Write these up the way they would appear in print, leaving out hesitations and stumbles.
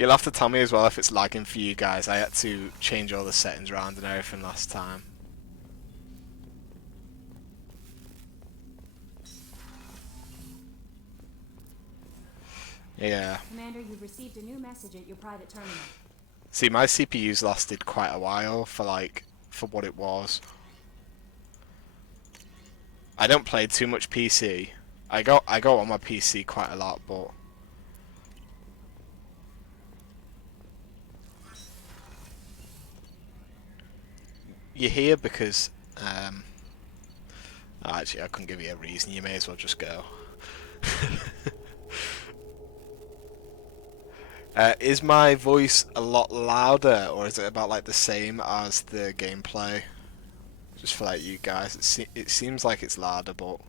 You'll have to tell me as well if it's lagging for you guys. I had to change all the settings around and everything last time. Yeah. Commander, you've received a new message at your private terminal. See, my CPU's lasted quite a while for what it was. I don't play too much PC. I go on my PC quite a lot, but you're here because actually I couldn't give you a reason. You may as well just go. Is my voice a lot louder, or is it about like the same as the gameplay? Just for like you guys, it seems like it's louder, but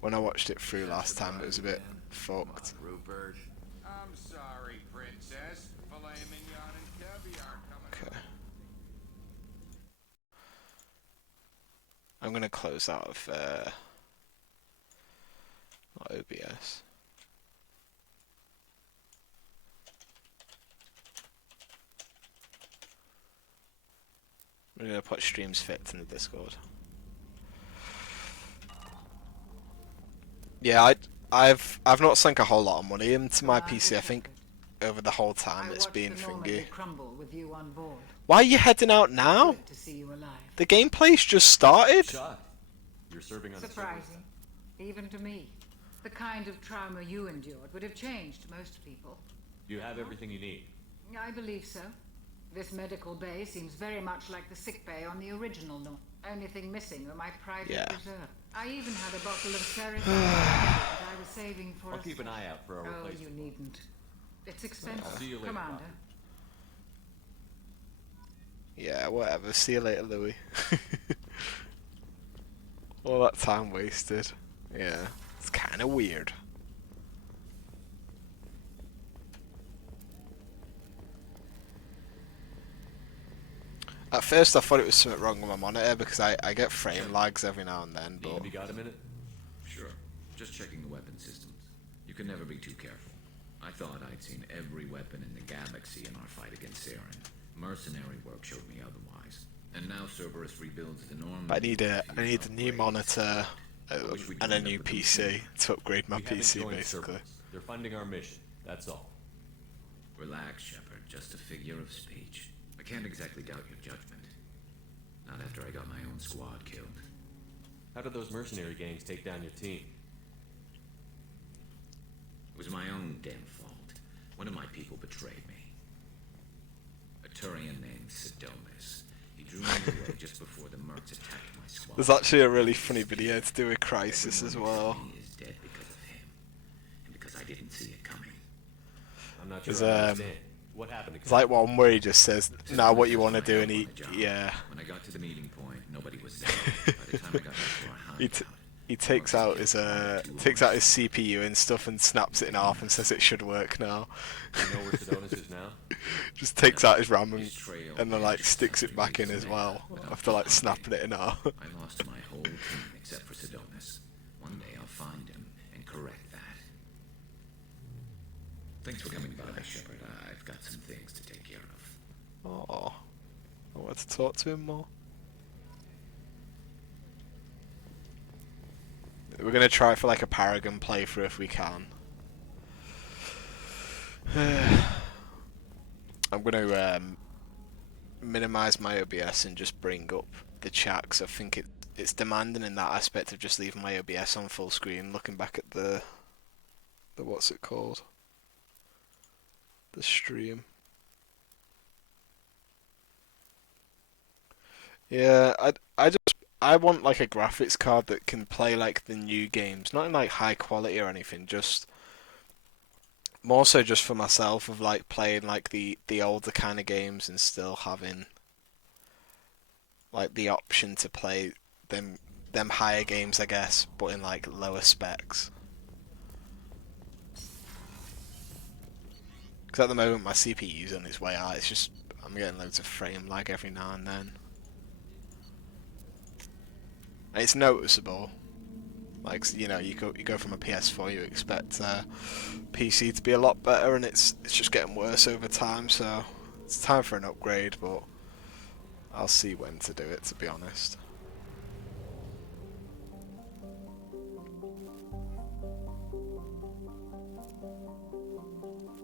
when I watched it through last time, it was a bit fucked. Rupert. I'm sorry, Princess. Filet mignon and caviar coming. Okay. I'm gonna close out of not OBS. I'm gonna put streams fit in the Discord. Yeah, I've not sunk a whole lot of money into my PC. I think over the whole time it's been thingy. Why are you heading out now? The gameplay's just started. Shot. You're serving on Surprising, even to me. The kind of trauma you endured would have changed most people. You have everything you need. I believe so. This medical bay seems very much like the sick bay on the original note. Only thing missing were my private reserve. I even had a bottle of Cerebral that I was saving for I'll keep an eye out for a replacement. Oh, you needn't. It's expensive, I'll see you later, Commander. Yeah, whatever. See you later, Louis. All that time wasted. Yeah, it's kind of weird. At first I thought it was something wrong with my monitor because I get frame lags every now and then, but... Have you got a minute? Sure. Just checking the weapon systems. You can never be too careful. I thought I'd seen every weapon in the galaxy in our fight against Saren. Mercenary work showed me otherwise. And now Cerberus rebuilds the norm. I need a new monitor and a new PC to upgrade my PC, basically. They're funding our mission, that's all. Relax, Shepard. Just a figure of speech. I can't exactly doubt your judgment. Not after I got my own squad killed. How did those mercenary gangs take down your team? It was my own damn fault. One of my people betrayed me. A Turian named Sidonis. He drew me away just before the mercs attacked my squad. There's actually a really funny video to do with Crisis as well. He is dead because of him. And because I didn't see it coming. I'm not sure I understand. What happened to It's like one where he just says, "Now what you want to do," and yeah. When I got to the meeting point, nobody was there. By the time I got back to our hideout, he takes out his CPU and stuff and snaps it in half and says it should work now. Do you know where Sidonis is now? Just takes out his RAM and then like sticks it back in as well after like snapping it in half. I lost my whole team except for Sidonis. One day I'll find him and correct that. Thanks for coming by, Shepard. I've got some things to take care of. Oh, I want to talk to him more. We're gonna try for like a Paragon playthrough if we can. I'm gonna minimize my OBS and just bring up the chat because I think it's demanding in that aspect of just leaving my OBS on full screen, looking back at the what's it called? The stream. Yeah, I want like a graphics card that can play like the new games, not in like high quality or anything, just more so just for myself of like playing like the older kind of games and still having like the option to play them higher games, I guess, but in like lower specs. Because at the moment my CPU's on its way out, it's just, I'm getting loads of frame lag every now and then. And it's noticeable. Like, you know, you go from a PS4, you expect PC to be a lot better, and it's just getting worse over time. So it's time for an upgrade, but I'll see when to do it, to be honest.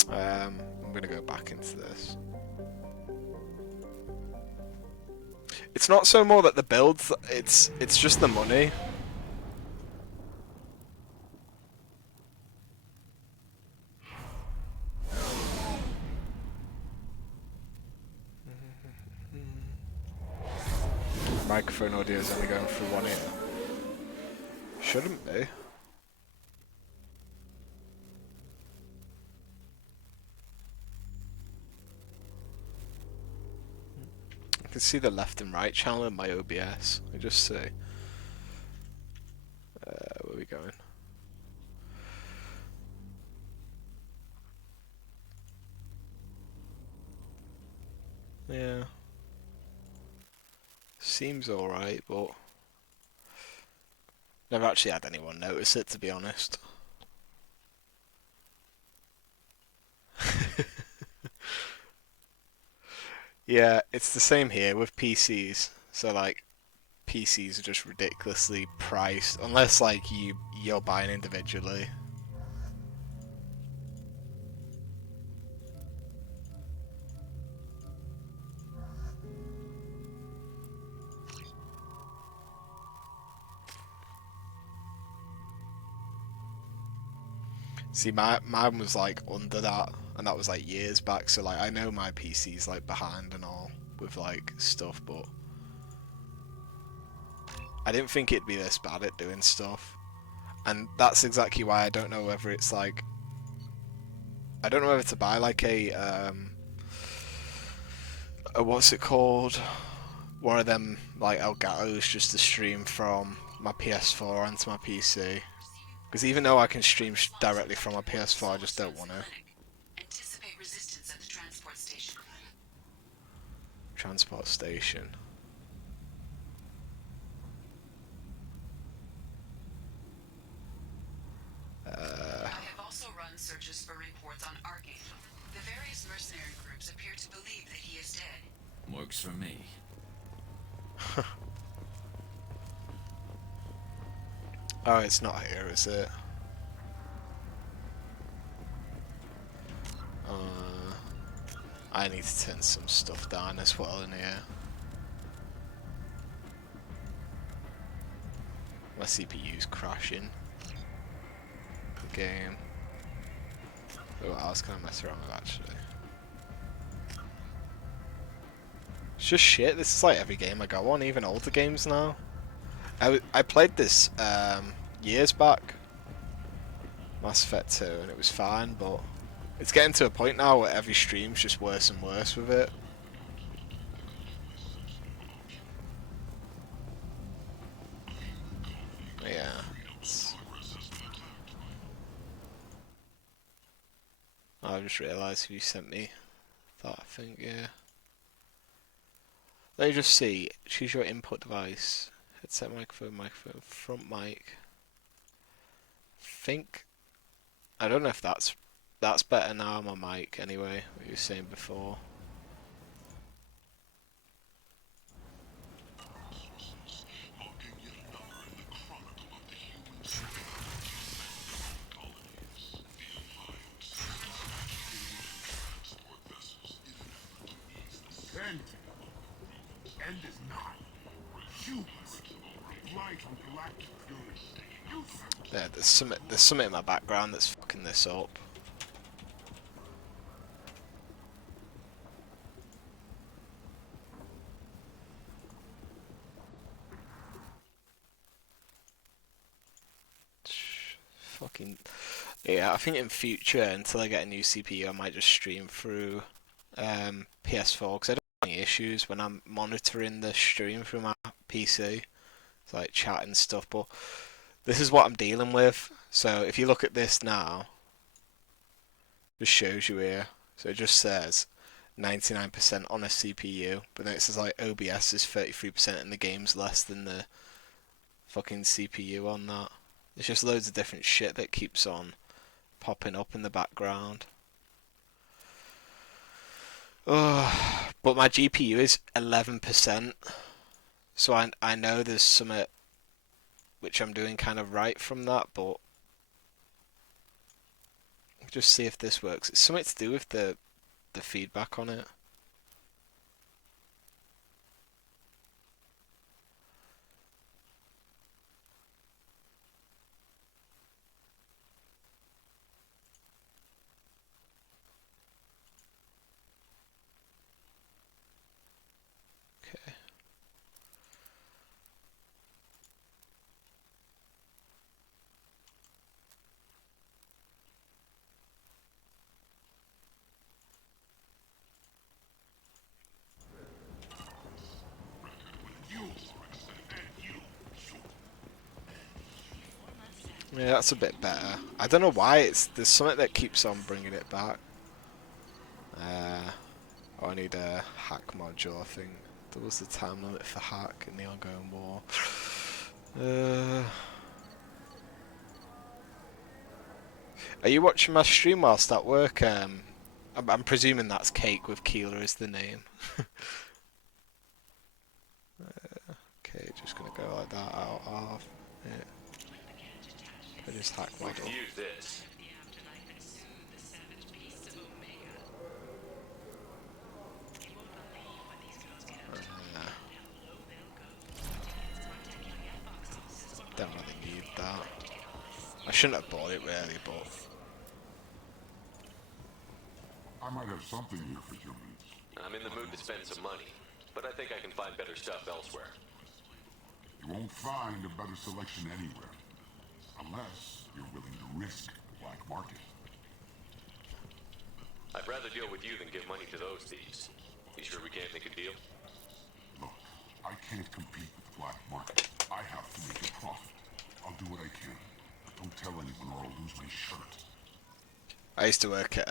I'm gonna go back into this. It's not so more that the builds, it's just the money. Microphone audio is only going through one ear. Shouldn't be. I can see the left and right channel in my OBS. I just see. Where are we going? Yeah. Seems alright, but never actually had anyone notice it, to be honest. Yeah, it's the same here with PCs. So like PCs are just ridiculously priced unless like you're buying individually. See, mine was like under that, and that was like years back. So like I know my PC's like behind and all with like stuff, but I didn't think it'd be this bad at doing stuff. And that's exactly why I don't know whether it's like, I don't know whether to buy like a what's it called? One of them like Elgatos just to stream from my PS4 onto my PC. Because even though I can stream directly from my PS4, I just don't want to. Anticipate resistance at the transport station. Transport station. I have also run searches for reports on Archangel. The various mercenary groups appear to believe that he is dead. Works for me. Oh, it's not here, is it? I need to turn some stuff down as well in here. My CPU's crashing. Game. What else can I mess around with actually? It's just shit. This is like every game I go on, even older games now. I played this years back, Mass Effect 2, and it was fine, but it's getting to a point now where every stream's just worse and worse with it. Yeah. I just realised you sent me that, I think, yeah. Let me just see. Choose your input device. Headset, microphone, front mic. I don't know if that's better now, my mic, anyway, what you were saying before. End is not. Humans. Light on galactic fury. Yeah, there's something in my background that's fucking this up. Fucking yeah, I think in future, until I get a new CPU, I might just stream through PS4 because I don't have any issues when I'm monitoring the stream through my PC. It's like chat and stuff, but this is what I'm dealing with. So if you look at this now, it just shows you here. So it just says 99% on a CPU, but then it says like OBS is 33% and the game's less than the fucking CPU on that. There's just loads of different shit that keeps on popping up in the background. Oh, but my GPU is 11%, so I know there's something which I'm doing kind of right from that, but I'll just see if this works. It's something to do with the feedback on it. Okay. Yeah, that's a bit better. I don't know why there's something that keeps on bringing it back. Oh, I need a hack module, I think. There was the time limit for hack in the ongoing war. Are you watching my stream whilst at work? I'm presuming that's Cake with Keeler as the name. Okay, just gonna go like that out of it. I just hack We model. can use this. Don't really need that. I shouldn't have bought it really, but I might have something here for humans. I'm in the mood to spend some money, but I think I can find better stuff elsewhere. You won't find a better selection anywhere. Unless you're willing to risk the black market. I'd rather deal with you than give money to those thieves. You sure we can't make a deal? Look, I can't compete with the black market. I have to make a profit. I'll do what I can. But don't tell anyone or I'll lose my shirt. I used to work at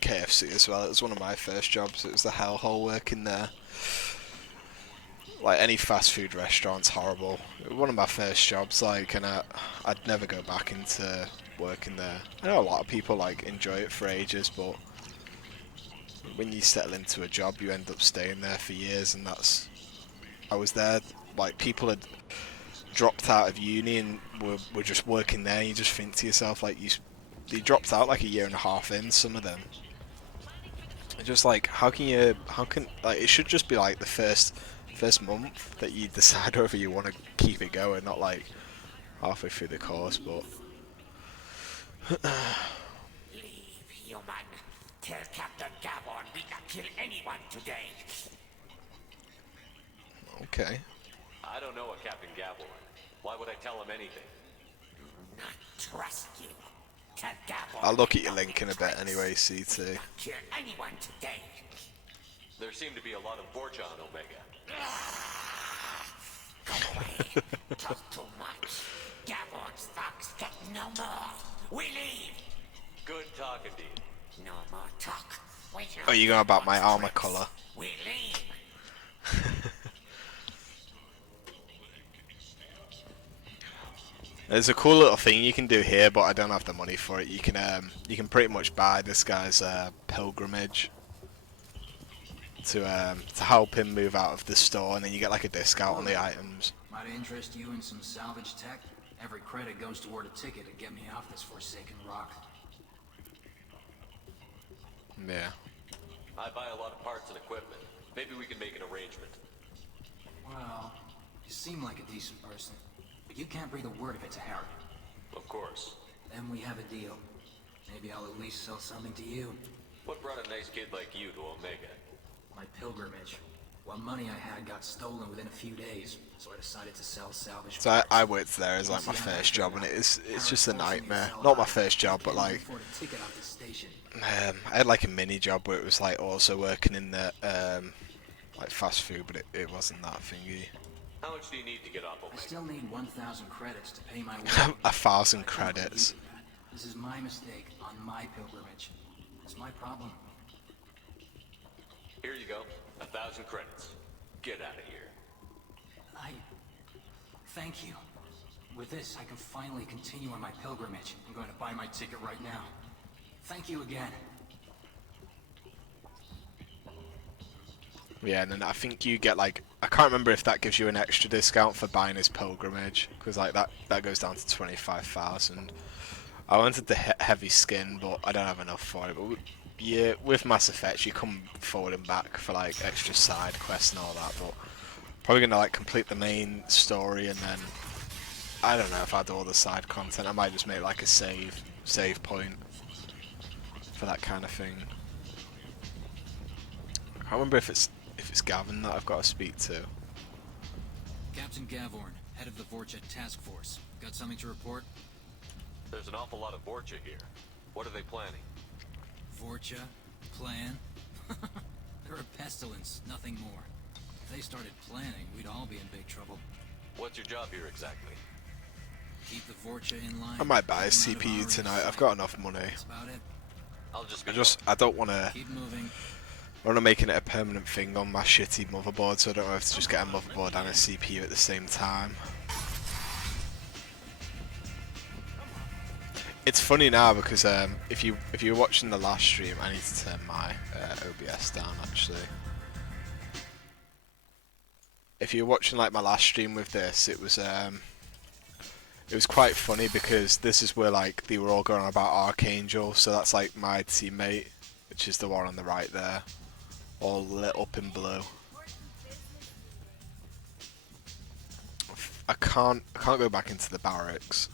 KFC as well. It was one of my first jobs. It was the hellhole working there. Like any fast food restaurant's horrible. It was one of my first jobs, like, and I'd never go back into working there. I know a lot of people like enjoy it for ages, but when you settle into a job, you end up staying there for years, and I was there, like, people had dropped out of uni and were just working there, and you just think to yourself, like, they dropped out like a year and a half in, some of them. Just like, how can, like, it should just be like the first month that you decide whether you want to keep it going, not like halfway through the course, but... Leave, human. Tell Captain Gavon we not kill anyone today. Okay. I don't know a Captain Gabor. Why would I tell him anything? Not trust you. Tell Gavon I'll look at your link in a bit anyway, CT. kill anyone today. There seem to be a lot of Borgia on Omega. Go away. Talk too much. Gavon's thugs get no more. We leave. Good talking to you. No more talk. Oh, you going about my armor colour? We leave. There's a cool little thing you can do here, but I don't have the money for it. You can pretty much buy this guy's pilgrimage to help him move out of the store, and then you get like a discount on the items. Might interest you in some salvage tech? Every credit goes toward a ticket to get me off this forsaken rock. Yeah. I buy a lot of parts and equipment. Maybe we can make an arrangement. Well, you seem like a decent person, but you can't breathe a word of it to Harry. Of course. Then we have a deal. Maybe I'll at least sell something to you. What brought a nice kid like you to Omega? My pilgrimage. What money I had got stolen within a few days, so I decided to sell salvage So parts. I worked there as like my first job, and it's just a nightmare. Not my first job, but like I had like a mini job where it was like also working in the like fast food, but it wasn't that thingy. How much do you need to get off I Omega? still need 1,000 credits to pay my way. 1,000 credits. This is my mistake on my pilgrimage. It's my problem. Here you go. 1,000 credits. Get out of here. Thank you. With this, I can finally continue on my pilgrimage. I'm going to buy my ticket right now. Thank you again. Yeah, and then I think you get like, I can't remember if that gives you an extra discount for buying his pilgrimage, because like that goes down to 25,000. I wanted the heavy skin, but I don't have enough for it. But yeah, with Mass Effect, you come forward and back for like extra side quests and all that. But probably gonna like complete the main story, and then I don't know if I do all the side content. I might just make like a save point for that kind of thing. I can't remember if it's Gavin that I've got to speak to. Captain Gavorn, head of the Vorcha task force. Got something to report? There's an awful lot of Vorcha here. What are they planning? Vorcha? Plan? They're a pestilence, nothing more. If they started planning, we'd all be in big trouble. What's your job here exactly? Keep the Vorcha in line. I might buy a CPU tonight. I've got enough money. That's about it. I'll just be I don't want to. Keep moving. I want to make it a permanent thing on my shitty motherboard, so I don't have to just get a motherboard and a CPU at the same time. It's funny now because if you're watching the last stream, I need to turn my OBS down actually. If you're watching like my last stream with this, it was quite funny because this is where like they were all going on about Archangel, so that's like my teammate, which is the one on the right there, all lit up in blue. I can't go back into the barracks.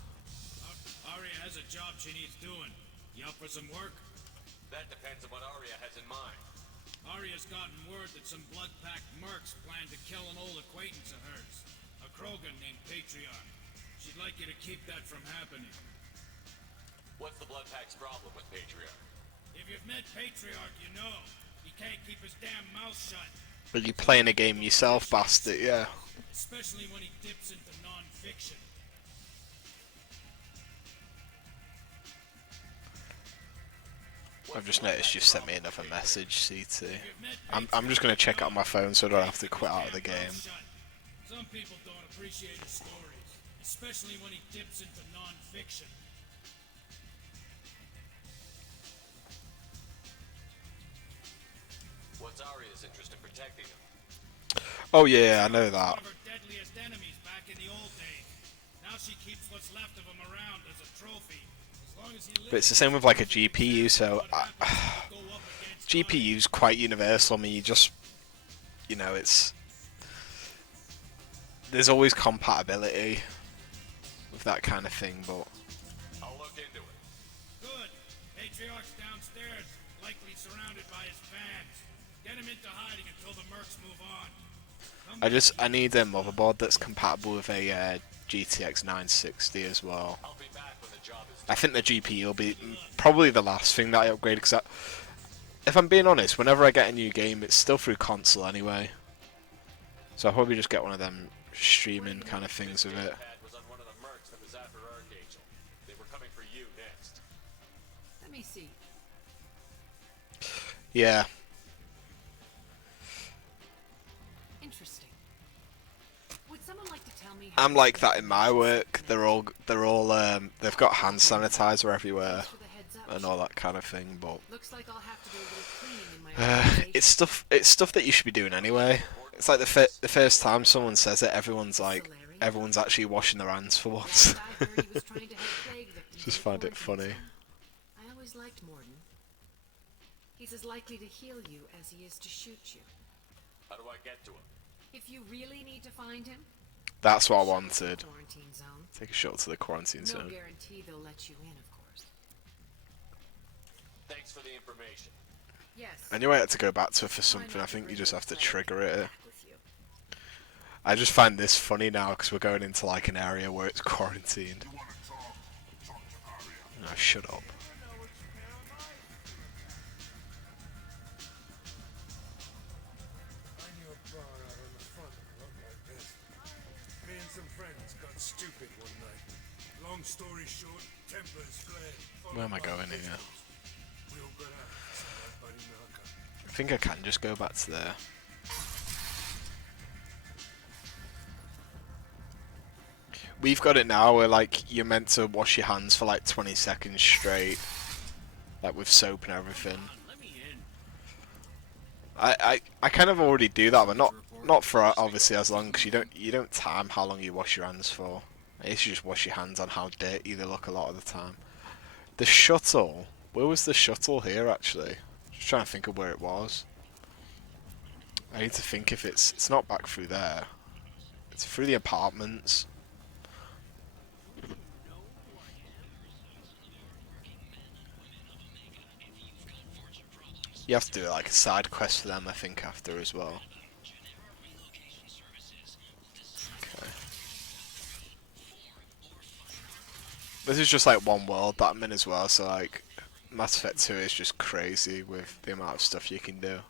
Arya has a job she needs doing. You up for some work? That depends on what Arya has in mind. Arya's gotten word that some blood-packed mercs plan to kill an old acquaintance of hers, a Krogan named Patriarch. She'd like you to keep that from happening. What's the Bloodpack's problem with Patriarch? If you've met Patriarch, you know. He can't keep his damn mouth shut. Are you playing a game yourself, bastard? Yeah. Especially when he dips into non-fiction. I've just noticed you've sent me another message, CT. I'm just gonna check it on my phone so I don't have to quit out of the game. Some people don't appreciate his stories, especially when he dips into non-fiction. What's Arya's interest in protecting him? Oh yeah, I know that. One of her deadliest enemies back in the old days. Now she keeps what's left of him around as a trophy. As long as he lives, But it's the same with like a GPU, so GPU's quite universal. I mean, you know, there's always compatibility with that kind of thing, but I'll look into it. good. Patriarch's downstairs, likely surrounded by his fans. Get him into hiding until the mercs move on. I need a motherboard that's compatible with a GTX 960 as well. I'll be back when the job is I think the GPU will be probably the last thing that I upgrade, because if I'm being honest, whenever I get a new game, it's still through console anyway. So I'll probably just get one of them streaming kind of things with it. was on one of the mercs that was after Archangel. They were coming for you next. Let me see. Yeah. Interesting. Would someone like to tell me how I'm like that in my work. They're all they've got hand sanitizer everywhere for the heads up? and all that kind of thing, but Looks like I'll have to do a little cleaning in my organization. it's stuff that you should be doing anay. It's like the first time someone says it, everyone's actually washing their hands for once. I heard he was trying to help plague victims Just in find it quarantine funny. zone. I always liked Morden. He's as likely to heal you as he is to shoot you. How do I get to him? If you really need to find him, That's what I wanted. quarantine zone. Take a shot to the quarantine No zone. guarantee they'll let you in, of course. Thanks for the information. Yes. I knew I had to go back to it for something. I think you just have to trigger it. I just find this funny now because we're going into like an area where it's quarantined. You wanna talk to Arya. No, shut up. I knew a bar out on the front that looked like this. Me and some friends got stupid one night. Long story short, tempers fled. Where am I going here? Real good after my buddy Malcolm. I think I can just go back to there. we've got it now where like you're meant to wash your hands for like 20 seconds straight, like with soap and everything. I kind of already do that, but not for obviously as long, because you don't time how long you wash your hands for. I used to just wash your hands on how dirty they look a lot of the time. The shuttle, where was the shuttle here actually? Just trying to think of where it was. I need to think if it's not back through there. It's through the apartments. You have to do like a side quest for them, I think, after as well. Okay. This is just like one world that I'm in as well, so like Mass Effect 2 is just crazy with the amount of stuff you can do.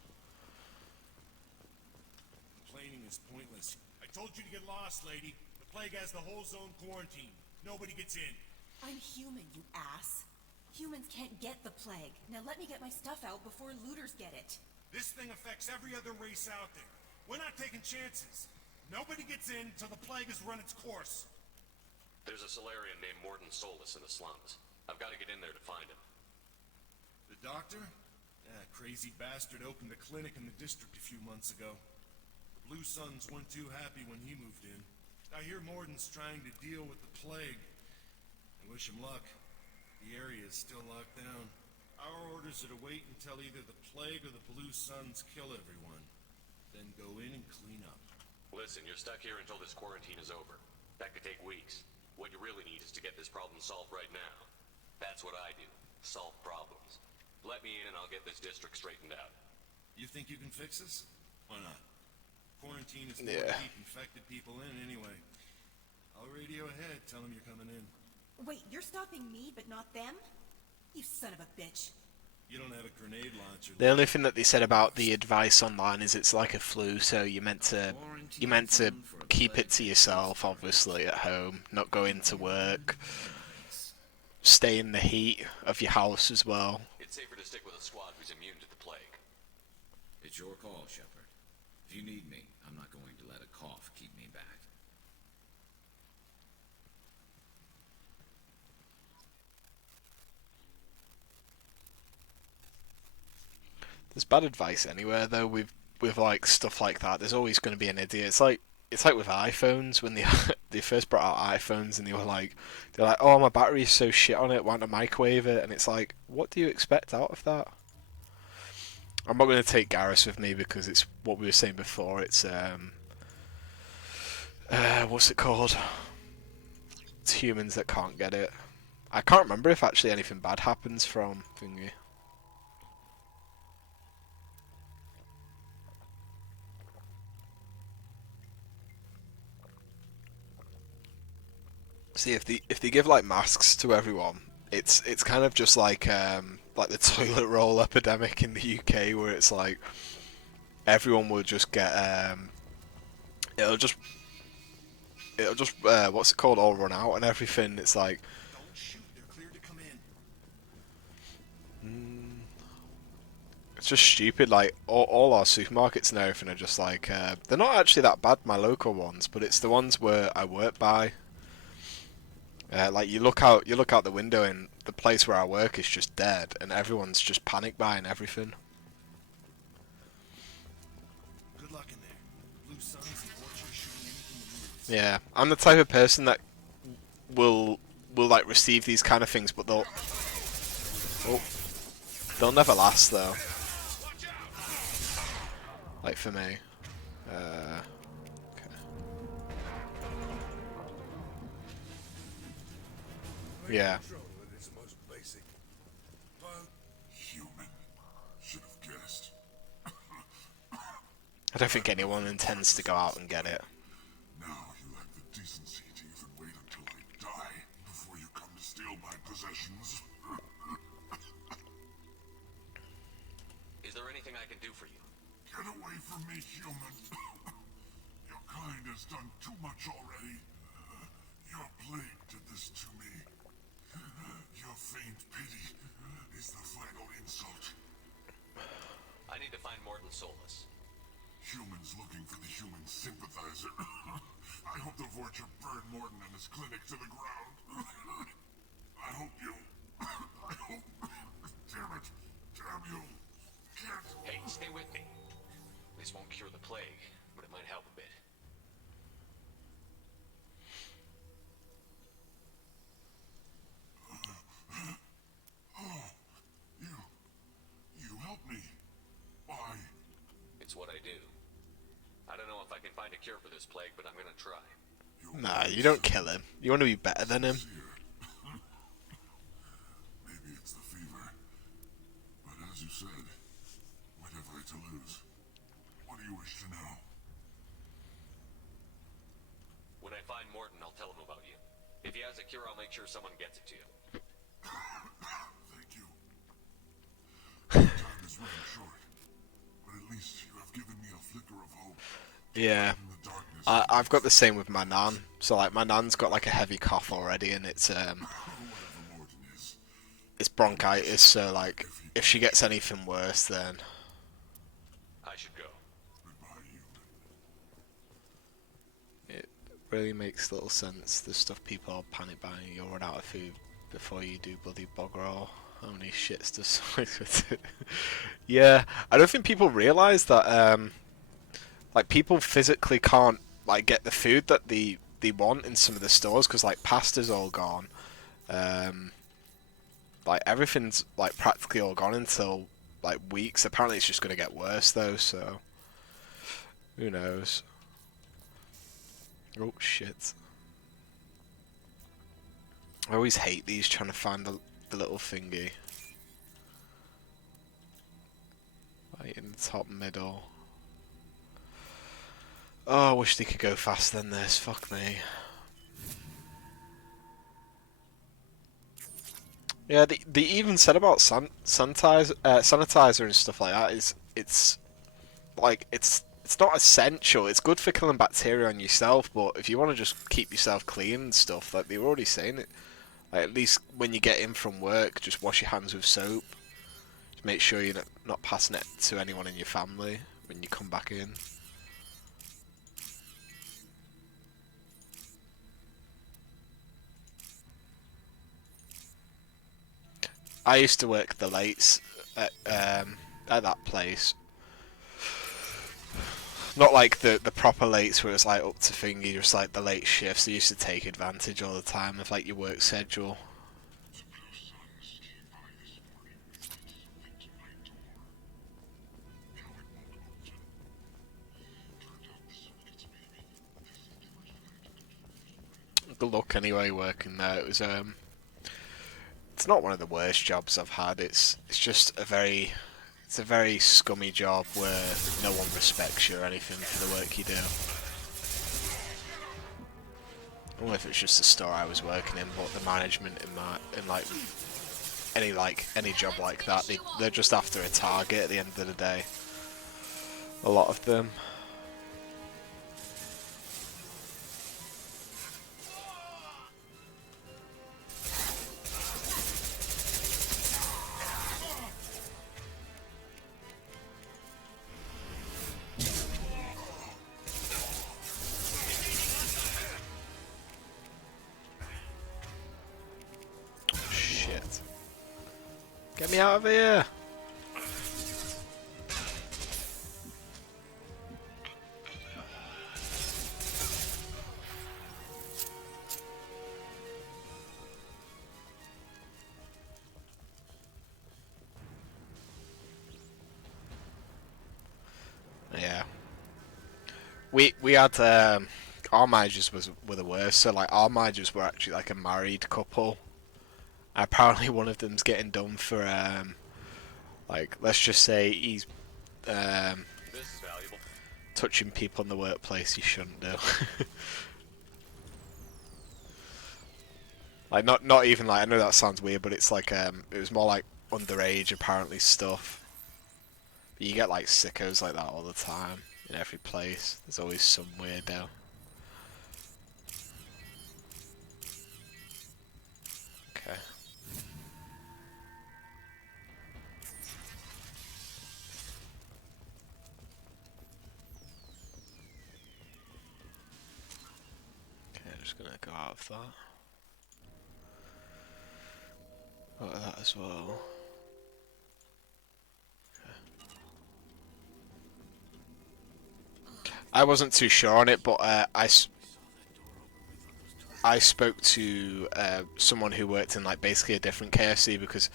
Complaining is pointless. I told you to get lost, lady. The plague has the whole zone quarantined. Nobody gets in. I'm human, you ass. Humans can't get the plague. Now let me get my stuff out before looters get it. This thing affects every other race out there. We're not taking chances. Nobody gets in until the plague has run its course. There's a Solarian named Morden Solus in the slums. I've got to get in there to find him. The doctor? That crazy bastard opened a clinic in the district a few months ago. The Blue Suns weren't too happy when he moved in. I hear Morden's trying to deal with the plague. I wish him luck. The area is still locked down. Our orders are to wait until either the plague or the Blue Suns kill everyone. Then go in and clean up. Listen, you're stuck here until this quarantine is over. That could take weeks. What you really need is to get this problem solved right now. That's what I do. Solve problems. Let me in and I'll get this district straightened out. You think you can fix this? Why not? Quarantine is more to keep infected people in anyway. I'll radio ahead, tell them you're coming in. Wait, you're stopping me, but not them? You son of a bitch. You don't have a grenade launcher. The only thing that they said about the advice online is it's like a flu, so you're meant to keep it to yourself, obviously, at home, not go into work, stay in the heat of your house as well. It's safer to stick with a squad who's immune to the plague. It's your call, Shepard. If you need me, I'm not going to let a cough keep me back. There's bad advice anywhere though with like stuff like that. There's always going to be an idiot. It's like with iPhones when they first brought out iPhones and they're like, oh, my battery's so shit on it, why don't I microwave it? And it's like, what do you expect out of that? I'm not going to take Garrus with me because it's what we were saying before. It's what's it called? It's humans that can't get it. I can't remember if actually anything bad happens from thingy. See, if they give like masks to everyone, it's kind of just like the toilet roll epidemic in the UK, where it's like everyone will just get it'll just what's it called, all run out and everything. It's like Don't shoot, they're cleared to come in. it's just stupid. Like all our supermarkets and everything are just like they're not actually that bad, my local ones, but it's the ones where I work by. Like you look out the window and the place where I work is just dead, and everyone's just panic buying everything. Good luck in there. Blue Suns and Orchard shooting anything that moves. Yeah, I'm the type of person that will like receive these kind of things, but they'll never last though. Like for me. Yeah. Human. Should have guessed. I don't think anyone intends to go out and get it. Now you have the decency to even wait until I die before you come to steal my possessions. Is there anything I can do for you? Get away from me, human. Your kind has done too much already. Your plague did this to me. Your feigned pity is the final insult. I need to find Morden Solus. Humans looking for the human sympathizer. I hope the Vorcha burn Morton and his clinic to the ground. I hope you... I hope... Damn it. Damn you. Can't... Hey, stay with me. This won't cure the plague, but it might help a bit. Oh, you helped me. Why? It's what I do. I don't know if I can find a cure for this plague, but I'm gonna try. Nah, you don't kill him. You want to be better than him. Maybe it's the fever. But as you said, what have I to lose? What do you wish to know? When I find Morton, I'll tell him about you. If he has a cure, I'll make sure someone gets it to you. Thank you. Time is running short, but at least you have given me a flicker of hope. Yeah. I've got the same with my nan. So like my nan's got like a heavy cough already, and it's bronchitis. So like if she gets anything worse, then I should go. it really makes little sense. The stuff people are panic buying, you'll run out of food before you do bloody bugger all. How many shits does with it? Yeah, I don't think people realise that like people physically can't like get the food that they want in some of the stores because like pasta's all gone. Like everything's like practically all gone until like weeks. Apparently it's just going to get worse though, so who knows. Oh shit. I always hate these trying to find the little thingy. Right in the top middle. Oh, I wish they could go faster than this. Fuck me. Yeah, they even said about sanitizer and stuff like that. It's like it's not essential. It's good for killing bacteria on yourself, but if you want to just keep yourself clean and stuff, like they were already saying it. Like at least when you get in from work, just wash your hands with soap. Just make sure you're not passing it to anyone in your family when you come back in. I used to work the lates at that place. Not like the proper lates where it's like up to thingy, just like the late shifts. They used to take advantage all the time of like your work schedule. Good luck anyway working there. It was it's not one of the worst jobs I've had. It's just a very scummy job where no one respects you or anything for the work you do. I don't know if it's just the store I was working in, but the management in any job like that, they're just after a target at the end of the day. A lot of them. Shit. Get me out of here! Yeah. We had our managers were the worst. So like our managers were actually like a married couple. Apparently one of them's getting done for like let's just say he's This is valuable. touching people in the workplace he shouldn't do. Like not even like, I know that sounds weird, but it's like it was more like underage apparently stuff. But you get like sickos like that all the time in every place. There's always some weirdo. Okay. just gonna go out of that. Out of that as well. I wasn't too sure on it, but I spoke to someone who worked in like basically a different KFC, because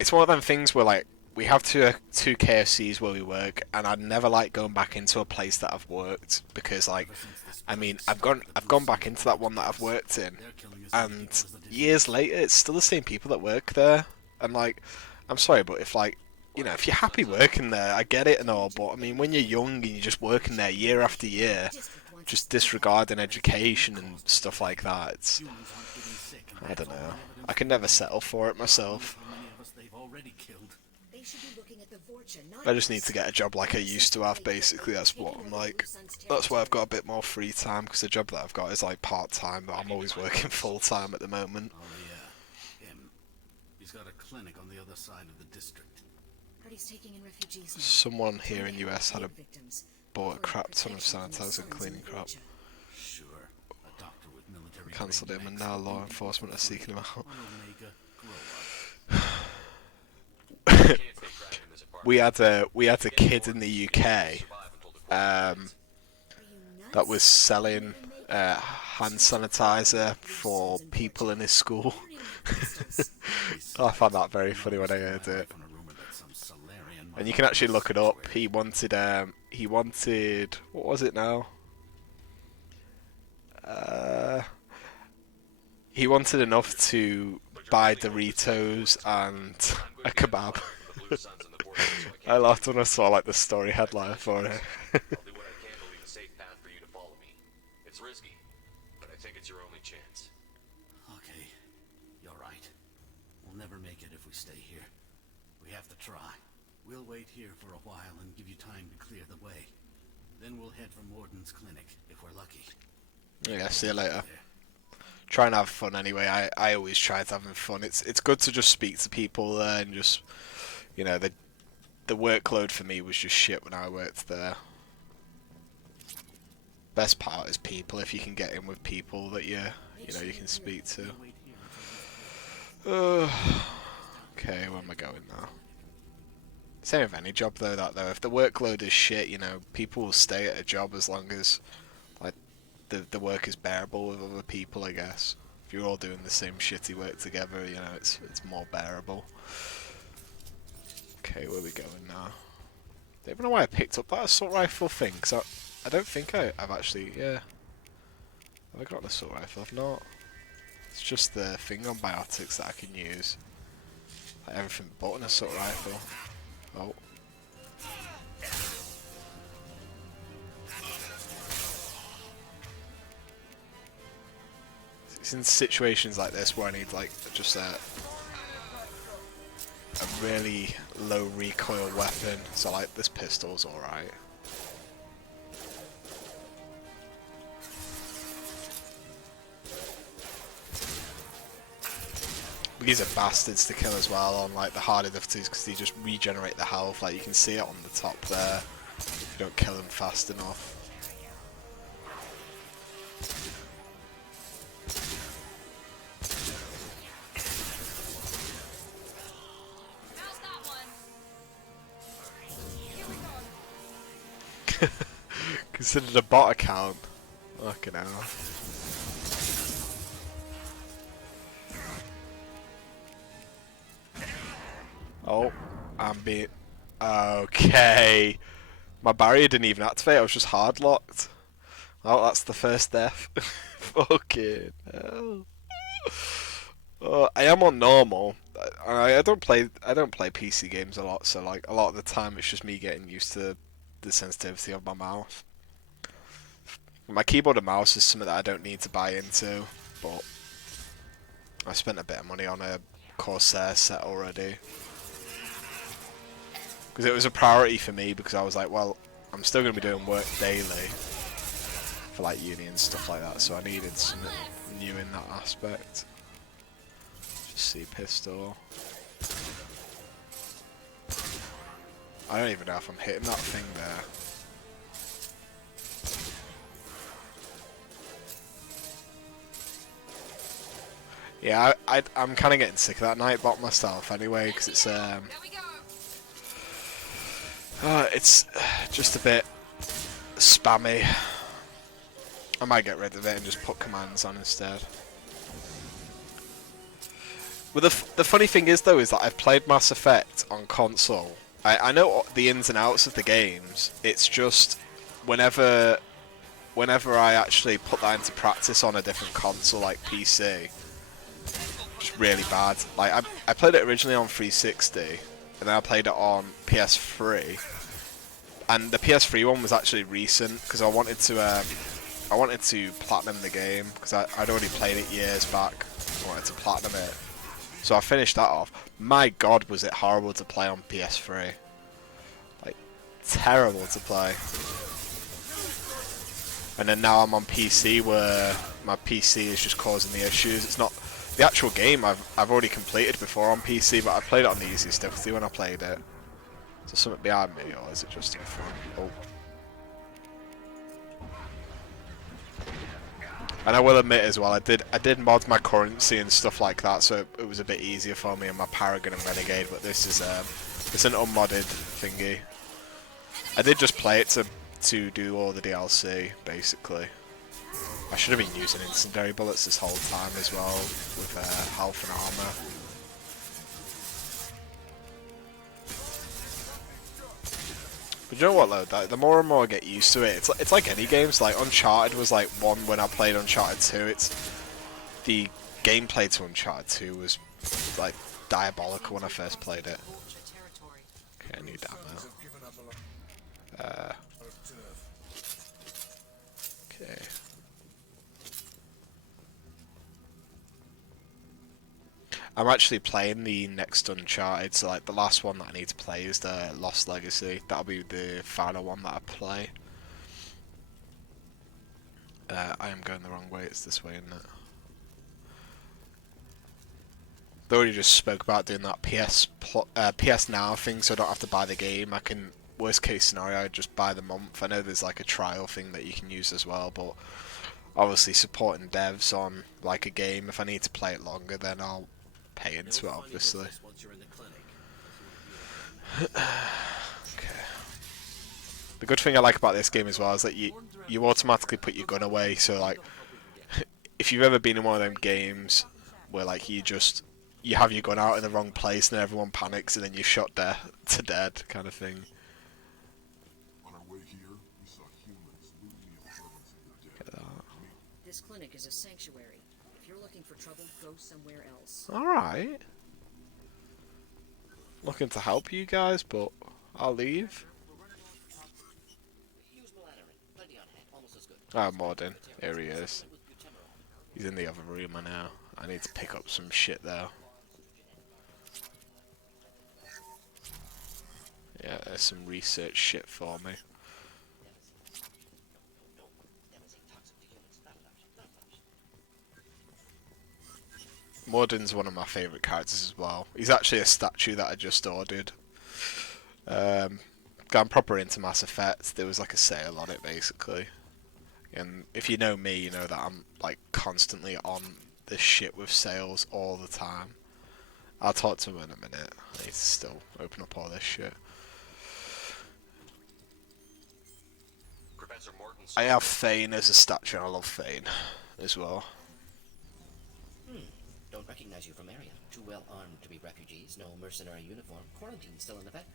it's one of them things where like we have two KFCs where we work, and I'd never like going back into a place that I've worked, because like I mean I've gone back into that one that I've worked in, and years later it's still the same people that work there, and like I'm sorry, but if like, you know, if you're happy working there, I get it and all, but I mean when you're young and you're just working there year after year, just disregarding education and stuff like that, it's, I don't know, I can never settle for it myself. I just need to get a job like I used to have, basically. That's what I'm like. That's why I've got a bit more free time, because the job that I've got is like part-time, but I'm always working full-time at the moment. Oh yeah, him. He's got a clinic on the other side of the district. Someone here in US had bought a crap ton of sanitizer and cleaning crap. Sure, a doctor with military Cancelled him, and now law enforcement are seeking him out. We had a kid in the UK that was selling hand sanitizer for people in his school. I found that very funny when I heard it. And you can actually look it up. He wanted what was it now? He wanted enough to buy Doritos and a kebab. I laughed when I saw like the story headline for it. I'll do what I can to leave a safe path for you to follow me. It's risky, but I think it's your only chance. Okay, you're right. We'll never make it if we stay here. We have to try. We'll wait here for a while and give you time to clear the way. Then we'll head for Morden's clinic, if we're lucky. Yeah, see you later. Try and have fun anyway. I always try to having fun. It's good to just speak to people there and just, you know, the workload for me was just shit when I worked there. Best part is people, if you can get in with people that you know you can speak to. Okay, where am I going now? Same with any job though, if the workload is shit, you know, people will stay at a job as long as like the work is bearable with other people, I guess. If you're all doing the same shitty work together, you know, it's more bearable. Okay, where are we going now? I don't even know why I picked up that assault rifle thing, because I don't think I've actually, yeah. Have I got an assault rifle? I've not. It's just the thing on biotics that I can use. Like everything but an assault rifle. Oh. It's in situations like this where I need like just a really low recoil weapon, so like this pistol's alright. These are bastards to kill as well on like the harder difficulties, because they just regenerate the health. Like you can see it on the top there if you don't kill them fast enough. Considered a bot account. Fucking hell. Oh, I'm being... Okay. My barrier didn't even activate, I was just hard locked. Oh, that's the first death. Fucking hell. I am on normal. I don't play PC games a lot, so like a lot of the time it's just me getting used to the sensitivity of my mouse. My keyboard and mouse is something that I don't need to buy into, but I spent a bit of money on a Corsair set already. Because it was a priority for me, because I was like, well, I'm still going to be doing work daily for like uni and stuff like that, so I needed something new in that aspect. Just see pistol. I don't even know if I'm hitting that thing there. Yeah, I'm kind of getting sick of that Nightbot myself anyway, because it's just a bit spammy. I might get rid of it and just put commands on instead. Well, the funny thing is though, is that I've played Mass Effect on console. I know the ins and outs of the games. It's just whenever I actually put that into practice on a different console like PC, it's really bad. Like I played it originally on 360, and then I played it on PS3. And the PS3 one was actually recent because I wanted to platinum the game because I'd already played it years back. I wanted to platinum it. So I finished that off. My god, was it horrible to play on PS3. Like, terrible to play. And then now I'm on PC where my PC is just causing the issues. It's not... The actual game I've already completed before on PC, but I played it on the easiest difficulty when I played it. Is there something behind me, or is it just in front? Oh. And I will admit as well, I did mod my currency and stuff like that, so it was a bit easier for me and my Paragon and Renegade. But this is it's an unmodded thingy. I did just play it to do all the DLC basically. I should have been using incendiary bullets this whole time as well with health and armor. But you know what though, the more and more I get used to it, it's like any games. Like Uncharted was like one when I played Uncharted 2. It's the gameplay to Uncharted 2 was like diabolical when I first played it. Okay, I need ammo. Okay. I'm actually playing the next Uncharted, so like the last one that I need to play is the Lost Legacy. That'll be the final one that I play. I am going the wrong way, it's this way, isn't it? They already just spoke about doing that PS Now thing, so I don't have to buy the game. I can, worst case scenario, I'd just buy the month. I know there's like a trial thing that you can use as well, but obviously supporting devs on like a game, if I need to play it longer, then I'll pay into it, obviously. Okay. The good thing I like about this game as well is that you automatically put your gun away, so like if you've ever been in one of them games where like you have your gun out in the wrong place and everyone panics and then you're shot to dead kind of thing. On our way here, we saw humans looting the apartments of their dead. This clinic is a sanctuary. If you're looking for trouble, go somewhere else. Alright. Looking to help you guys, but I'll leave. Oh, Morden. Here he is. He's in the other room now. I need to pick up some shit though. Yeah, there's some research shit for me. Morden's one of my favourite characters as well. He's actually a statue that I just ordered. I'm proper into Mass Effect. There was like a sale on it basically. And if you know me, you know that I'm like constantly on this shit with sales all the time. I'll talk to him in a minute. I need to still open up all this shit. I have Thane as a statue, and I love Thane as well. Don't recognize you from area. Too well armed to be refugees. No mercenary uniform. Quarantine still in effect.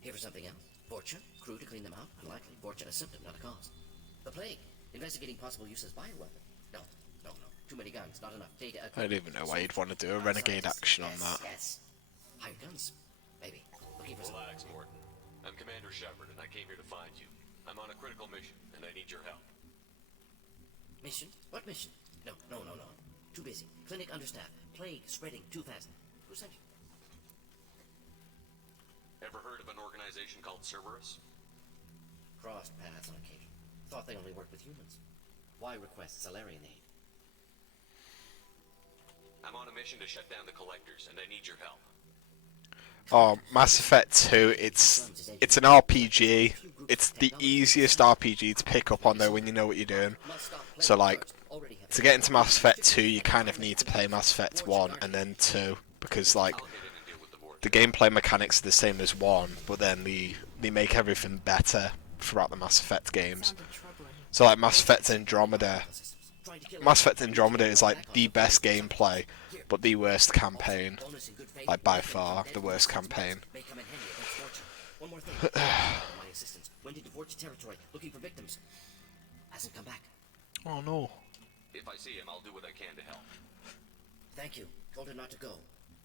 Here for something else. Borgia? Crew to clean them out? Unlikely. Borgia a symptom, not a cause. The plague. Investigating possible use as bioweapon. No. Too many guns, not enough data. I don't even know why you'd want to do a renegade action on that. Yes. Higher guns. Maybe. Looking for Relax, Morton. I'm Commander Shepard, and I came here to find you. I'm on a critical mission, and I need your help. Mission? What mission? No. Too busy. Clinic understaffed. Plague spreading too fast. Who sent you? Ever heard of an organization called Cerberus? Crossed paths on occasion. Thought they only worked with humans. Why request Salarian aid? I'm on a mission to shut down the collectors, and I need your help. Oh, Mass Effect 2, it's an RPG. It's the easiest RPG to pick up on though when you know what you're doing. So like, to get into Mass Effect 2, you kind of need to play Mass Effect 1 and then 2, because like the gameplay mechanics are the same as 1, but then they make everything better throughout the Mass Effect games. So like Mass Effect Andromeda is like the best gameplay, but the worst campaign, like by far the worst campaign. One more thing. My assistants went into Vort's territory looking for victims. Hasn't come back. Oh no. If I see him, I'll do what I can to help. Thank you. Told him not to go.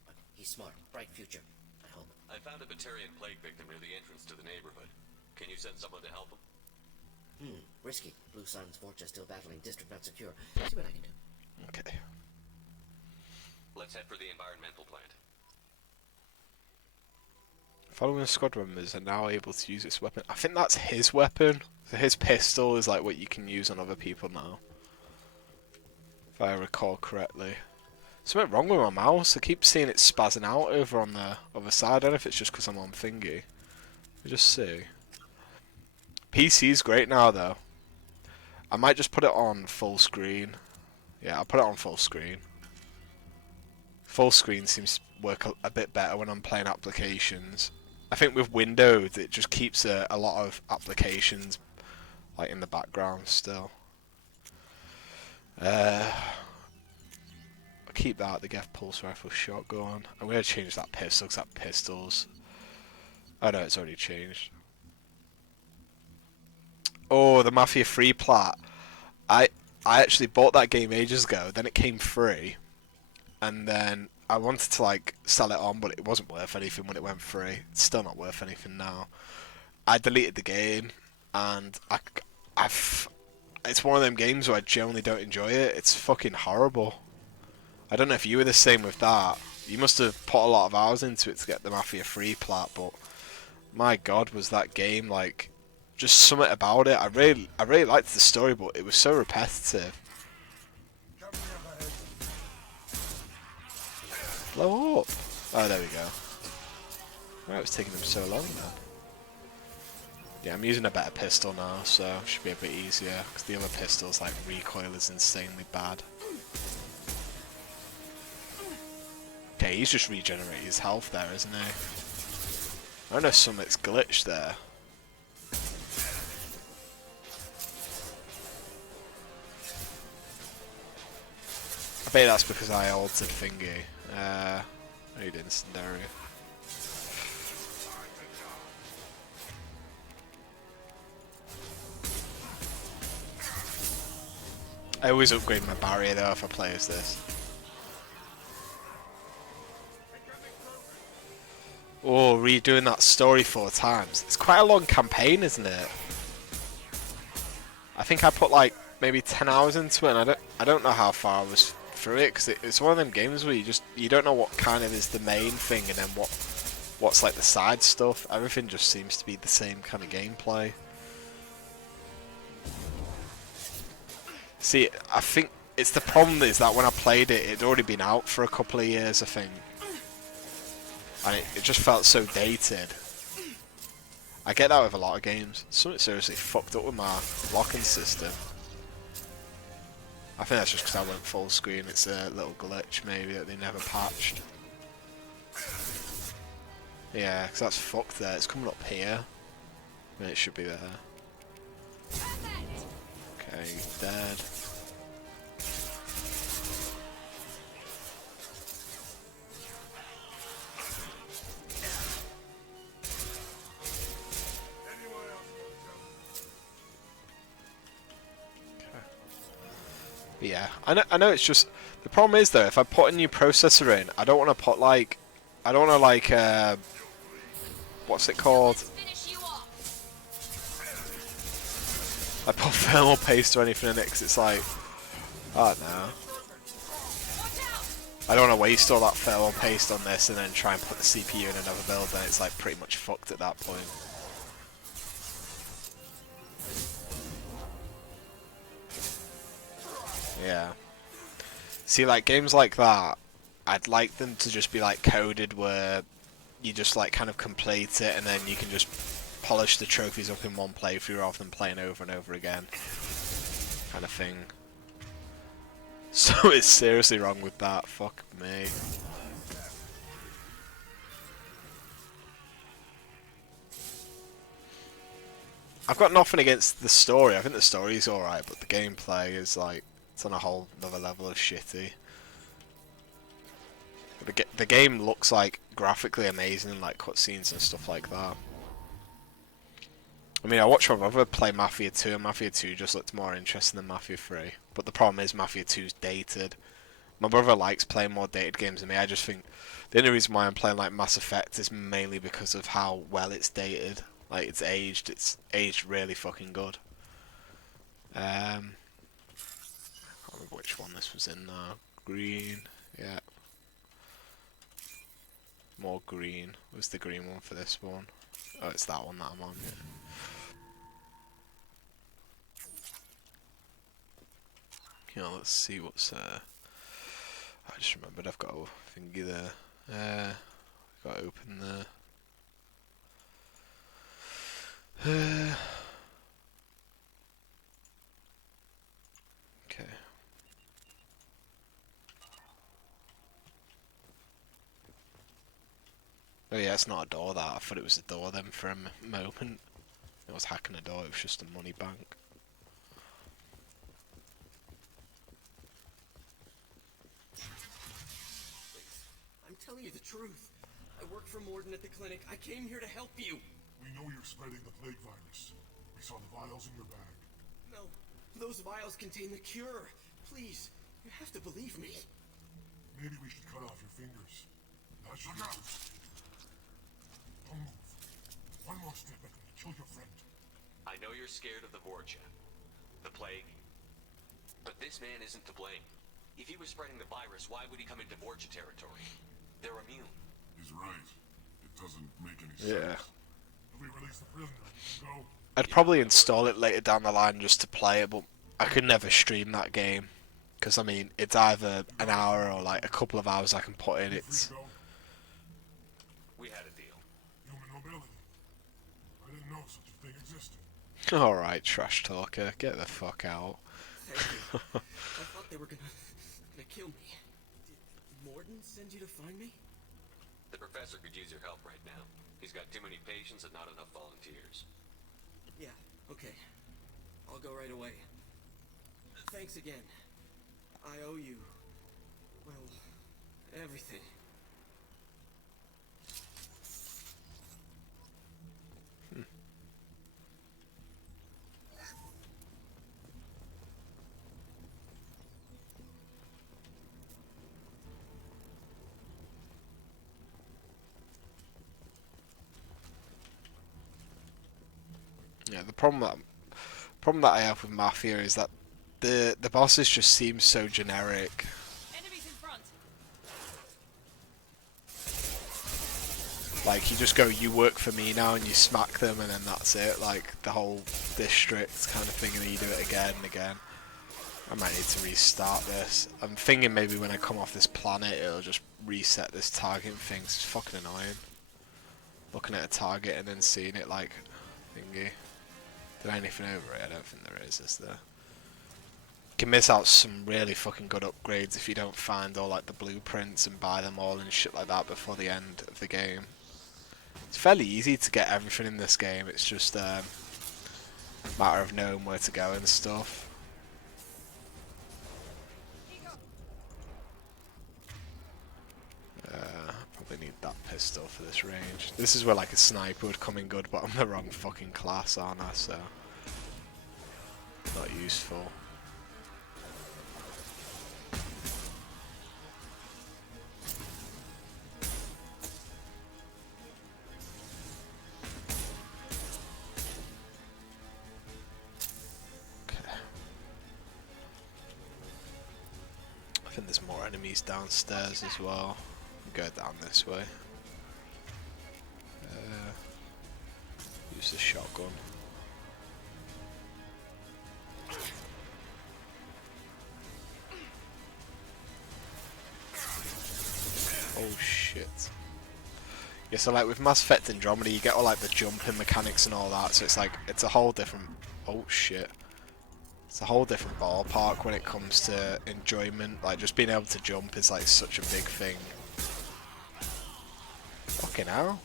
But he's smart. Bright future. I hope. I found a Batarian plague victim near the entrance to the neighborhood. Can you send someone to help him? Risky. Blue Sun's Vorcha still battling. District not secure. See what I can do. Okay. Let's head for the environmental plant. Following squad members are now able to use this weapon. I think that's his weapon. So his pistol is like what you can use on other people now, if I recall correctly. Something wrong with my mouse. I keep seeing it spazzing out over on the other side. I don't know if it's just because I'm on thingy. Let me just see. PC's great now though. I might just put it on full screen. Yeah, I'll put it on full screen. Full screen seems to work a bit better when I'm playing applications. I think with Windows it just keeps a lot of applications like in the background still. I'll keep that, the Geth Pulse Rifle Shotgun. I'm going to change that pistol because that pistol's... Oh no, it's already changed. Oh, the Mafia 3 plat. I actually bought that game ages ago, then it came free. And then I wanted to like sell it on, but it wasn't worth anything when it went free. It's still not worth anything now. I deleted the game, and it's one of them games where I generally don't enjoy it. It's fucking horrible. I don't know if you were the same with that. You must have put a lot of hours into it to get the Mafia 3 plat, but my god, was that game like just something about it. I really liked the story, but it was so repetitive. Blow up! Oh, there we go. Right, it was taking them so long then. Yeah, I'm using a better pistol now, so it should be a bit easier, because the other pistol's like recoil is insanely bad. Okay, he's just regenerating his health there, isn't he? I know something's glitched there. I bet that's because I altered thingy. I need incendiary. I always upgrade my barrier though if I play as this. Oh, redoing that story 4 times. It's quite a long campaign, isn't it? I think I put like maybe 10 hours into it, and I don't know how far I was through it, because it's one of them games where you don't know what kind of is the main thing and then what's like the side stuff. Everything just seems to be the same kind of gameplay. See, I think it's the problem is that when I played it, it'd already been out for a couple of years, I think, and it just felt so dated. I get that with a lot of games. Something seriously fucked up with my locking system. I think that's just because I went full screen. It's a little glitch maybe that they never patched. Yeah, because that's fucked there. It's coming up here. And it should be there. Okay, he's dead. Yeah, I know it's just, the problem is though, if I put a new processor in, I don't want to put like, what's it called? I put thermal paste or anything in it, because it's like, I don't know. I don't want to waste all that thermal paste on this and then try and put the CPU in another build, then it's like pretty much fucked at that point. Yeah. See, like, games like that, I'd like them to just be, like, coded where you just, like, kind of complete it and then you can just polish the trophies up in one playthrough rather than playing over and over again. Kind of thing. So it's seriously wrong with that. Fuck me. I've got nothing against the story. I think the story's alright, but the gameplay is like, it's on a whole another level of shitty. The game looks like graphically amazing in like cutscenes and stuff like that. I mean, I watched my brother play Mafia 2, and Mafia 2 just looked more interesting than Mafia 3. But the problem is Mafia 2's dated. My brother likes playing more dated games than me. I just think the only reason why I'm playing like Mass Effect is mainly because of how well it's dated. Like, it's aged really fucking good. I can't remember which one this was in now. Green, yeah. More green. What's the green one for this one? Oh, it's that one that I'm on, yeah. You know, let's see what's I just remembered I've got a thingy there. Got to open the okay. Oh yeah, it's not a door that. I thought it was a door then for a moment. I was hacking a door, it was just a money bank. I'm telling you the truth. I work for Morden at the clinic. I came here to help you. We know you're spreading the plague virus. We saw the vials in your bag. No, those vials contain the cure. Please, you have to believe me. Maybe we should cut off your fingers. Now shut up! Don't move. One more step and we'll kill your friend. I know you're scared of the Vorcha, the plague, but this man isn't to blame. If he was spreading the virus, why would he come into Vorcha territory? They're immune. He's right. It doesn't make any Yeah. sense. If we release the prisoner, go. I'd probably install it later down the line just to play it, but I could never stream that game. Because, I mean, it's either an hour or like a couple of hours I can put in. It's... We had a deal. Human mobility. I didn't know such a thing existed. Alright, trash talker, get the fuck out. Thank you. I thought they were gonna kill me. Did Morden send you to find me? The professor could use your help right now. He's got too many patients and not enough volunteers. Yeah, okay. I'll go right away. Thanks again. I owe you, well, everything. Yeah, the problem that I have with Mafia is that the bosses just seem so generic. Enemies in front. Like, you just go, you work for me now, and you smack them, and then that's it. Like, the whole district kind of thing, and then you do it again and again. I might need to restart this. I'm thinking maybe when I come off this planet, it'll just reset this targeting thing. It's fucking annoying. Looking at a target and then seeing it, like, thingy. Is there anything over it? I don't think there is there? You can miss out some really fucking good upgrades if you don't find all, like, the blueprints and buy them all and shit like that before the end of the game. It's fairly easy to get everything in this game. It's just a matter of knowing where to go and stuff. Probably need that pistol for this range. This is where like a sniper would come in good, but I'm the wrong fucking class, aren't I? So not useful. I think there's more enemies downstairs as well. Go down this way. Use the shotgun. Oh shit. Yeah, so like with Mass Effect Andromeda you get all like the jumping mechanics and all that, so it's like, it's a whole different... Oh shit. It's a whole different ballpark when it comes to enjoyment. Like, just being able to jump is like such a big thing. Fucking hell.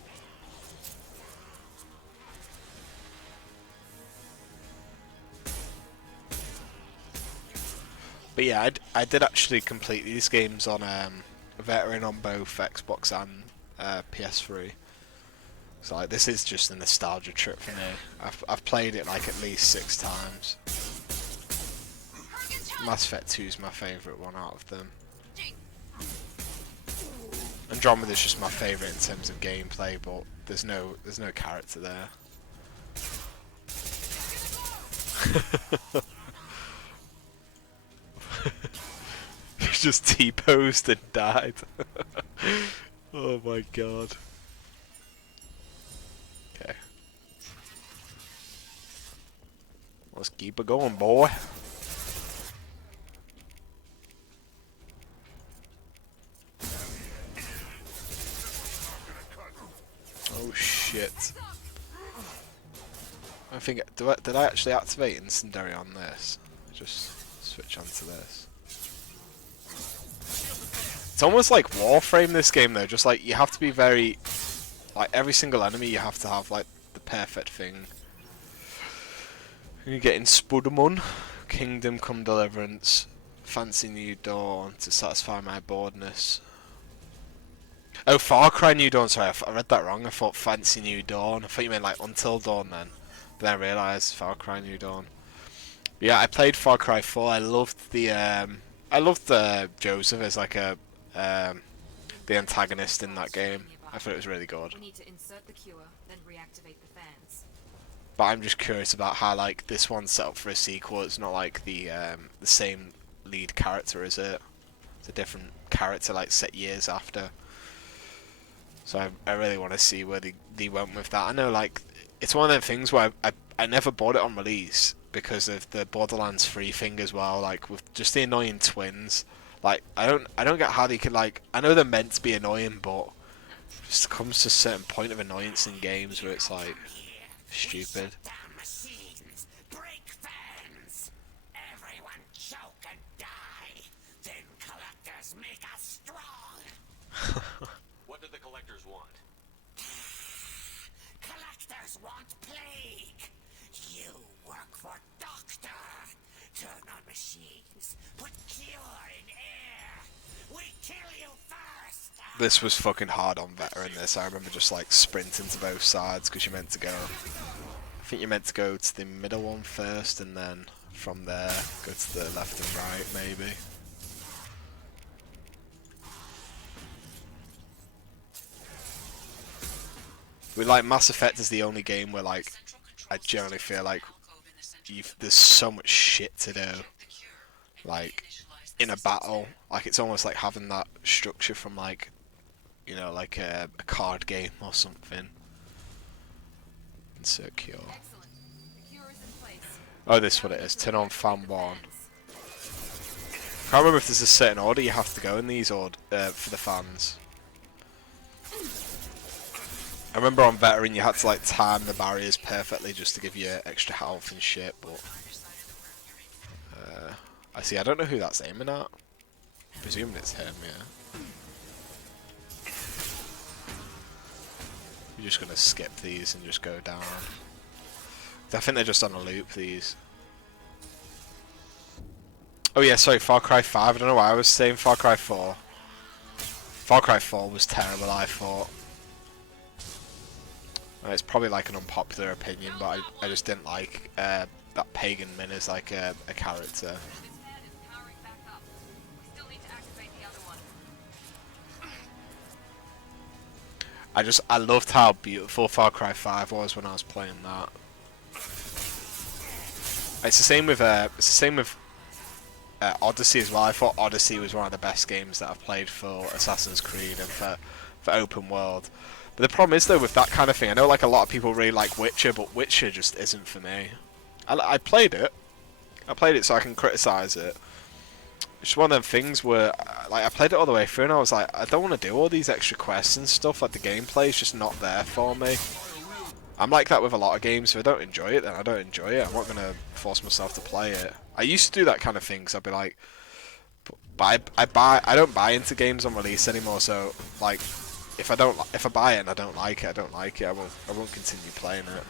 But yeah, I did actually complete these games on Veteran on both Xbox and PS3. So like, this is just a nostalgia trip for me. I've played it like at least 6 times. Mass Effect 2 is my favourite one out of them. Andromeda is just my favourite in terms of gameplay, but there's no character there. He just T-posed and died. Oh my god. Okay. Let's keep it going, boy. Oh shit. I think did I actually activate Incendiary on this? Just switch onto this. It's almost like Warframe, this game though, just like you have to be very, like every single enemy you have to have like the perfect thing. You're getting Spudamon, Kingdom Come Deliverance, Fancy New Dawn to satisfy my boredness. Oh, Far Cry New Dawn, sorry, I read that wrong, I thought Fancy New Dawn, I thought you meant like Until Dawn then. But then I realised Far Cry New Dawn. Yeah, I played Far Cry 4, I loved Joseph as like a the antagonist in that game. I thought it was really good. We need to insert the cure, then reactivate the fans. But I'm just curious about how like this one's set up for a sequel. It's not like the same lead character, is it? It's a different character, like set years after. So I really want to see where they went with that. I know like it's one of them things where I never bought it on release because of the Borderlands 3 thing as well. Like with just the annoying twins. Like I don't get how they could like. I know they're meant to be annoying, but it just comes to a certain point of annoyance in games where it's like stupid. Break fans. Everyone choke and die. Then collectors make us strong. What do the collectors want? Collectors want plague. You work for Doctor. Turn on machines. Put cure in air. We kill you first. This was fucking hard on Veteran, this. I remember just like sprinting to both sides because you're meant to go. I think you're meant to go to the middle one first and then from there go to the left and right maybe. With like Mass Effect is the only game where like I generally feel like there's so much shit to do. Like in a battle, like it's almost like having that structure from like, you know, like a card game or something. Insert cure. Oh, this is what it is. Turn on fan 1. Can't remember if there's a certain order you have to go in these or for the fans. I remember on Veteran you had to like time the barriers perfectly just to give you extra health and shit, but I see. I don't know who that's aiming at. I'm presuming it's him, yeah. You're just gonna skip these and just go down. I think they're just on a loop, these. Oh yeah, sorry, Far Cry 5. I don't know why I was saying Far Cry 4. Far Cry 4 was terrible, I thought. It's probably like an unpopular opinion, but I just didn't like that Pagan Min as like a character. I loved how beautiful Far Cry 5 was when I was playing that. It's the same with Odyssey as well. I thought Odyssey was one of the best games that I've played for Assassin's Creed and for open world. But the problem is though with that kind of thing, I know like a lot of people really like Witcher, but Witcher just isn't for me. I played it. I played it so I can criticise it. It's one of them things where like I played it all the way through and I was like, I don't want to do all these extra quests and stuff. Like the gameplay is just not there for me. I'm like that with a lot of games. If I don't enjoy it, then I don't enjoy it. I'm not gonna force myself to play it. I used to do that kind of thing, 'cause I'd be like, but I don't buy into games on release anymore. So like, if I buy it and I don't like it, I don't like it. I won't continue playing it.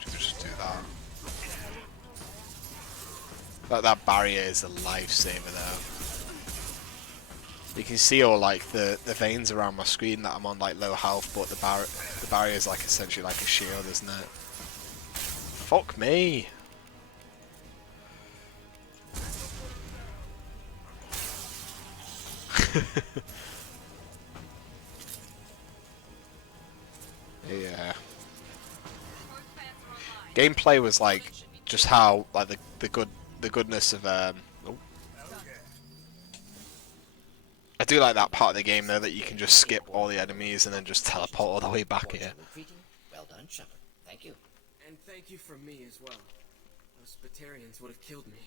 Just do that. That barrier is a lifesaver though. You can see all like the veins around my screen that I'm on like low health, but the barrier is like essentially like a shield, isn't it? Fuck me. Yeah. Gameplay was like just how like the goodness of oh. I do like that part of the game though, that you can just skip all the enemies and then just teleport all the way back here. Well done, Shepard. Thank you. And thank you from me as well. Those Batarians would have killed me.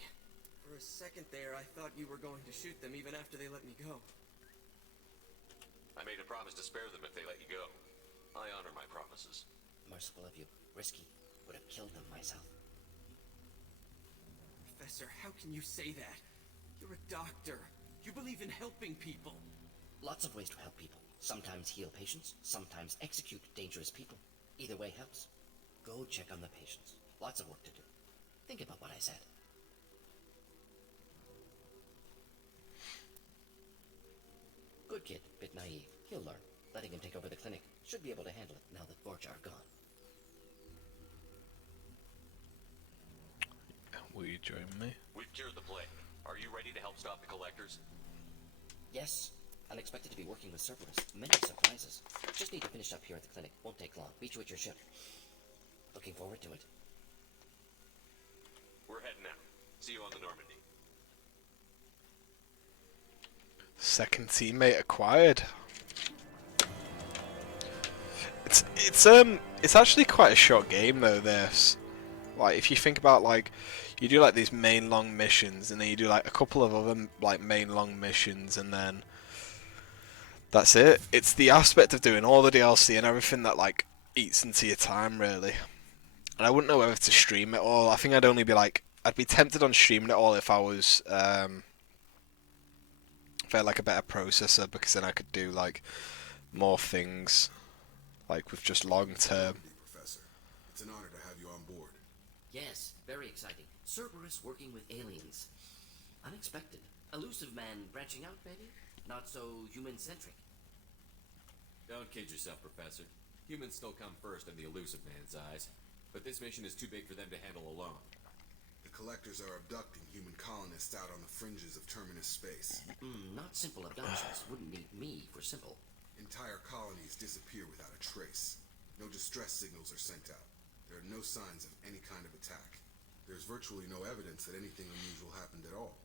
For a second there, I thought you were going to shoot them even after they let me go. I made a promise to spare them if they let you go. I honor my promises. Merciful of you. Risky. Would have killed them myself. Professor, how can you say that? You're a doctor. You believe in helping people. Lots of ways to help people. Sometimes heal patients, sometimes execute dangerous people. Either way helps. Go check on the patients. Lots of work to do. Think about what I said. Good kid, bit naive. He'll learn. Letting him take over the clinic. Should be able to handle it now that Vorcha are gone. Will you join me? We've cured the plague. Are you ready to help stop the collectors? Yes. Unexpected to be working with Cerberus. Many surprises. Just need to finish up here at the clinic. Won't take long. Meet you at your ship. Looking forward to it. We're heading out. See you on the Normandy. Second teammate acquired. It's actually quite a short game though, this. Like if you think about like you do like these main long missions and then you do like a couple of other like main long missions and then that's it. It's the aspect of doing all the DLC and everything that like eats into your time really. And I wouldn't know whether to stream it all. I think I'd be tempted on streaming it all if I was if I had like a better processor, because then I could do like more things like with just long term. Professor, it's an honor to have you on board. Yes, very exciting. Cerberus working with aliens. Unexpected. Elusive man branching out, maybe? Not so human-centric. Don't kid yourself, Professor. Humans still come first in the elusive man's eyes. But this mission is too big for them to handle alone. The collectors are abducting human colonists out on the fringes of terminus space. Not simple abductions. Wouldn't need me for simple. Entire colonies disappear without a trace. No distress signals are sent out. There are no signs of any kind of attack. There's virtually no evidence that anything unusual happened at all.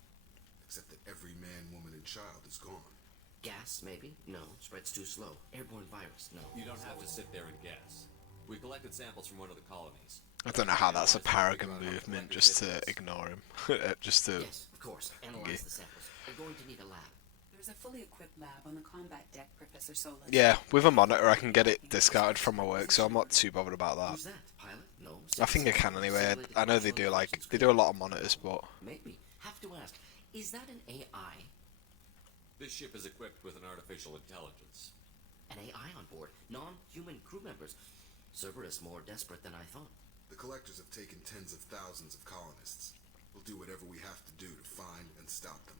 Except that every man, woman, and child is gone. Gas, maybe? No. Spreads too slow. Airborne virus? No. You don't have to sit there and guess. We collected samples from one of the colonies. I don't know how that's a Paragon movement, just to ignore him. Just to... Yes, of course. Analyze the samples. We're going to need a lab. There's a fully equipped lab on the combat deck, Professor Solis. Yeah, with a monitor I can get it discarded from my work, so I'm not too bothered about that. Who's that? Pilot? No. I think I can anyway. I know they do a lot of monitors, but Maybe. Have to ask. Is that an AI? This ship is equipped with an artificial intelligence. An AI on board? Non-human crew members? Cerberus more desperate than I thought. The collectors have taken tens of thousands of colonists. We'll do whatever we have to do to find and stop them.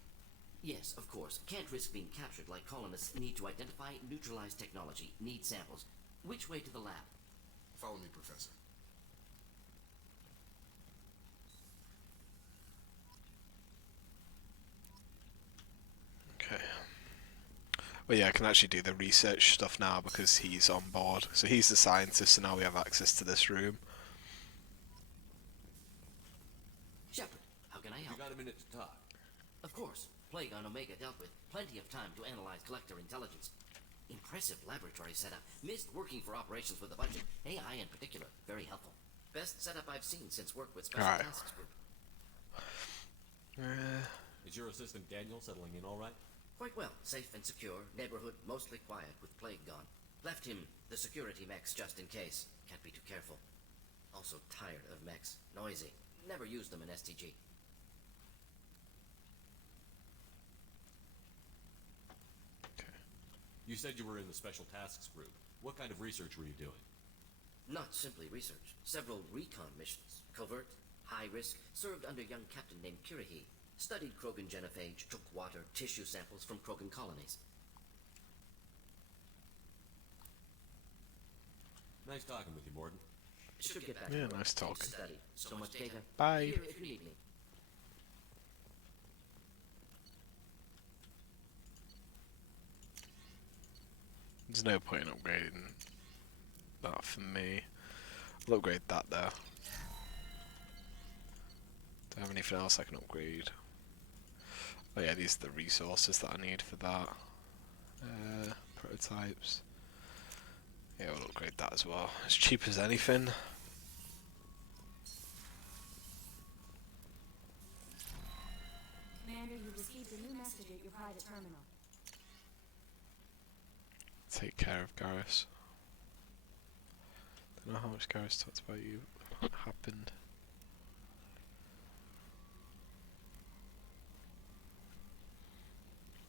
Yes, of course. Can't risk being captured like colonists. Need to identify, neutralize technology. Need samples. Which way to the lab? Follow me, Professor. okay. Well, yeah, I can actually do the research stuff now because he's on board. So he's the scientist, so now we have access to this room. Shepard, how can I help? You got a minute to talk? Of course, Plague on Omega dealt with plenty of time to analyze collector intelligence. Impressive laboratory setup. Missed working for operations with a budget. AI in particular, very helpful. Best setup I've seen since work with Special Tasks Group. Is your assistant Daniel settling in all right? Quite well. Safe and secure. Neighborhood mostly quiet with Plague gone. Left him the security mechs just in case. Can't be too careful. Also tired of mechs. Noisy. Never used them in STG. You said you were in the Special Tasks Group. What kind of research were you doing? Not simply research. Several recon missions. Covert, high risk, served under a young captain named Kirahi. Studied Krogan genophage, took water, tissue samples from Krogan colonies. Nice talking with you, Morden. Should get back Yeah, to nice talking. Studied. So much data. Bye. Here if you need me. There's no point in upgrading that for me. I'll upgrade that though. Do I have anything else I can upgrade? Oh yeah, these are the resources that I need for that. Prototypes. Yeah, we'll upgrade that as well. As cheap as anything. Commander, you received a new message at your private terminal. Take care of Garrus. Don't know how much Garrus talked about you. What happened?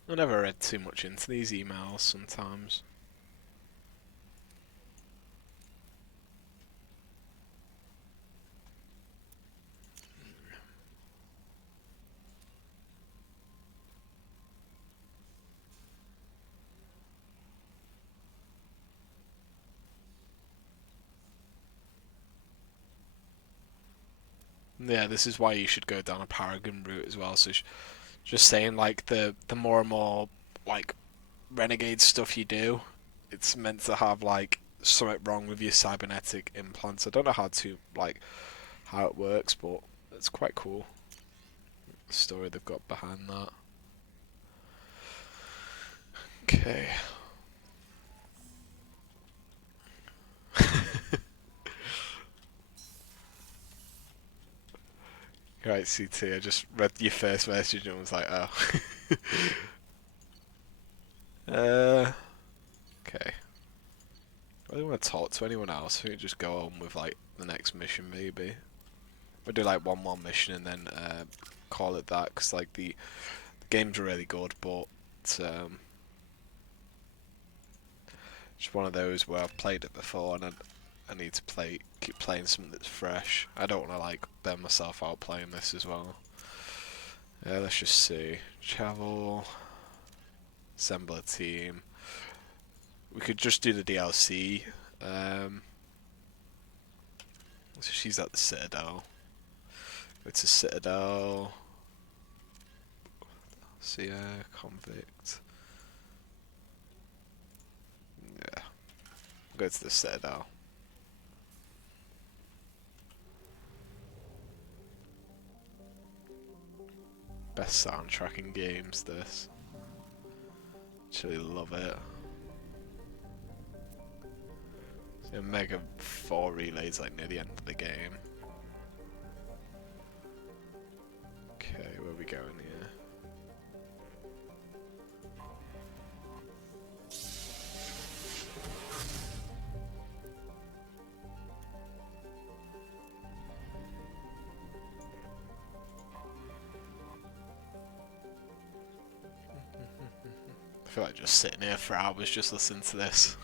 I never read too much into these emails sometimes. Yeah, this is why you should go down a Paragon route as well. So just saying, like, the more and more like renegade stuff you do, it's meant to have like something wrong with your cybernetic implants. I don't know how it works, but it's quite cool. The story they've got behind that. Okay. Right, CT, I just read your first message and was like, oh. Okay. I don't want to talk to anyone else. I think just go on with like the next mission maybe. We'll do like one more mission and then call it that, because like the game's really good, but just one of those where I've played it before and I need to keep playing something that's fresh. I don't want to like burn myself out playing this as well. Let's just see. Travel, assemble a team. We could just do the DLC. So she's at the Citadel. Go to Citadel. See convict. Yeah. Go to the Citadel. Best soundtrack in games, this. Actually love it. So Mega 4 relays like near the end of the game. Okay, where are we going here? I feel like just sitting here for hours just listening to this.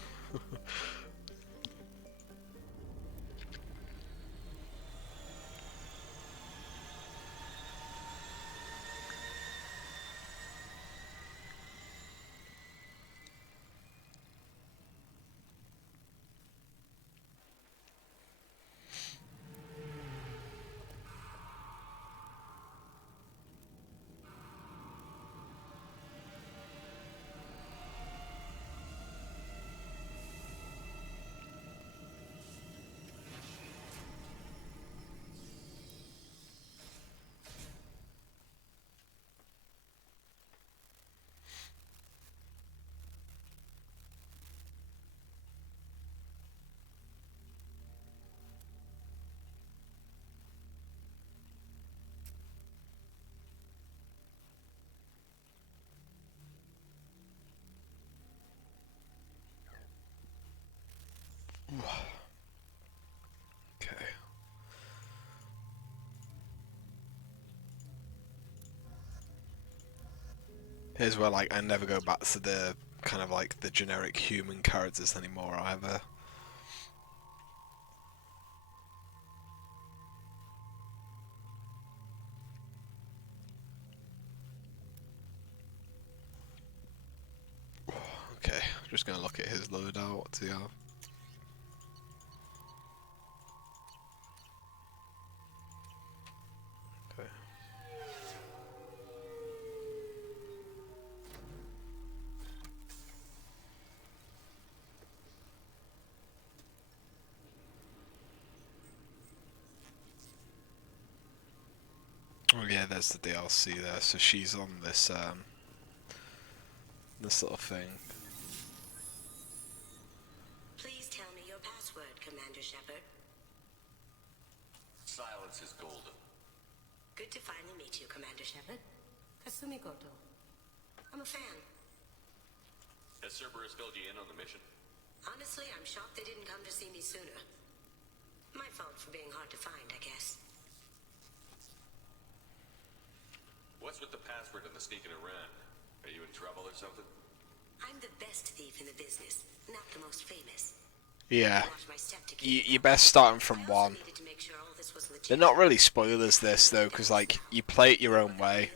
Here's where like I never go back to the kind of like the generic human characters anymore either. Okay, I'm just gonna look at his loadout. What does he have? Okay. Oh yeah, there's the DLC there. So she's on this this little thing. Please tell me your password, Commander Shepard. Silence is golden. Good to finally meet you, Commander Shepard. Kasumi Goto. I'm a fan. Has Cerberus filled you in on the mission? Honestly, I'm shocked they didn't come to see me sooner. My fault for being hard to find, I guess. What's with the password and the sneaking around? Are you in trouble or something? I'm the best thief in the business, not the most famous. Yeah, you best starting from one. They're not really spoilers this though, because like you play it your own way.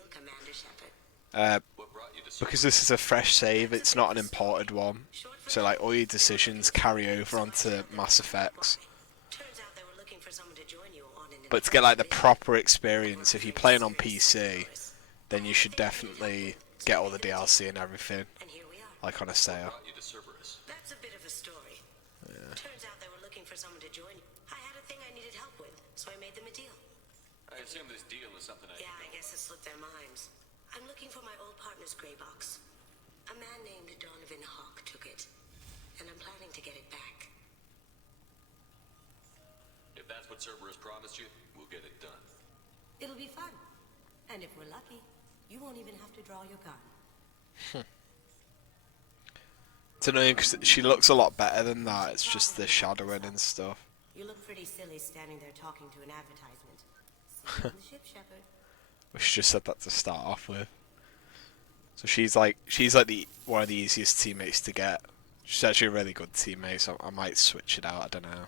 Because this is a fresh save, it's not an imported one. So like all your decisions carry over onto Mass Effects. But to get like the proper experience, if you're playing on PC, then you should definitely get all the DLC and everything, like on a sale. That's a bit of a story. Yeah. Turns out they were looking for someone to join. I had a thing I needed help with, so I made them a deal. I assume this deal is something I... Yeah, I guess it slipped their minds. I'm looking for my old partner's gray box. A man named Donovan Hawk took it, and I'm planning to get it back. If that's what Cerberus promised you, we'll get it done. It'll be fun. And if we're lucky, you won't even have to draw your gun. It's annoying because she looks a lot better than that. It's just the shadowing and stuff. You look pretty silly standing there talking to an advertisement. See you on the ship, Shepard. We should just said that to start off with. So she's like the one of the easiest teammates to get. She's actually a really good teammate, so I might switch it out. I don't know.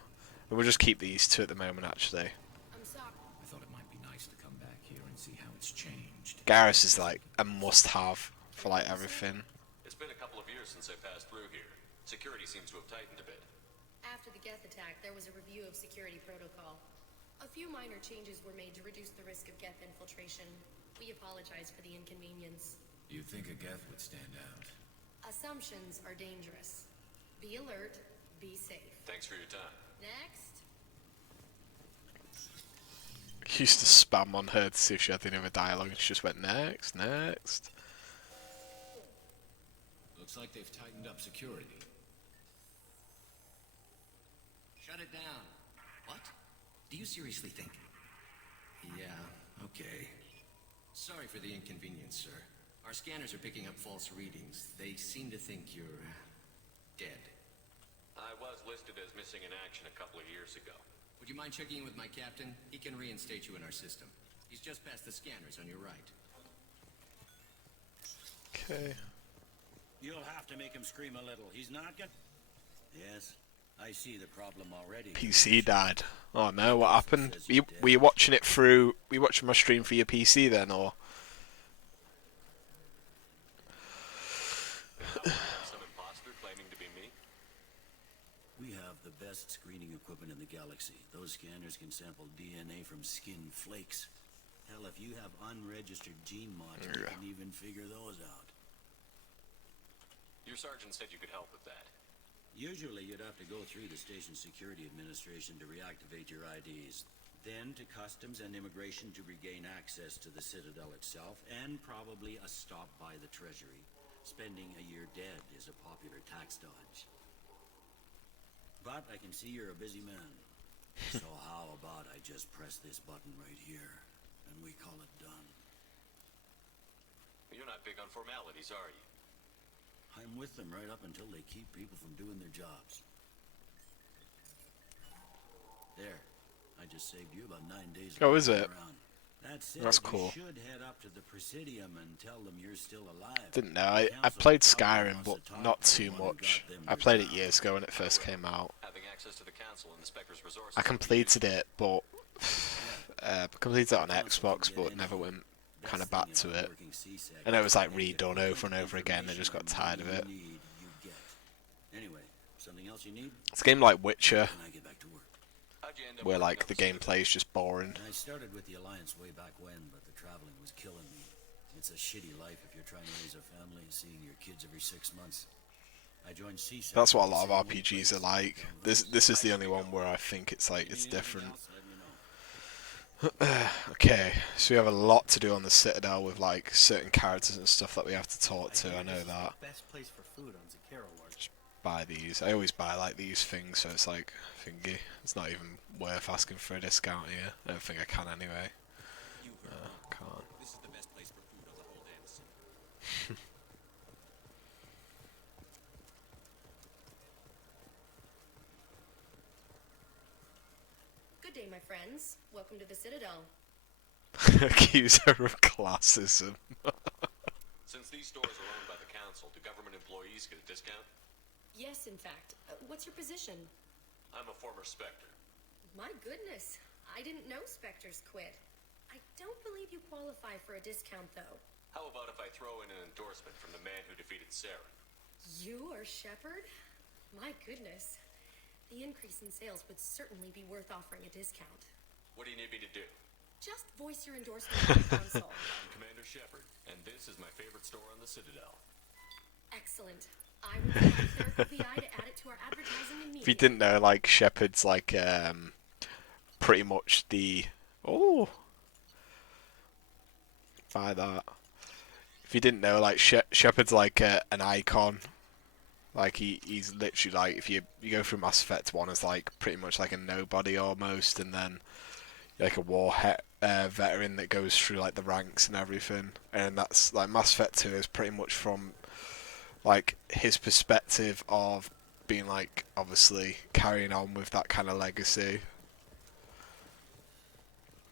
But we'll just keep these two at the moment, actually. I thought it might be nice to come back here and see how it's changed. Garrus is like a must-have for like everything. It's been a couple of years since I passed through here. Security seems to have tightened a bit. After the Geth attack, there was a review of security protocol. A few minor changes were made to reduce the risk of Geth infiltration. We apologize for the inconvenience. You'd think a Geth would stand out. Assumptions are dangerous. Be alert, be safe. Thanks for your time. Next. He used to spam on her to see if she had any other dialogue, and she just went next, next. Looks like they've tightened up security. Shut it down. What? Do you seriously think? Yeah, okay. Sorry for the inconvenience, sir. Our scanners are picking up false readings. They seem to think you're dead. I was listed as missing in action a couple of years ago. Would you mind checking in with my captain? He can reinstate you in our system. He's just past the scanners on your right. Okay. You'll have to make him scream a little. He's not gonna... Yes, I see the problem already. PC died. Oh no, what happened? Were you watching it through... Were you watching my stream for your PC then, or...? Some imposter claiming to be me? We have the best screening equipment in the galaxy. Those scanners can sample DNA from skin flakes. Hell, if you have unregistered gene mods, we can even figure those out. Your sergeant said you could help with that. Usually you'd have to go through the station security administration to reactivate your IDs, then to customs and immigration to regain access to the Citadel itself, and probably a stop by the Treasury. Spending a year dead is a popular tax dodge. But I can see you're a busy man. So how about I just press this button right here, and we call it done? You're not big on formalities, are you? I'm with them right up until they keep people from doing their jobs. There. I just saved you about 9 days. Oh, is it? Around. That said, That's cool. You should head up to the Presidium and tell them you're still alive. Didn't know. I played Skyrim, but not too much. I played it years ago when it first came out. Having access to the council and the Spectre's resources. I completed it, but completed it on Xbox, but never went kind of back to it. And it was like redone over and over again. I just got tired of it. Anyway, something else you need? It's a game like Witcher, Can I get back to work? where like the gameplay is just boring. I started with the Alliance way back when, but the traveling was killing me. It's a shitty life if you're trying to raise a family and seeing your kids every 6 months. I joined CSAC. That's what a lot of RPGs are like. This is the only one where I think it's like it's different. Okay, so we have a lot to do on the Citadel with like certain characters and stuff that we have to talk to. I know that. Best place for food on Zakero Wars. Just buy these. I always buy like these things, so it's like thingy. It's not even worth asking for a discount here. I don't think I can anyway. Can't. This is the best place for food on the whole damn city. Good day, my friends. Welcome to the Citadel. Accuser of classism. Since these stores are owned by the council, do government employees get a discount? Yes, in fact. What's your position? I'm a former Spectre. My goodness. I didn't know Spectres quit. I don't believe you qualify for a discount, though. How about if I throw in an endorsement from the man who defeated Saren? You are Shepard? My goodness. The increase in sales would certainly be worth offering a discount. What do you need me to do? Just voice your endorsement on the console. I'm Commander Shepard, and this is my favorite store on the Citadel. Excellent. I will get the VI to add it to our advertising immediately. If you didn't know, like Shepard's like pretty much the buy that. If you didn't know, like Shepard's like an icon. Like he's literally like, if you go through Mass Effect 1 as like pretty much like a nobody almost, and then like a war veteran that goes through like the ranks and everything, and that's like Mass Effect 2 is pretty much from like his perspective of being like obviously carrying on with that kind of legacy,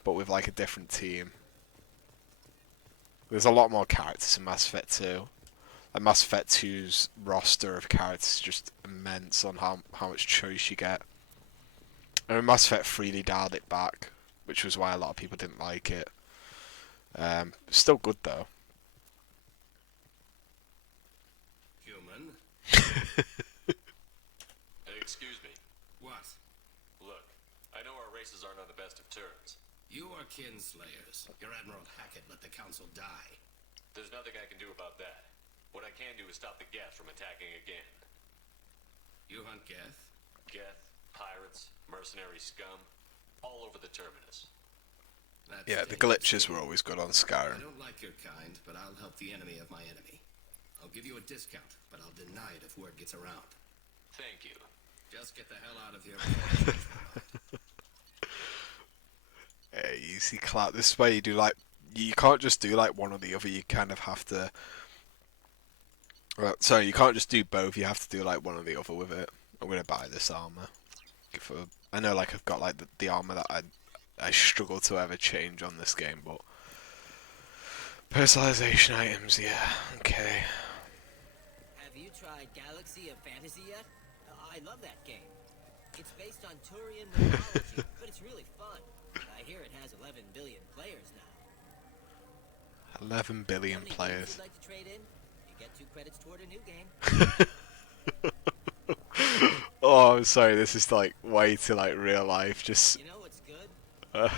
but with like a different team. There's a lot more characters in Mass Effect 2. Like Mass Effect 2's roster of characters is just immense on how much choice you get. And Mass Effect 3 they dialed it back, which was why a lot of people didn't like it. Still good though. Human? Excuse me. What? Look, I know our races aren't on the best of terms. You are kinslayers. Your Admiral Hackett let the Council die. There's nothing I can do about that. What I can do is stop the Geth from attacking again. You hunt Geth? Geth, pirates, mercenary scum, all over the terminus. That's Yeah, the glitches were always good on Skyrim. I don't like your kind, but I'll help the enemy of my enemy. I'll give you a discount, but I'll deny it if word gets around. Thank you. Just get the hell out of here before I change my mind. Hey, easy clap. This is where you do like, you can't just do like one or the other. You kind of have to. Well, sorry, you can't just do both. You have to do like one or the other with it. I'm gonna buy this armor. I know, like I've got like the armor that I struggle to ever change on this game, but personalization items, yeah, okay. Have you tried Galaxy of Fantasy yet? I love that game. It's based on Turian mythology, but it's really fun. I hear it has 11 billion players now. 11 billion players. Would you like to trade in? You get 2 credits toward a new game. Oh, I'm sorry. This is like way too like real life. Just. You know what's good? The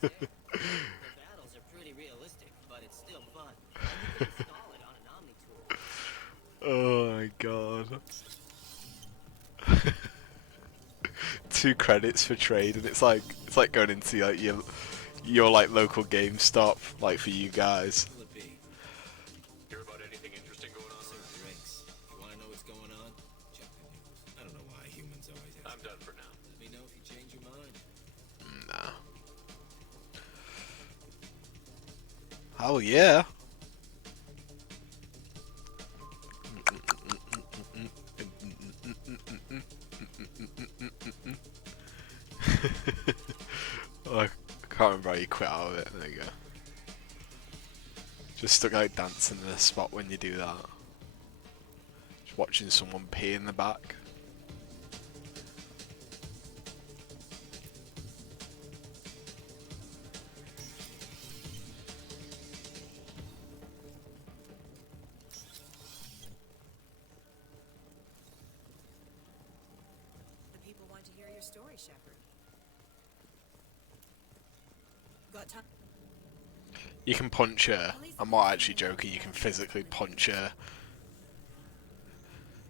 battles are pretty realistic, but it's still fun. And you can install it on an Omni tool. Oh my god. 2 credits for trade, and it's like going into like your like local GameStop, like for you guys. Hear about anything interesting going on around? Drinks. You want to know what's going on? Check the news. I don't know why humans always ask. I'm done for now. Let me know if you change your mind. Nah. Oh yeah. Oh, I can't remember how you quit out of it. There you go. Just stuck like dancing in a spot when you do that. Just watching someone pee in the back. The people want to hear your story, Shepard. Got time? You can punch her. I'm not actually joking, you can physically punch her.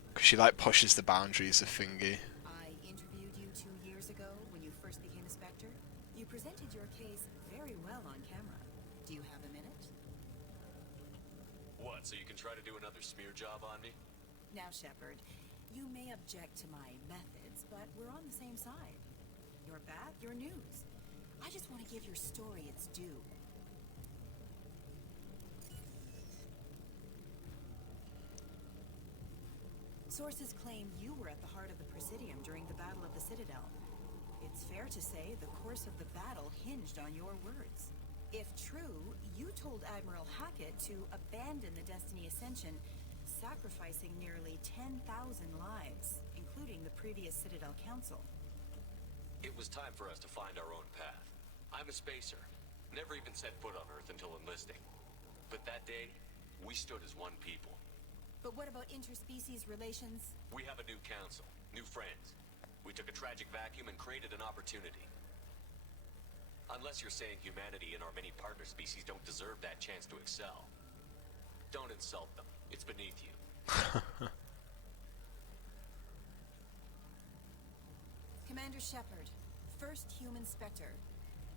Because she like pushes the boundaries of thingy. I interviewed you 2 years ago when you first became a Spectre. You presented your case very well on camera. Do you have a minute? What, so you can try to do another smear job on me? Now, Shepard, you may object to my methods, but we're on the same side. Your bad, your news. I just want to give your story its due. Sources claim you were at the heart of the Presidium during the Battle of the Citadel. It's fair to say the course of the battle hinged on your words. If true, you told Admiral Hackett to abandon the Destiny Ascension, sacrificing nearly 10,000 lives, including the previous Citadel Council. It was time for us to find our own path. I'm a spacer. Never even set foot on Earth until enlisting. But that day, we stood as one people. But what about interspecies relations? We have a new council, new friends. We took a tragic vacuum and created an opportunity. Unless you're saying humanity and our many partner species don't deserve that chance to excel. Don't insult them. It's beneath you. Commander Shepard, first human Spectre.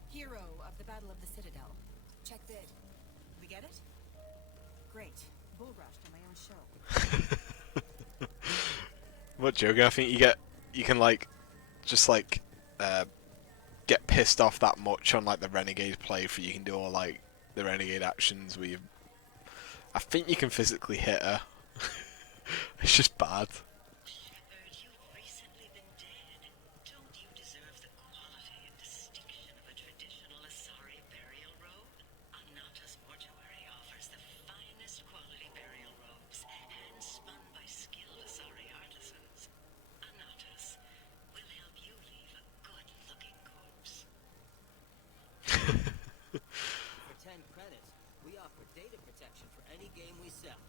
Hero of the Battle of the Citadel. Check vid. We get it? Great. Bull rushed on my own show. What joking? I think you can like just like get pissed off that much on like the Renegade playthrough. You can do all like the Renegade actions where you, I think you can physically hit her. It's just bad. For 10 credits, we offer data protection for any game we sell.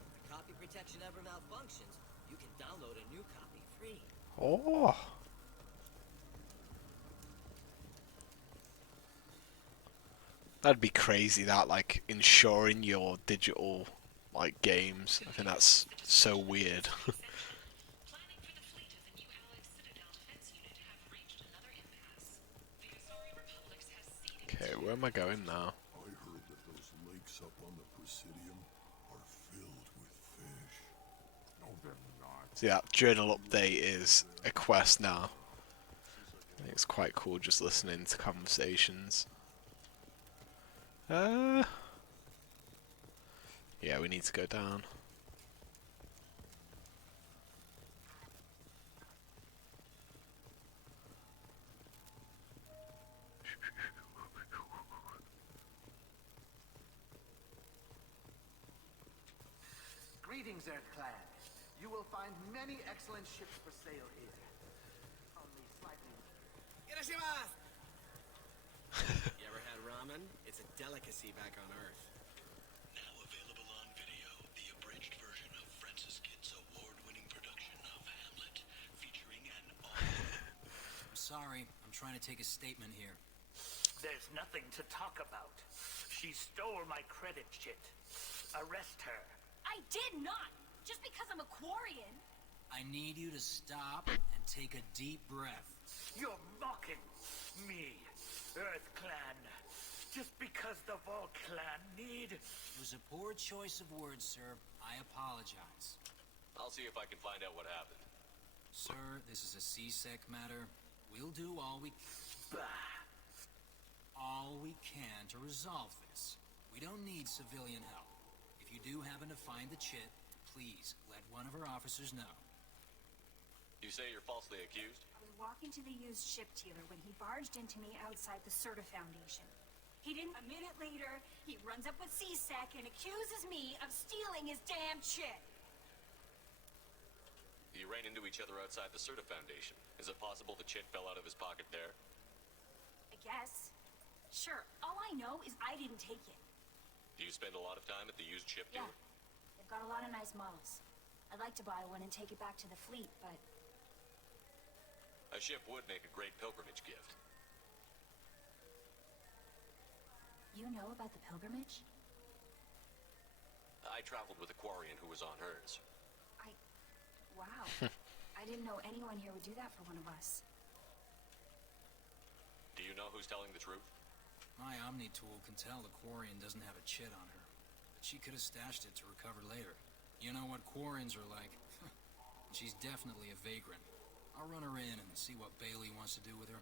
If the copy protection ever malfunctions, you can download a new copy free. Oh. That'd be crazy, that, like, insuring your digital, like, games. I think that's so weird. Okay, where am I going now? I heard that those lakes up on the Presidium are filled with fish. No, they're not. See, that journal update is a quest now. I think it's quite cool just listening to conversations. Yeah, we need to go down. Greetings, Earth Clan. You will find many excellent ships for sale here. Only slightly... You ever had ramen? It's a delicacy back on Earth. Now available on video, the abridged version of Francis Kidd's award-winning production of Hamlet, featuring an I'm sorry, I'm trying to take a statement here. There's nothing to talk about. She stole my credit shit. Arrest her. I did not! Just because I'm a Quarian! I need you to stop and take a deep breath. You're mocking me, Earth Clan. Just because the Vol Clan need... It was a poor choice of words, sir. I apologize. I'll see if I can find out what happened. Sir, this is a C-Sec matter. We'll do all we can to resolve this. We don't need civilian help. If you do happen to find the chit, please let one of our officers know. You say you're falsely accused? I was walking to the used ship dealer when he barged into me outside the Certa Foundation. He didn't. A minute later, he runs up with C-Sec and accuses me of stealing his damn chip. You ran into each other outside the Certa Foundation. Is it possible the chit fell out of his pocket there? I guess. Sure, all I know is I didn't take it. Do you spend a lot of time at the used ship Yeah, dealer? they've got a lot of nice models. I'd like to buy one and take it back to the fleet, but... A ship would make a great pilgrimage gift. You know about the pilgrimage? I traveled with a Quarian who was on hers. Wow. I didn't know anyone here would do that for one of us. Do you know who's telling the truth? My Omni tool can tell the Quarian doesn't have a chit on her, but she could have stashed it to recover later. You know what Quarians are like. She's definitely a vagrant. I'll run her in and see what Bailey wants to do with her.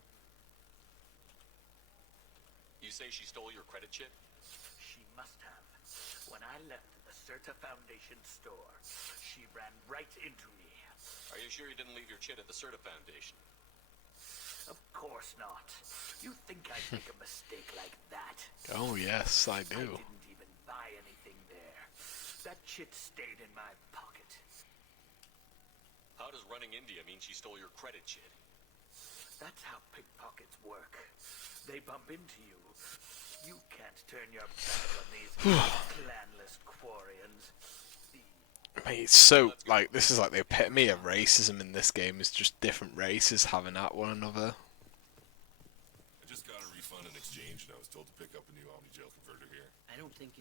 You say she stole your credit chip? She must have. When I left the Certa Foundation store, she ran right into me. Are you sure you didn't leave your chit at the Certa Foundation? Of course not. You think I'd make a mistake like that? Oh yes, I do. I didn't even buy anything there. That chit stayed in my pocket. How does running India mean she stole your credit chit? That's how pickpockets work. They bump into you. You can't turn your back on these clanless Quarians. Mate, it's so, like, this is like the epitome of racism in this game, is just different races having at one another. I just got a refund in exchange, and I was told to pick up a new Omni Gel converter here. I don't think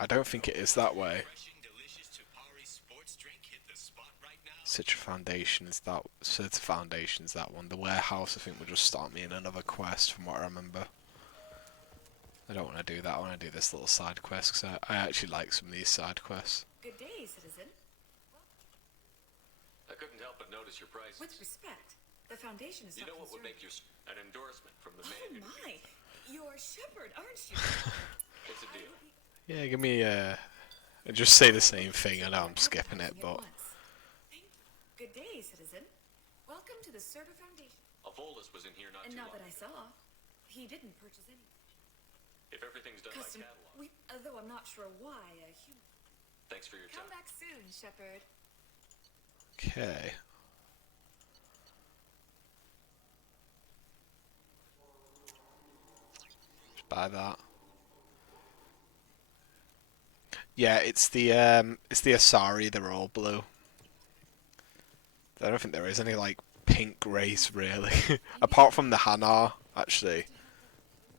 I don't think it is that way. Such a foundation is that. Certa Foundation is that one. The warehouse, I think, will just start me in another quest, from what I remember. I don't want to do that. I want to do this little side quest because I actually like some of these side quests. Good day, citizen. I couldn't help but notice your prices. With respect, the Foundation is You not know what would concerned. make you an endorsement from the man who... Oh my! You're Shepard, aren't you? What's the deal? Yeah, give me just say the same thing. I know I'm skipping it, but Good day, citizen. Welcome to the Certa Foundation. A Volus was in here not And too not long. that I saw. He didn't purchase any. If everything's done Custom. by catalog. Although I'm not sure why a human. Thanks for your time. Come back soon, Shepard. okay. Just buy that. Yeah, it's the Asari. They're all blue. I don't think there is any like pink race really, apart from the Hanar. Actually,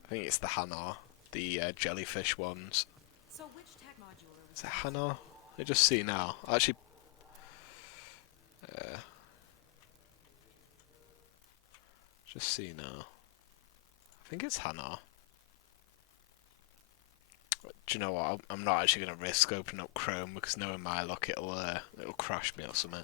I think it's the Hanar, the jellyfish ones. So which tech module are Is it Hanar? I just see now. Actually, just see now. I think it's Hanar. Do you know what? I'm not actually going to risk opening up Chrome because knowing my luck, it'll crash me or something.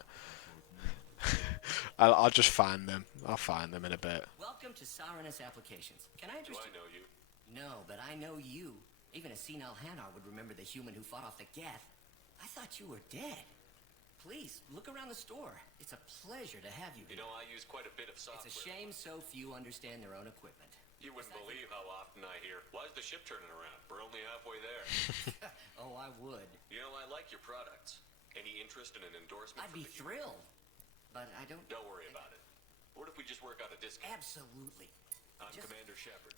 I'll just find them. I'll find them in a bit. Welcome to Saranus Applications. Can I interest Do I know you? No, but I know you. Even a senile Hanar would remember the human who fought off the Geth. I thought you were dead. Please, look around the store. It's a pleasure to have you You here. know, I use quite a bit of software. It's a shame so few understand their own equipment. You wouldn't believe how often I hear, why's the ship turning around? We're only halfway there. Oh, I would. You know, I like your products. Any interest in an endorsement I'd from be the thrilled. But I don't... Don't worry about it. What if we just work out a discount? Absolutely. I'm Commander Shepard.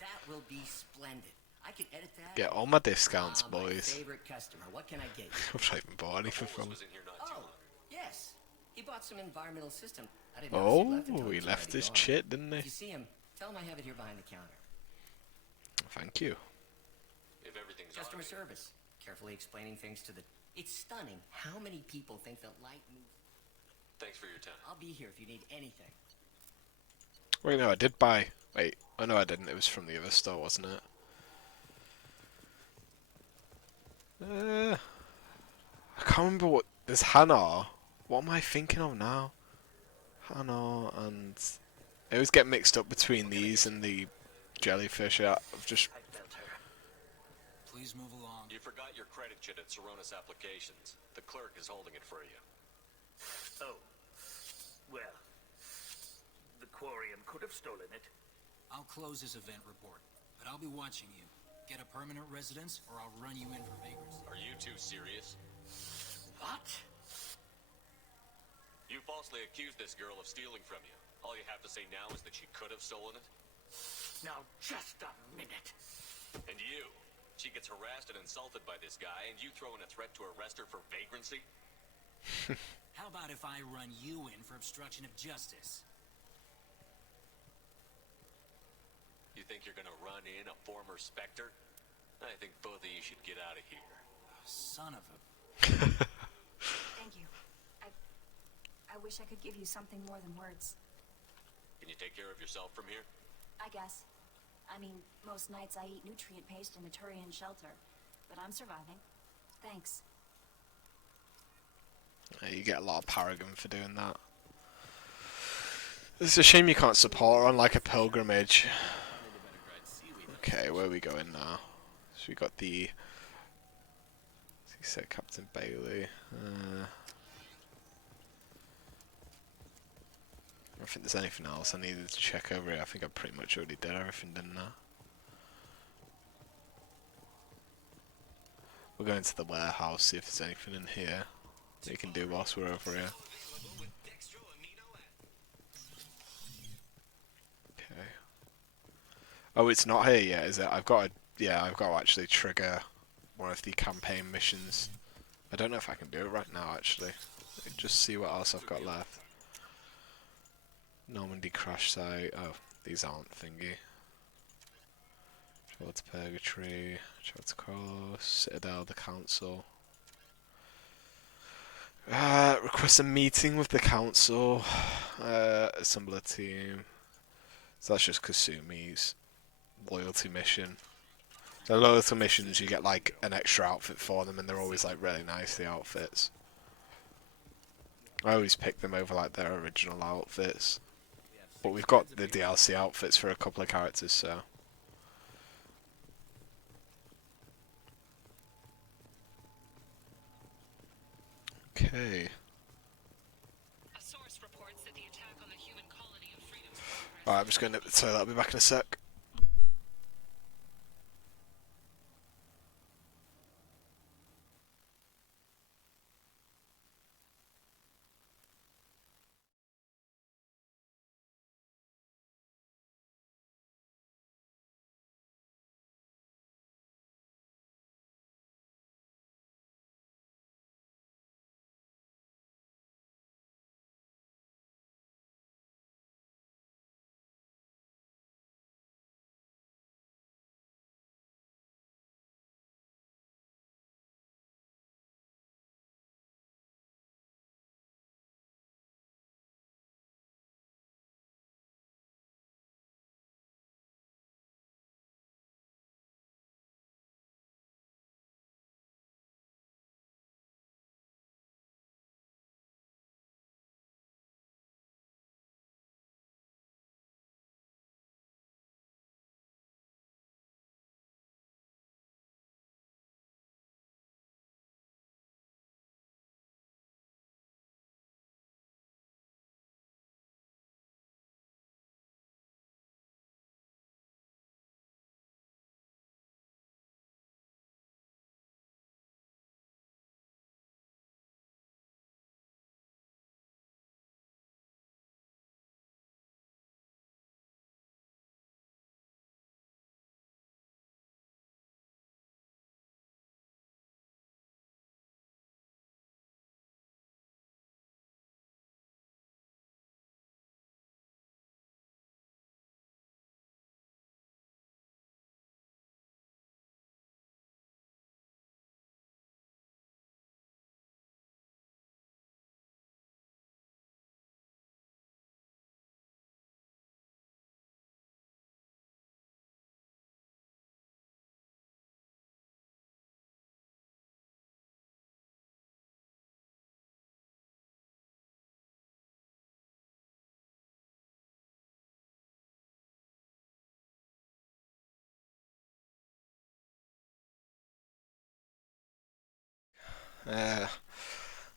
That will be splendid. I can edit that. Get all my discounts, My boys. favorite customer. What can I get you? I've not even bought anything from. Was in here not too Oh, long. yes. He bought some environmental system. I didn't notice Oh, left until he was left already his gone. chit, didn't If he? you see him, tell him I have it here behind the counter. Thank you. If everything's Customer automated. service. Carefully explaining things to the... It's stunning how many people think the light moves. Thanks for your time. I'll be here if you need anything. Wait, no, I did buy. Wait, oh no, I didn't. It was from the other store, wasn't it? I can't remember what. There's Hanar. What am I thinking of now? Hanar and. I always get mixed up between these and the jellyfish. I've just. Please move along. You forgot your credit chit at Saronis Applications. The clerk is holding it for you. Oh, Well, the Quarian could have stolen it. I'll close this event report, but I'll be watching you. Get a permanent residence, or I'll run you in for vagrancy. Are you two serious? What? You falsely accused this girl of stealing from you. All you have to say now is that she could have stolen it? Now, just a minute. And you? She gets harassed and insulted by this guy, and you throw in a threat to arrest her for vagrancy? How about if I run you in for obstruction of justice? You think you're gonna run in a former Spectre? I think both of you should get out of here. Son of a... Thank you. I wish I could give you something more than words. Can you take care of yourself from here? I guess. I mean, most nights I eat nutrient paste in a Turian shelter, but I'm surviving. Thanks. You get a lot of paragon for doing that. It's a shame you can't support her on like a pilgrimage. Okay, where are we going now? So we got the... He said Captain Bailey. I don't think there's anything else I needed to check over here. I think I pretty much already did everything, didn't I? We'll go into the warehouse, see if there's anything in here that we can do whilst we're over here. Okay. Oh, it's not here yet, is it? I've got to, yeah, I've got to actually trigger one of the campaign missions. I don't know if I can do it right now, actually. Just see what else I've got left. Normandy crash site. Oh, these aren't thingy. Travel to Purgatory. Travel to Cross. Citadel, the Council. Request a meeting with the Council. Assemble a team. So that's just Kasumi's loyalty mission. So loyalty missions, you get like an extra outfit for them, and they're always like really nice, the outfits. I always pick them over like their original outfits. But we've got the DLC outfits for a couple of characters, so... Okay. Alright, I'm just going to nip the toilet. I'll be back in a sec.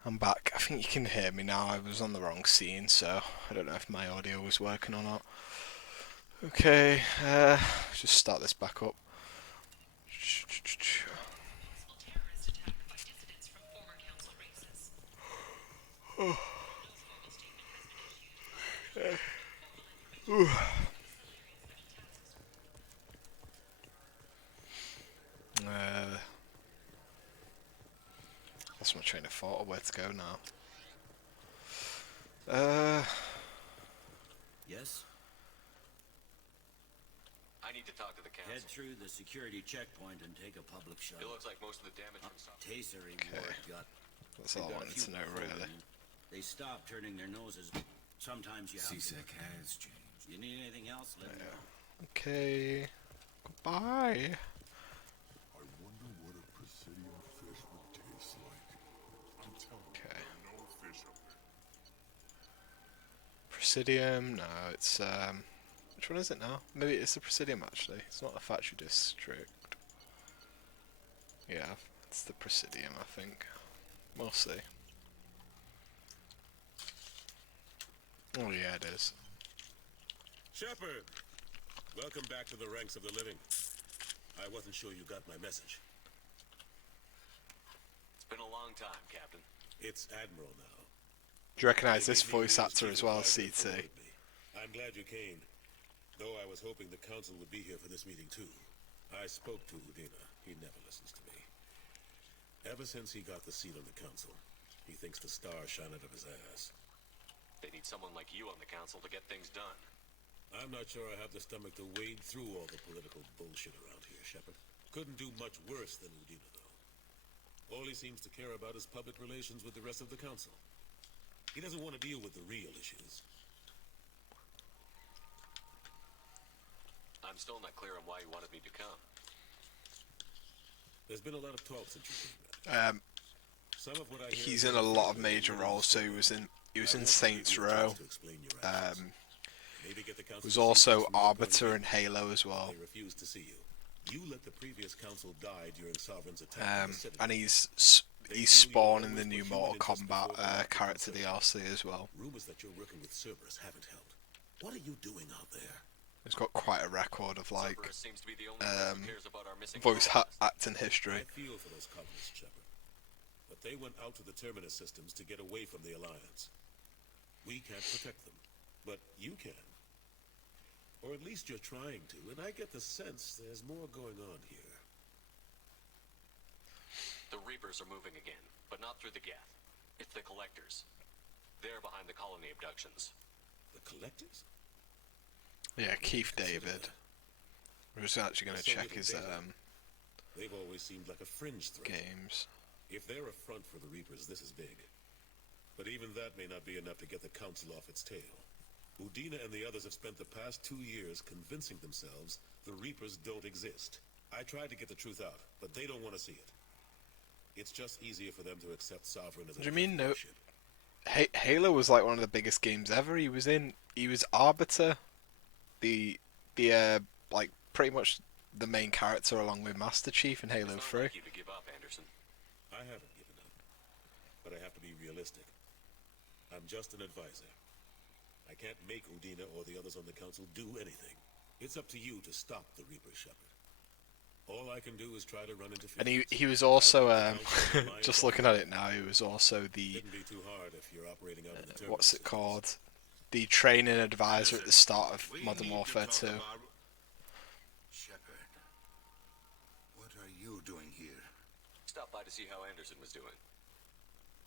I'm back. I think you can hear me now. I was on the wrong scene, so I don't know if my audio was working or not. Okay, just start this back up. That's my train of thought of where to go now. Yes? I need to talk to the council. Head through the security checkpoint and take a public shuttle. It looks like most of the damage from Taser reward got. That's all I wanted to know, really. They stopped turning their noses. Sometimes you have CSEC has changed. You need anything else? Let me know. Okay. Goodbye. I wonder what a Presidium fish would taste like. I'm telling you, there are no fish up there. Presidium? No, it's which one is it now? Maybe it's the Presidium actually. It's not the factory district. Yeah, it's the Presidium, I think. We'll see. Oh yeah, it is. Shepard! Welcome back to the ranks of the living. I wasn't sure you got my message. It's been a long time, Captain. It's Admiral now. Do you recognise this voice actor as well, CT? I'm glad you came. Though I was hoping the council would be here for this meeting too. I spoke to Udina. He never listens to me. Ever since he got the seat on the council, he thinks the stars shine out of his ass. They need someone like you on the council to get things done. I'm not sure I have the stomach to wade through all the political bullshit around here, Shepard. Couldn't do much worse than Udina, though. All he seems to care about is public relations with the rest of the council. He doesn't want to deal with the real issues. I'm still not clear on why you wanted me to come. There's been a lot of talk since you came back. Some of what I hear He's in a lot of major roles, so he was in Saints Row. Was also Arbiter in Halo as well. They refuse to see you. You let the previous council die during Sovereign's attack. And he's Spawn in the new Mortal Kombat character DLC as well. Rumors that you're working with Cerberus haven't helped. What are you doing out there? He's got quite a record of like voice acting history. I feel for those colonists, Shepard. But they went out to the Terminus systems to get away from the Alliance. We can't protect them, but you can. Or at least you're trying to, and I get the sense there's more going on here. The Reapers are moving again, but not through the Geth. It's the Collectors. They're behind the colony abductions. The Collectors? Yeah, Keith David. We're just actually going to check his They've always seemed like a fringe threat. Games. If they're a front for the Reapers, this is big. But even that may not be enough to get the Council off its tail. Udina and the others have spent the past 2 years convincing themselves the Reapers don't exist. I tried to get the truth out, but they don't want to see it. It's just easier for them to accept Sovereign as a... What do you mean, no? Halo was like one of the biggest games ever. He was Arbiter, the like pretty much the main character along with Master Chief in Halo 3. Like you to give up, Anderson. I haven't given up, but I have to be realistic. I'm just an advisor. I can't make Udina or the others on the council do anything. It's up to you to stop the Reaper, Shepard. All I can do is try to run into... And he was also just looking at it now. He was also the Couldn't be too hard if you're operating out of the what's it called? The training advisor at the start of Modern Warfare 2. Shepard, what are you doing here? Stop by to see how Anderson was doing.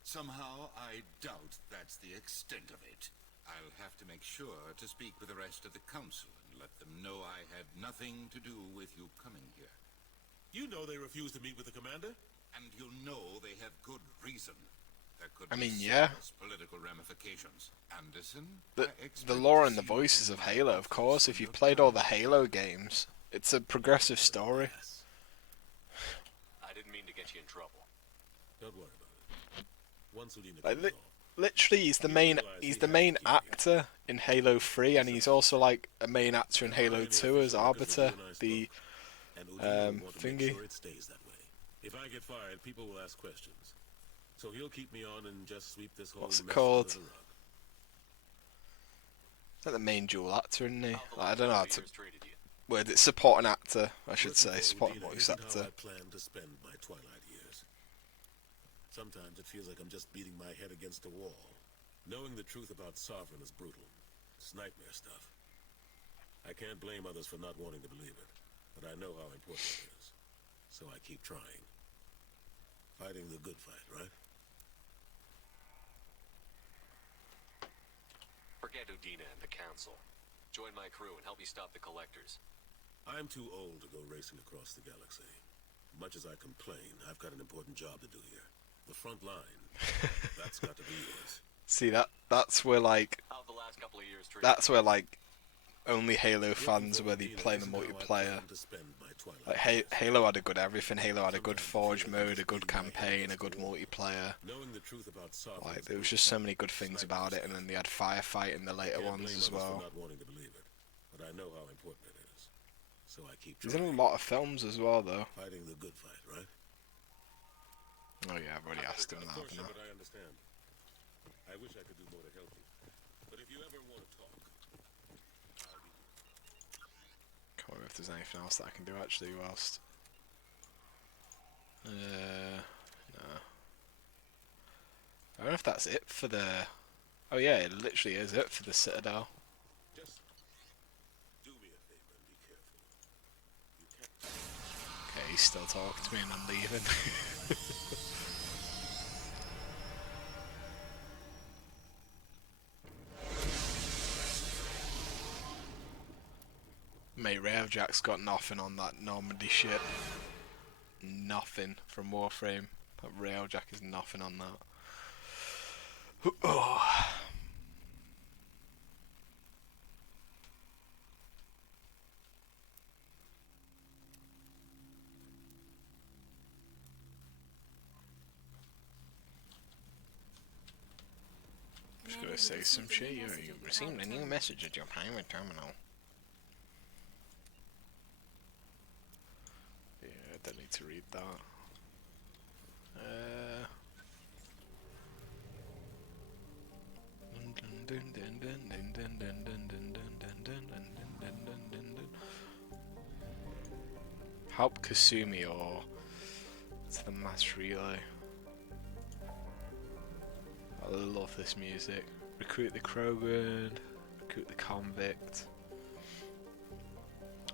Somehow I doubt that's the extent of it. I'll have to make sure to speak with the rest of the council and let them know I had nothing to do with you coming here. You know they refused to meet with the commander? And you know they have good reason. There could I mean, be yeah. serious political ramifications. Anderson, The lore and the voices of Halo, of course. If you've played all the Halo games, it's a progressive story. I didn't mean to get you in trouble. Don't worry about it. Once Udina Like, literally, he's the main actor in Halo 3, and he's also like a main actor in Halo 2 as Arbiter, the thingy. Sure it stays that way. If I get fired, people will ask questions. So he'll keep me on and just sweep this whole What's it mess called? under the rug. Is that the main dual actor, isn't he? How the Like, I last don't know how couple to years treated you? word it. Supporting actor, I should Working say. for Supporting Udina voice isn't how actor. I plan to spend my twilight years. Sometimes it feels like I'm just beating my head against a wall. Knowing the truth about Sovereign is brutal. It's nightmare stuff. I can't blame others for not wanting to believe it, but I know how important it is. So I keep trying. Fighting the good fight, right? Forget Udina and the Council. Join my crew and help me stop the Collectors. I'm too old to go racing across the galaxy. Much as I complain, I've got an important job to do here. The front line. That's got to be yours. See, that's where like How the last couple of years treated that's where like only Halo fans where they play the multiplayer. Like Halo had a good everything. Halo had a good Forge mode, a good campaign, a good multiplayer. Like there was just so many good things about it, and then they had firefight in the later ones as well. But I know how important it is. So I keep There's in a lot of films as well, though. Fighting the good fight, right? Oh yeah, I've already asked him that. Of course, but I understand. I wish I could do more to help you. But if you ever want to talk, Can't remember if there's anything else that I can do actually whilst. No. I don't know if that's it for the. Oh yeah, it literally is it for the Citadel. just do me a favor and be careful. Okay, he's still talking to me and I'm leaving. Mate, Railjack's got nothing on that Normandy shit. Nothing from Warframe. That Railjack is nothing on that. Oh. Just gonna say some shit. You received a new message at your pirate terminal. Yeah, I don't need to read that. Help Kasumi or to the mass relay. I love this music. Recruit the Krogan, recruit the convict.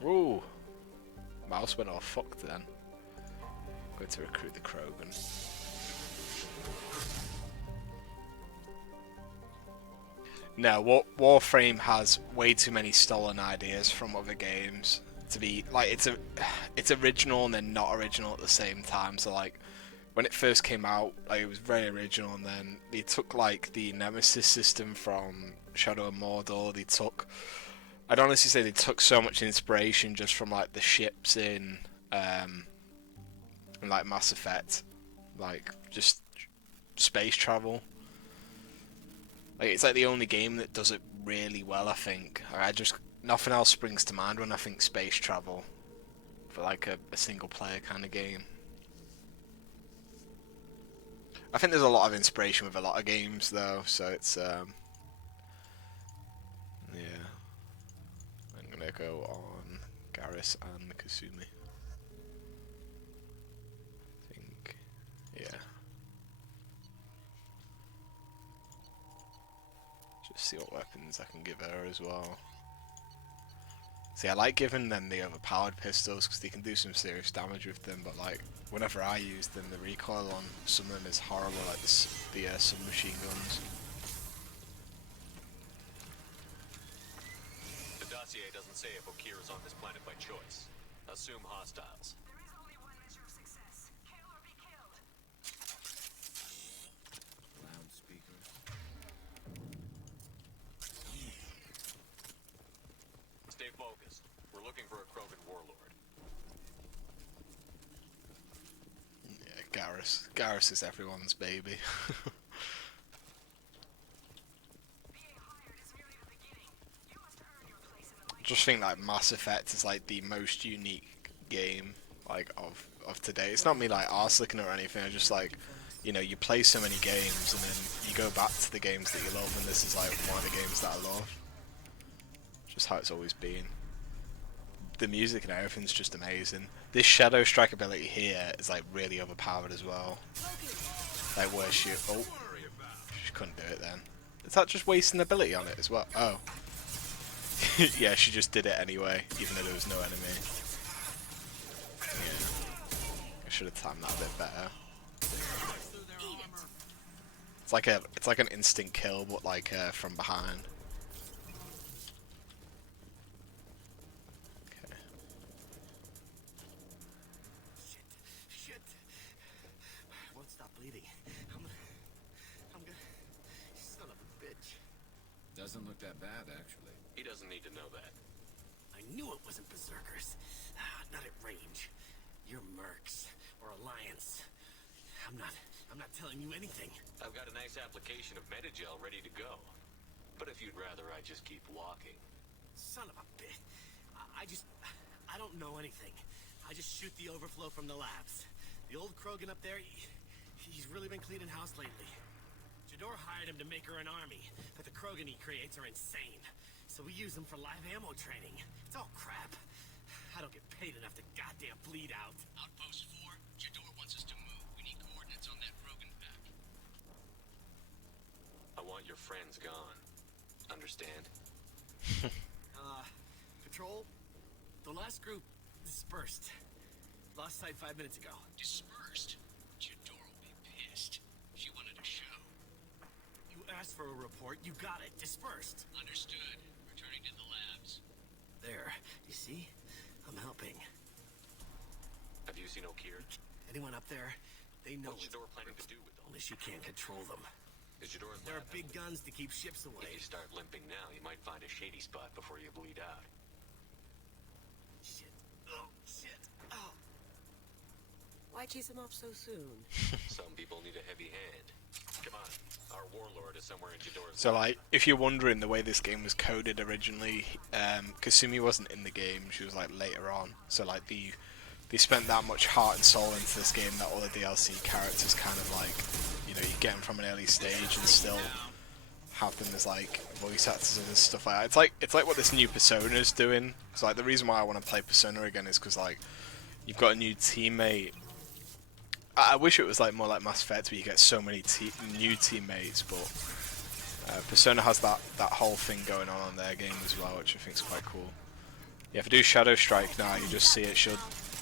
Ooh! Mouse went all fucked then. Going to recruit the Krogan. No, Warframe has way too many stolen ideas from other games to be like it's original and then not original at the same time. So like when it first came out, like, it was very original, and then they took like the Nemesis system from Shadow of Mordor. I'd honestly say they took so much inspiration just from like the ships in like Mass Effect, like just space travel. Like it's like the only game that does it really well, I think. Nothing else springs to mind when I think space travel for like a single player kind of game. I think there's a lot of inspiration with a lot of games though, so it's yeah. I'm gonna go on Garrus and Kasumi. I think, yeah. Just see what weapons I can give her as well. See, I like giving them the overpowered pistols because they can do some serious damage with them, but like, whenever I use them, the recoil on some of them is horrible, like the submachine guns. The dossier doesn't say if Okir is on this planet by choice. Assume hostiles. There is only one measure of success. Kill or be killed. Loudspeakers. Stay focused. We're looking for a Krogan warlord. Yeah, Garrus. Garrus is everyone's baby. Just think like Mass Effect is like the most unique game like of today. It's not me like arse licking or anything. I just like you know, you play so many games and then you go back to the games that you love, and this is like one of the games that I love. Just how it's always been. The music and everything's just amazing. This Shadow Strike ability here is like really overpowered as well. Like where she couldn't do it then. Is that just wasting ability on it as well? Oh. Yeah, she just did it anyway, even though there was no enemy. Yeah. I should have timed that a bit better. It's like an instant kill, but like from behind. Okay. Shit. I won't stop bleeding. I'm gonna... Son of a bitch. Doesn't look that bad, actually. He doesn't need to know that. I knew it wasn't Berserkers. Not at range. You're Mercs. Or Alliance. I'm not telling you anything. I've got a nice application of Metagel ready to go. But if you'd rather I just keep walking. Son of a bitch. I don't know anything. I just shoot the overflow from the labs. The old Krogan up there, he's really been cleaning house lately. Jador hired him to make her an army, but the Krogan he creates are insane. So we use them for live ammo training. It's all crap. I don't get paid enough to goddamn bleed out. Outpost 4, Jador wants us to move. We need coordinates on that Krogan pack. I want your friends gone. Understand? Patrol? The last group dispersed. Lost sight 5 minutes ago. Dispersed? Jador will be pissed. She wanted a show. You asked for a report, you got it. Dispersed. Understood. Returning to the labs. There. You see? I'm helping. Have you seen Okir? Anyone up there? They know What's Jador planning to do with them? unless you can't control them. Is Jador's There are lab big guns to keep ships If away. you start limping now, you might find a shady spot before you bleed out. Shit. Oh, shit. Oh. Why chase him off so soon? Some people need a heavy hand. Come on, our warlord is somewhere in Jador's So like, if you're wondering the way this game was coded originally, Kasumi wasn't in the game, she was like later on. So like they spent that much heart and soul into this game that all the DLC characters kind of like, you know, you get them from an early stage and still have them as like voice actors and stuff like that. It's like what this new Persona is doing. It's like the reason why I want to play Persona again is because like you've got a new teammate. I wish it was like more like Mass Effect where you get so many new teammates, but Persona has that whole thing going on their game as well, which I think is quite cool. Yeah, if I do Shadow Strike now, you just see it should...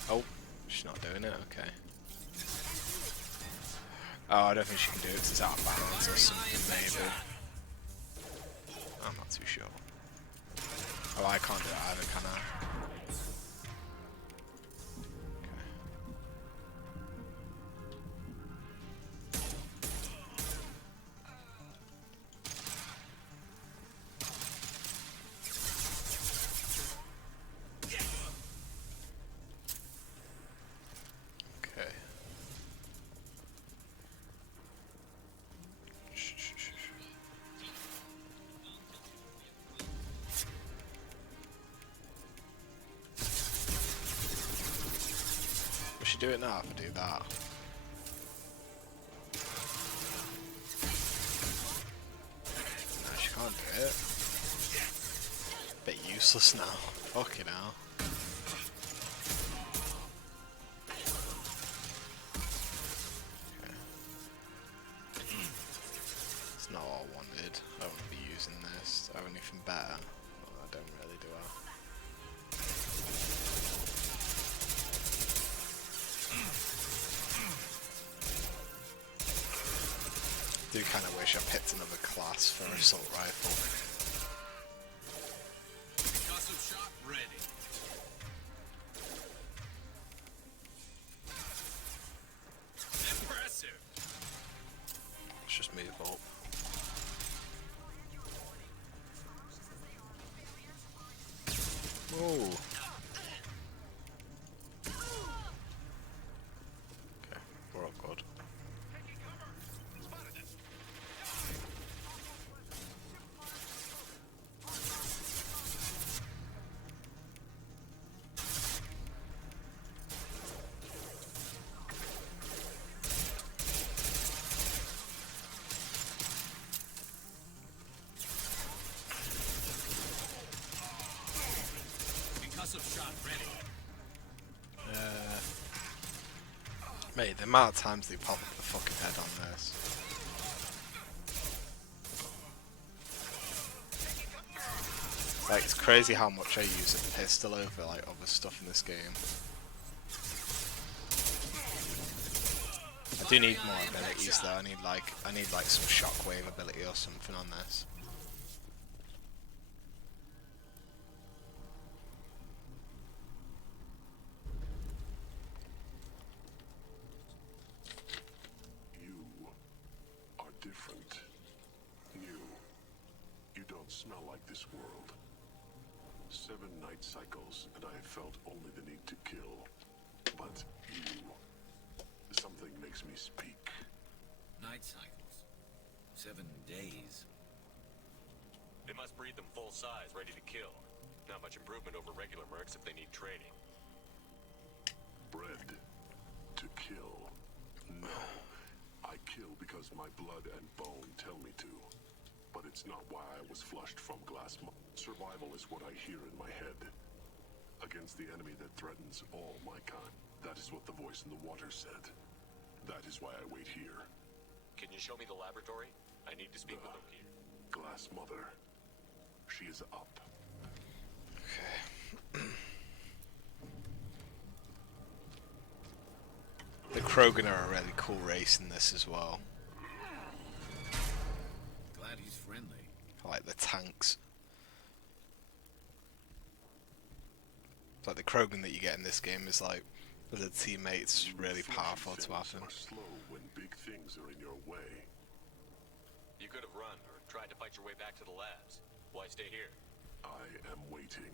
Oh, she's not doing it, okay. Oh, I don't think she can do it because it's out of balance or something, maybe. I'm not too sure. Oh, I can't do it either, can I? Do it now if I do that. No, she can't do it. Bit useless now. Fucking hell. Okay. It's not what I wanted. I don't want to be using this. Do I have anything better? Well, I don't really, do I? I do kind of wish I picked another class for assault rifle. Concussive shot ready. Impressive. Let's just move up. Whoa. Okay, we're all good. Mate, the amount of times they pop up the fucking head on this. Like, it's crazy how much I use a pistol over like other stuff in this game. I do need more abilities though. I need like some shockwave ability or something on this. You are different. New. You don't smell like this world. 7 night cycles, and I have felt only the need to kill. But you... something makes me speak. Night cycles. 7 days. They must breed them full size, ready to kill. Not much improvement over regular mercs if they need training. Bred to kill. No. I kill because my blood and bone tell me to. But it's not why I was flushed from glass. Survival is what I hear in my head. Against the enemy that threatens all my kind. That is what the voice in the water said. That is why I wait here. Can you show me the laboratory? I need to speak with them here. Glass Mother. She is up. Okay. The Krogan are a really cool race in this as well. Glad he's friendly. I like the tanks. It's like the Krogan that you get in this game is like, as a teammate, it's really powerful to have him. Slow when big things are in your way. You could have run or tried to fight your way back to the labs. Why stay here? I am waiting.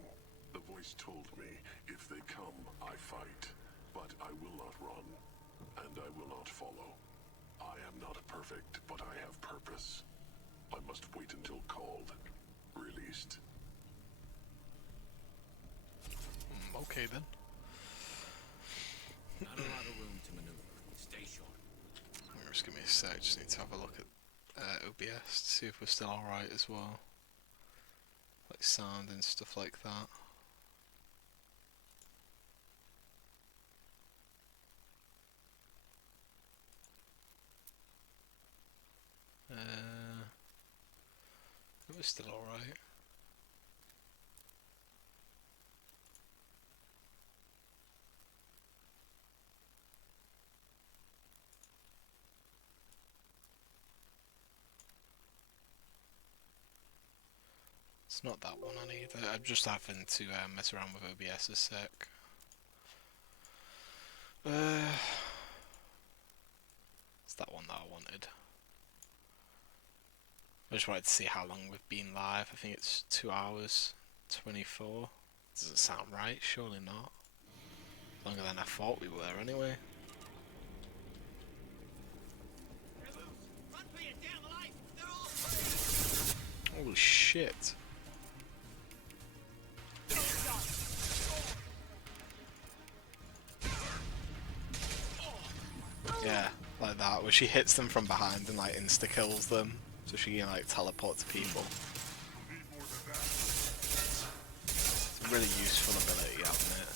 The voice told me, if they come, I fight. But I will not run, and I will not follow. I am not perfect, but I have purpose. I must wait until called, released. Okay then. Not a lot of room to maneuver. Stay short. Just give me a sec, just need to have a look at OBS to see if we're still alright as well. Like sound and stuff like that. It was still alright. It's not that one I need. I'm just having to mess around with OBS a sec. It's that one that I wanted. I just wanted to see how long we've been live. I think it's 2 hours 24. Doesn't sound right, surely not. Longer than I thought we were anyway. Holy shit. Yeah, like that, where she hits them from behind and like insta-kills them, so she can like teleport to people. It's a really useful ability, having it.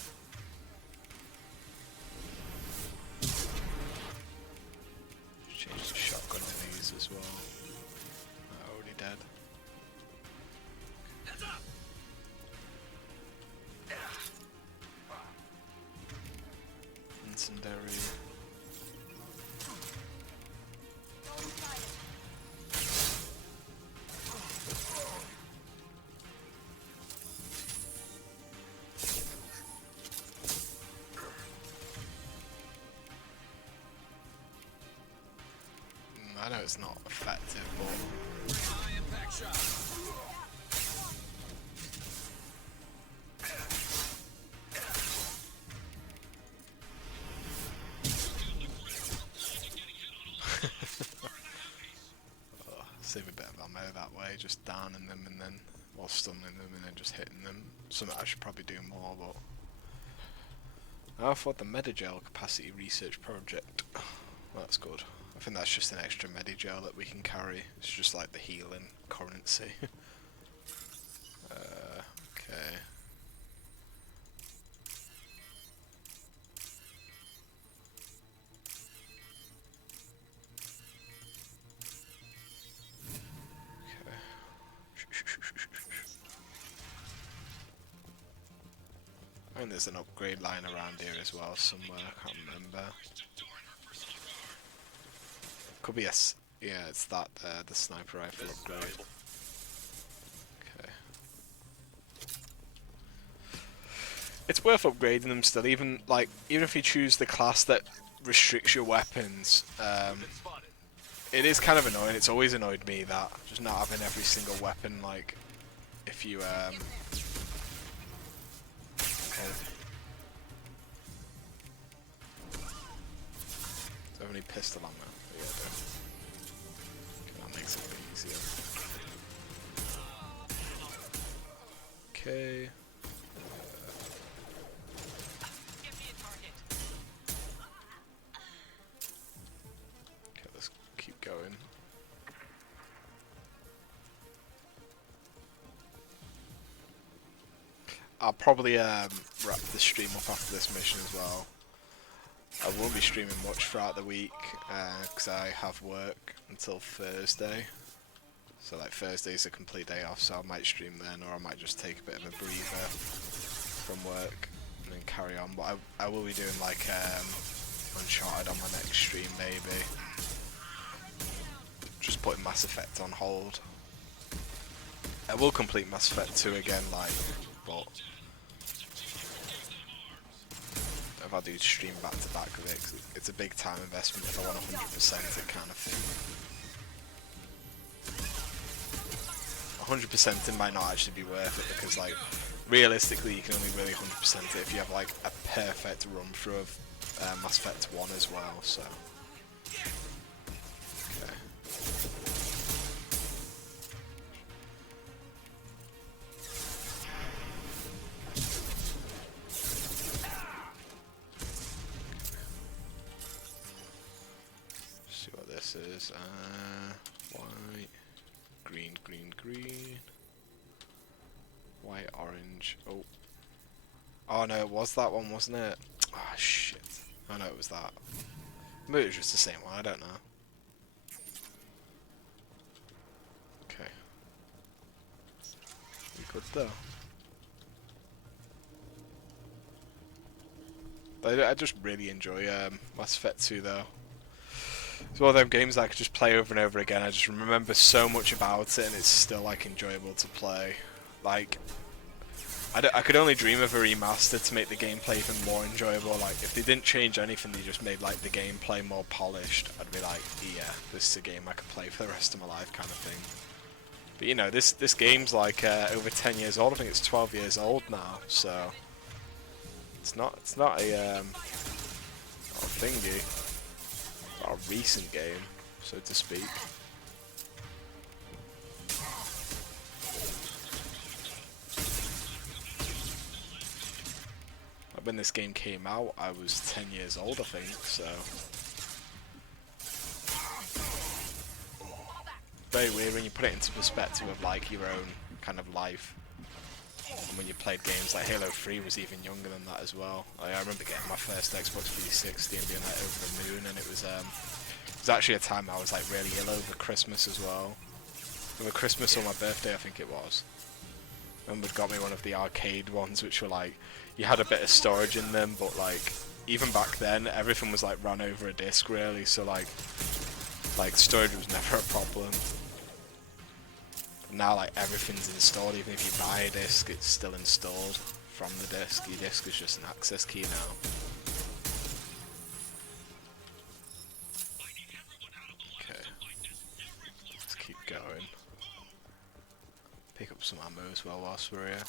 Change the shotgun in these as well. Already dead. Incendiary. I know it's not effective, but High impact shot. save a bit of ammo that way, just downing them and then, or stunning them and then just hitting them. Something I should probably do more, but I thought the Medigel capacity research project. That's good. I think that's just an extra Medigel that we can carry. It's just like the healing currency. Okay. think there's an upgrade lying around here as well somewhere. I can't remember. Could be yeah, it's that the sniper rifle upgrade. Okay. It's worth upgrading them still, even if you choose the class that restricts your weapons. It is kind of annoying. It's always annoyed me that just not having every single weapon, like if you okay. Do I have any pistol ammo? Yeah, I do. Okay, that makes it a bit easier. Okay. Okay, let's keep going. I'll probably wrap the stream up after this mission as well. I won't be streaming much throughout the week because I have work until Thursday. So like Thursday's a complete day off, so I might stream then, or I might just take a bit of a breather from work and then carry on. But I will be doing like Uncharted on my next stream maybe. Just putting Mass Effect on hold. I will complete Mass Effect 2 again, but if I do stream back to back with it, 'cause it's a big time investment if I want 100% it kind of thing. 100% it might not actually be worth it because realistically you can only really 100% it if you have like a perfect run through of Mass Effect 1 as well, so. Okay. See what this is. White, green, green, green. White, orange. Oh. Oh no, it was that one, wasn't it? Ah, oh, shit. Oh no, it was that. Maybe it was just the same one, I don't know. Okay. We good though. I just really enjoy Mass Effect 2 though. It's one of them games that I could just play over and over again. I just remember so much about it and it's still like enjoyable to play. Like, I could only dream of a remaster to make the gameplay even more enjoyable. Like, if they didn't change anything, they just made like the gameplay more polished, I'd be like, yeah, this is a game I could play for the rest of my life kind of thing. But you know, this game's like over 10 years old. I think it's 12 years old now, so it's not a thingy. It's not a recent game, so to speak. When this game came out, I was 10 years old, I think, so. Very weird when you put it into perspective of like your own kind of life. And when you played games like Halo 3 was even younger than that as well. Like, I remember getting my first Xbox 360 and being like over the moon, and it was actually a time I was like really ill over Christmas as well. Over Christmas or my birthday, I think it was. And would got me one of the arcade ones, which were like, you had a bit of storage in them, but like, even back then, everything was like run over a disc really, so like storage was never a problem. But now like everything's installed, even if you buy a disc, it's still installed from the disc. Your disc is just an access key now. Okay, let's keep going. Pick up some ammo as well whilst we're here.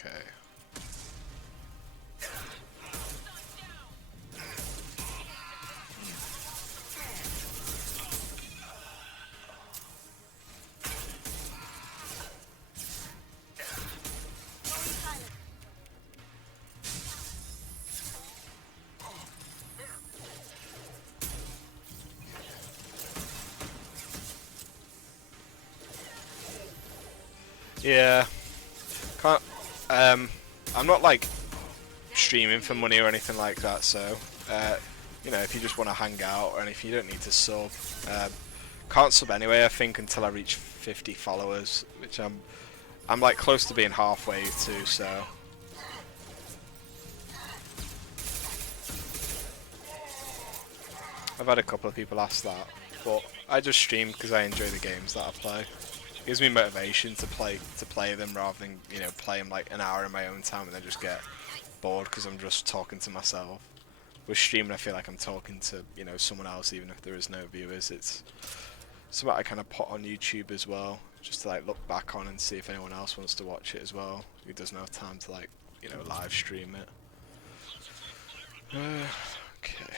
Okay. Yeah. Can't. I'm not like streaming for money or anything like that, so you know, if you just want to hang out or anything, you don't need to sub. Can't sub anyway, I think, until I reach 50 followers, which I'm I'm like close to being halfway too, so. I've had a couple of people ask that, but I just stream because I enjoy the games that I play. It gives me motivation to play them rather than, you know, play them like an hour in my own time and then just get bored because I'm just talking to myself. With streaming, I feel like I'm talking to, you know, someone else, even if there is no viewers. It's something I kind of put on YouTube as well, just to like look back on and see if anyone else wants to watch it as well, who doesn't have time to like, you know, live stream it. Okay.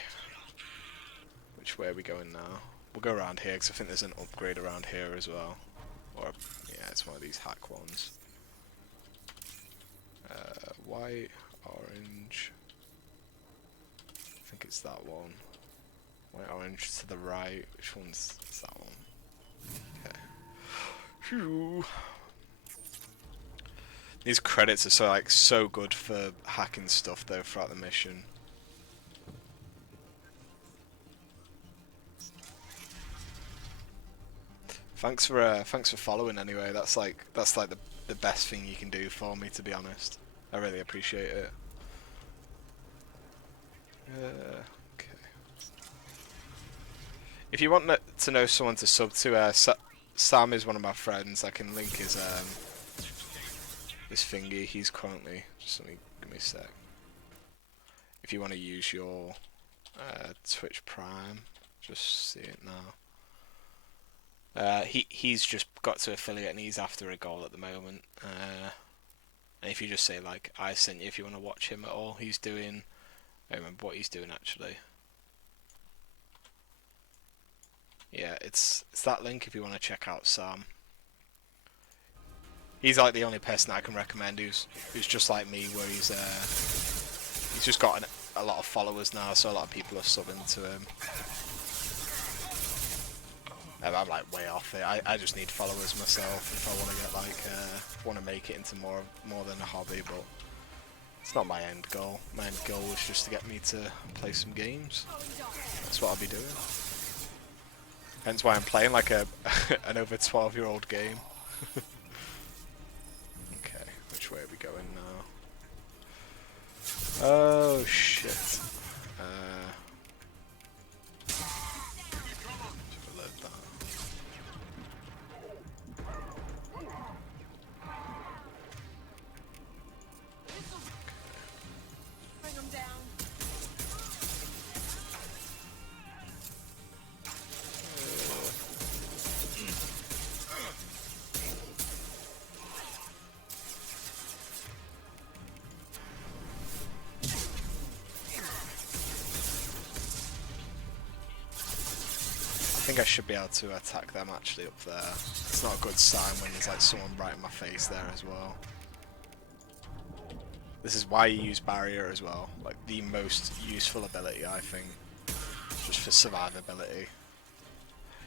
Which way are we going now? We'll go around here because I think there's an upgrade around here as well. Or, yeah, it's one of these hack ones. White, orange. I think it's that one. White, orange to the right. Which one's that one? Okay. Phew. These credits are so good for hacking stuff though throughout the mission. Thanks for following anyway. That's like the best thing you can do for me, to be honest. I really appreciate it. Okay. If you want to know someone to sub to, Sam is one of my friends. I can link his thingy. He's currently just give me a sec. If you want to use your Twitch Prime, just see it now. He's just got to affiliate and he's after a goal at the moment. And if you just say like I sent you, if you want to watch him at all, he's doing. I don't remember what he's doing actually. Yeah, it's that link if you want to check out Sam. He's like the only person I can recommend who's just like me, where he's just got a lot of followers now, so a lot of people are subbing to him. I'm like way off it. I just need followers myself if I want to get like want to make it into more than a hobby, but it's not my end goal. My end goal was just to get me to play some games. That's what I'll be doing. Hence why I'm playing like an over 12-year-old game. Okay, which way are we going now? Oh shit. Load that. Bring them down. I think I should be able to attack them actually up there. It's not a good sign when there's like someone right in my face there as well. This is why you use barrier as well. Like the most useful ability, I think, just for survivability.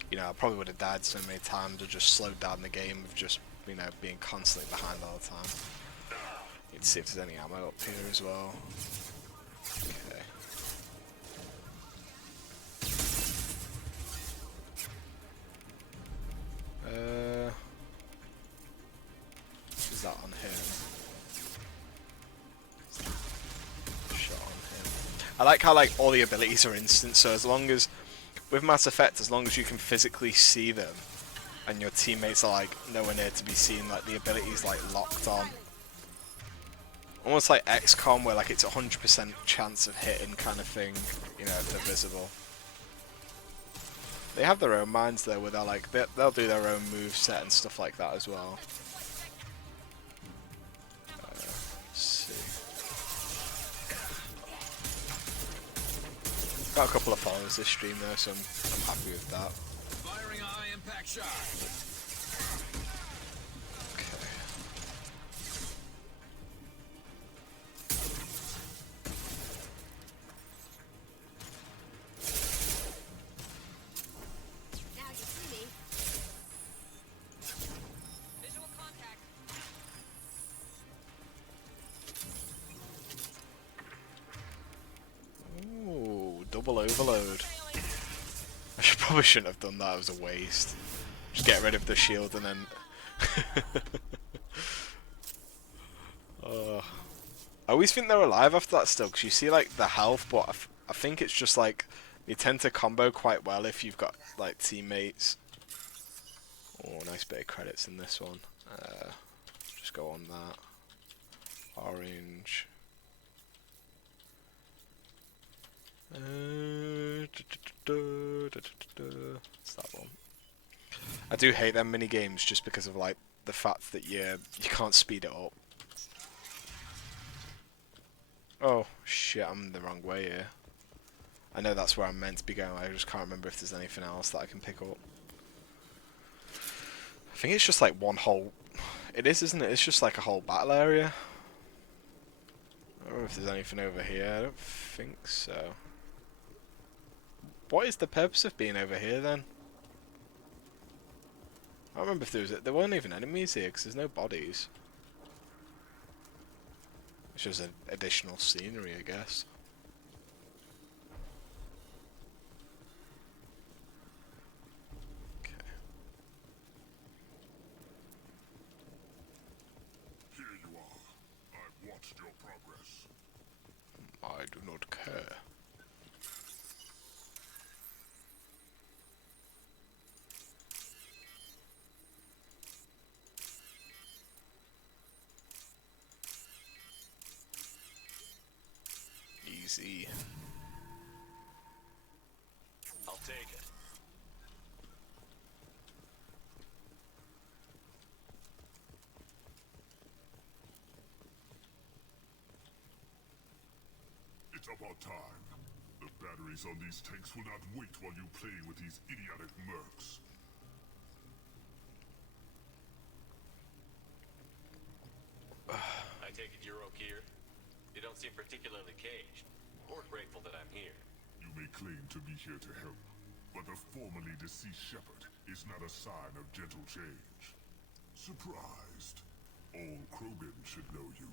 You know, I probably would have died so many times or just slowed down the game of just, you know, being constantly behind all the time. Need to see if there's any ammo up here as well. Okay. Is that on him? Shot on him. I like how like all the abilities are instant, so as long as with Mass Effect, as long as you can physically see them and your teammates are like nowhere near to be seen, like the ability's like locked on. Almost like XCOM where like it's 100% chance of hitting kind of thing, you know, if they're visible. They have their own minds though, where they're like they'll do their own move set and stuff like that as well. Let's see. Got a couple of followers this stream though, so I'm happy with that. Firing a high impact shot. Double overload. Probably shouldn't have done that, it was a waste. Just get rid of the shield and then I always think they're alive after that still, because you see like the health, but I think it's just like they tend to combo quite well if you've got like teammates. Oh, nice bit of credits in this one. Just go on that. Orange. It's that one. I do hate them mini games just because of like the fact that you can't speed it up. Oh shit, I'm the wrong way here. I know that's where I'm meant to be going, I just can't remember if there's anything else that I can pick up. I think it's just like one whole... It is, isn't it? It's just like a whole battle area. I don't know if there's anything over here, I don't think so. What is the purpose of being over here then? I don't remember if there weren't even enemies here because there's no bodies. It's just additional scenery, I guess. Okay. Here you are. I've watched your progress. I do not care. Easy. I'll take it. It's about time. The batteries on these tanks will not wait while you play with these idiotic mercs. I take it you're okay. You don't seem particularly caged, or grateful that I'm here. You may claim to be here to help, but the formerly deceased shepherd is not a sign of gentle change. Surprised? All Krogan should know you.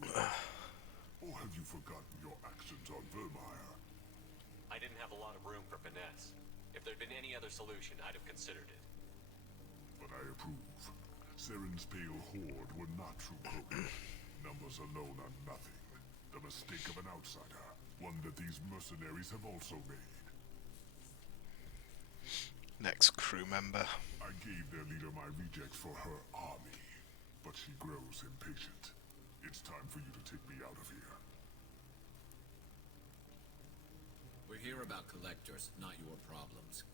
Or have you forgotten your actions on Vermeer? I didn't have a lot of room for finesse. If there'd been any other solution, I'd have considered it. But I approve. Saren's pale horde were not true Krogan. Numbers alone are nothing. The mistake of an outsider, one that these mercenaries have also made. Next crew member. I gave their leader my reject for her army, but she grows impatient. It's time for you to take me out of here. We're here about collectors, not your problems.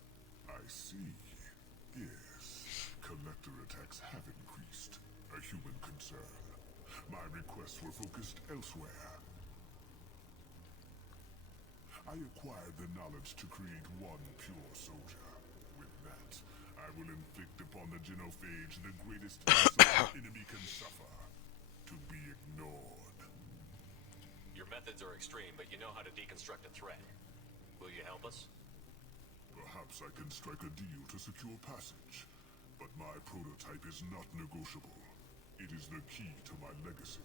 I see. Yes. Collector attacks have increased. A human concern. My requests were focused elsewhere. I acquired the knowledge to create one pure soldier. With that, I will inflict upon the genophage the greatest insult an enemy can suffer. To be ignored. Your methods are extreme, but you know how to deconstruct a threat. Will you help us? Perhaps I can strike a deal to secure passage. But my prototype is not negotiable. It is the key to my legacy.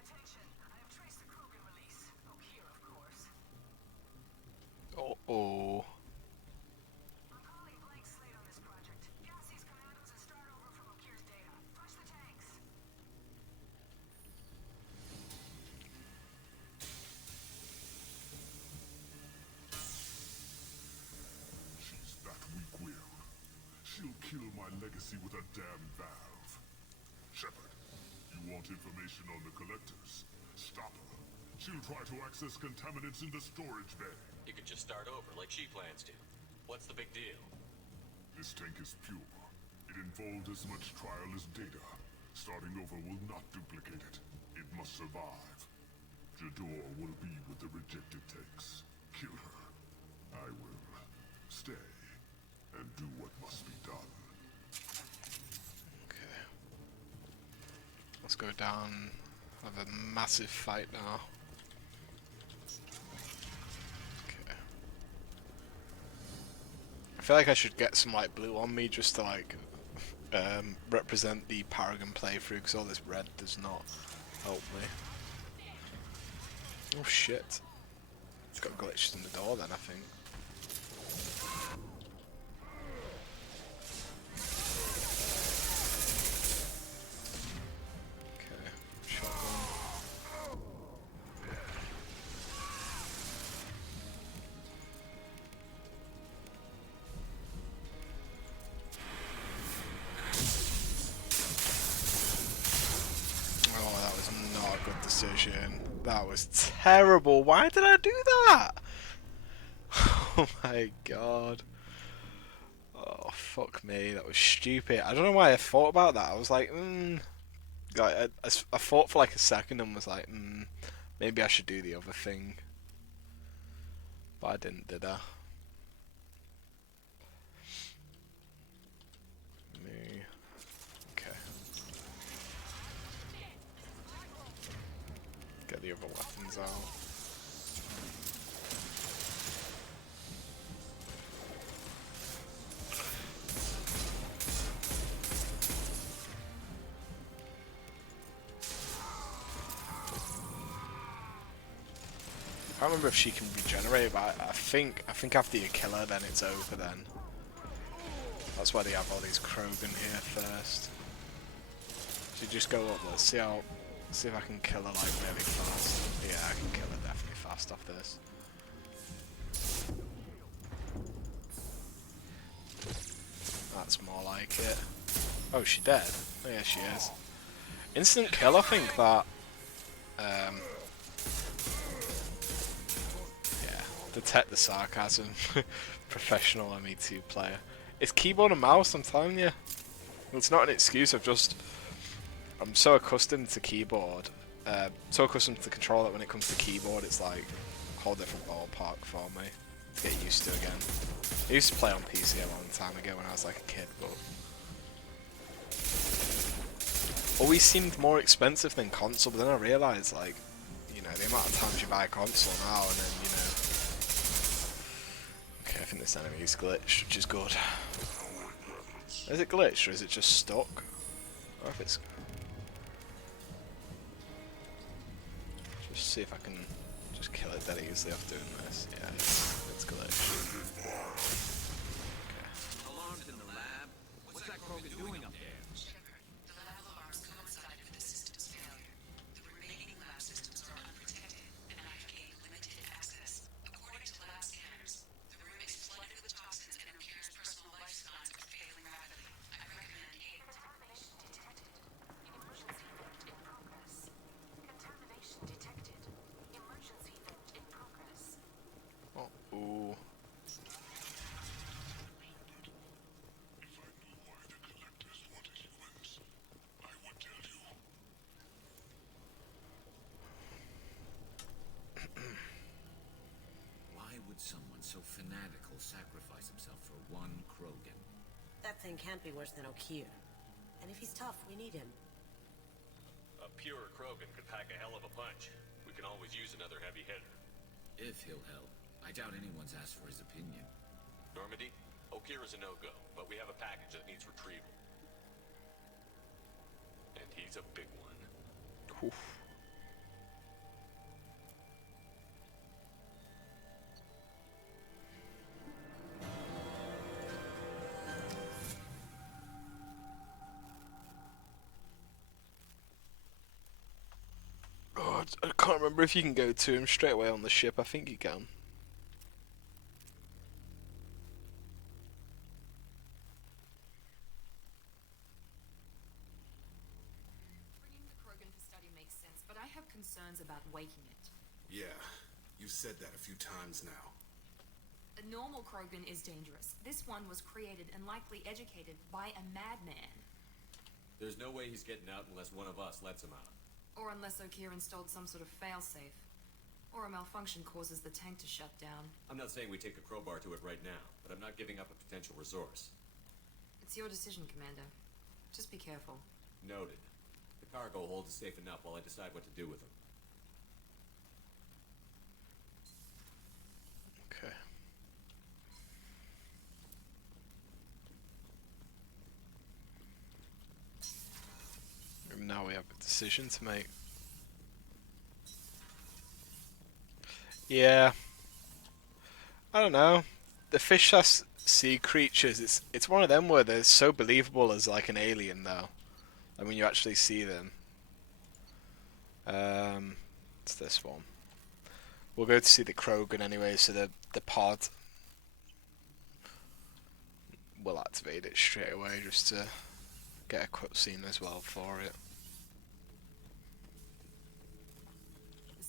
Attention, I have traced the Krogan release. Okier, of course. Uh-oh. I'm calling a blank slate on this project. Gas these commandos and start over from Okier's data. Flush the tanks. She's that weak-willed. She'll kill my legacy with a damn valve. Shepard, you want information on the collectors? Stop her. She'll try to access contaminants in the storage bay. You could just start over, like she plans to. What's the big deal? This tank is pure. It involved as much trial as data. Starting over will not duplicate it. It must survive. Jador will be with the rejected tanks. Kill her. I will stay and do what must be done. Okay. Let's go down. Have a massive fight now. Okay. I feel like I should get some like blue on me just to like represent the Paragon playthrough, because all this red does not help me. Oh shit. It's got glitched in the door then, I think. decision. That was terrible. Why did I do that? Oh my god. Oh, fuck me. That was stupid. I don't know why I thought about that. I was like, Like, I thought for like a second and was like, maybe I should do the other thing. But I didn't, did I? Me. Okay. Get the other weapons out. I can't remember if she can regenerate, but I think after you kill her, then it's over. Then that's why they have all these Krogan here first. So you just go up. Let's see if I can kill her like really fast. Yeah, I can kill her definitely fast off this. That's more like it. Oh, she dead? Oh yeah, she is. Instant kill. I think that. Detect the sarcasm. Professional ME2 player. It's keyboard and mouse, I'm telling you. It's not an excuse, I'm so accustomed to keyboard. So accustomed to control that when it comes to keyboard, it's like a whole different ballpark for me to get used to again. I used to play on PC a long time ago when I was like a kid, but always seemed more expensive than console, but then I realised, like, you know, the amount of times you buy a console now and then, you know. Okay, I think this enemy is glitched, which is good. Is it glitched or is it just stuck? Or if it's... Just see if I can just kill it dead easily off doing this. Yeah, it's glitched. Okay. Alarms in the lab? What's that Krogan doing up there? Shepard, the lab alarms coincided with the system's failure. The remaining lab systems are unprotected, and I've gained limited access. According to lab scanners, the room is flooded with toxins and O'Keefe's personal life signs are failing rapidly. I recommend a contamination detected. Emergency vent in progress. Contamination detected. Emergency vent in progress. Oh, ooh. Why would someone so fanatical sacrifice himself for one Krogan? That thing can't be worse than O'Keefe. And if he's tough, we need him. A pure Krogan could pack a hell of a punch. We can always use another heavy hitter. If he'll help. I doubt anyone's asked for his opinion. Normandy, Okira's a no-go, but we have a package that needs retrieval. And he's a big one. Oof. Oh, I can't remember if you can go to him straight away on the ship. I think you can. Bringing the Krogan for study makes sense, but I have concerns about waking it. Yeah, you've said that a few times now. A normal Krogan is dangerous. This one was created and likely educated by a madman. There's no way he's getting out unless one of us lets him out. Or unless O'Keefe installed some sort of failsafe. Or a malfunction causes the tank to shut down. I'm not saying we take a crowbar to it right now, but I'm not giving up a potential resource. It's your decision, Commander. Just be careful. Noted. The cargo hold is safe enough while I decide what to do with them. Okay. And now we have a decision to make. Yeah. I don't know. The fish sea creatures, it's one of them where they're so believable as like an alien though. Like when you actually see them. It's this one. We'll go to see the Krogan anyway, so the pod will activate it straight away just to get a cutscene as well for it.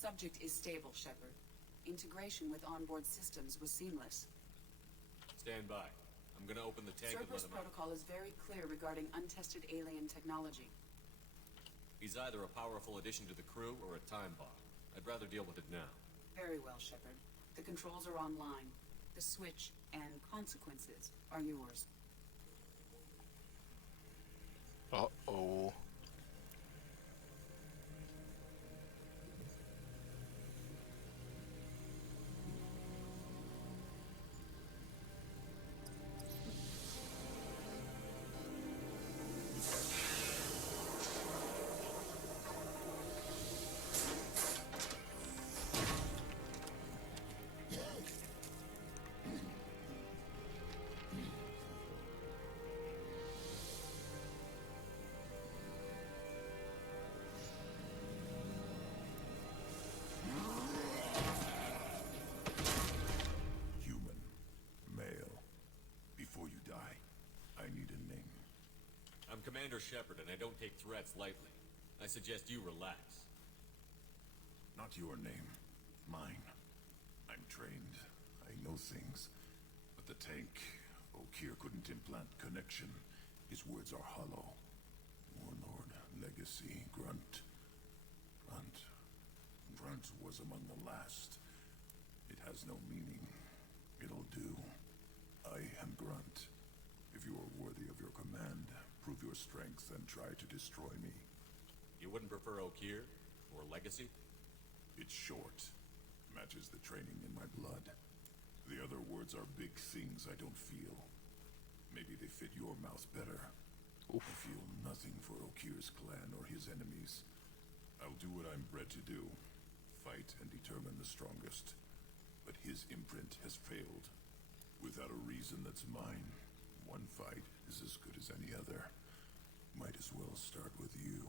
subject is stable, Shepard. Integration with onboard systems was seamless. Stand by. I'm gonna open the tank and let Cerberus him out. protocol is very clear regarding untested alien technology. He's either a powerful addition to the crew or a time bomb. I'd rather deal with it now. Very well, Shepard. The controls are online. The switch and consequences are yours. Uh-oh. Human. Male. Before you die, I need a name. I'm Commander Shepard, and I don't take threats lightly. I suggest you relax. Not your name. Mine. I'm trained. I know things. But the tank, O'Keer couldn't implant connection. His words are hollow. Warlord, legacy, Grunt. Grunt was among the last. It has no meaning. It'll do. I am Grunt. If you are worthy of your command, prove your strength and try to destroy me. You wouldn't prefer O'Keer? Or Legacy? It's short. Matches the training in my blood. The other words are big things I don't feel. Maybe they fit your mouth better. Oof. I feel nothing for O'Keer's clan or his enemies. I'll do what I'm bred to do. Fight and determine the strongest. But his imprint has failed. Without a reason that's mine, one fight is as good as any other. Might as well start with you.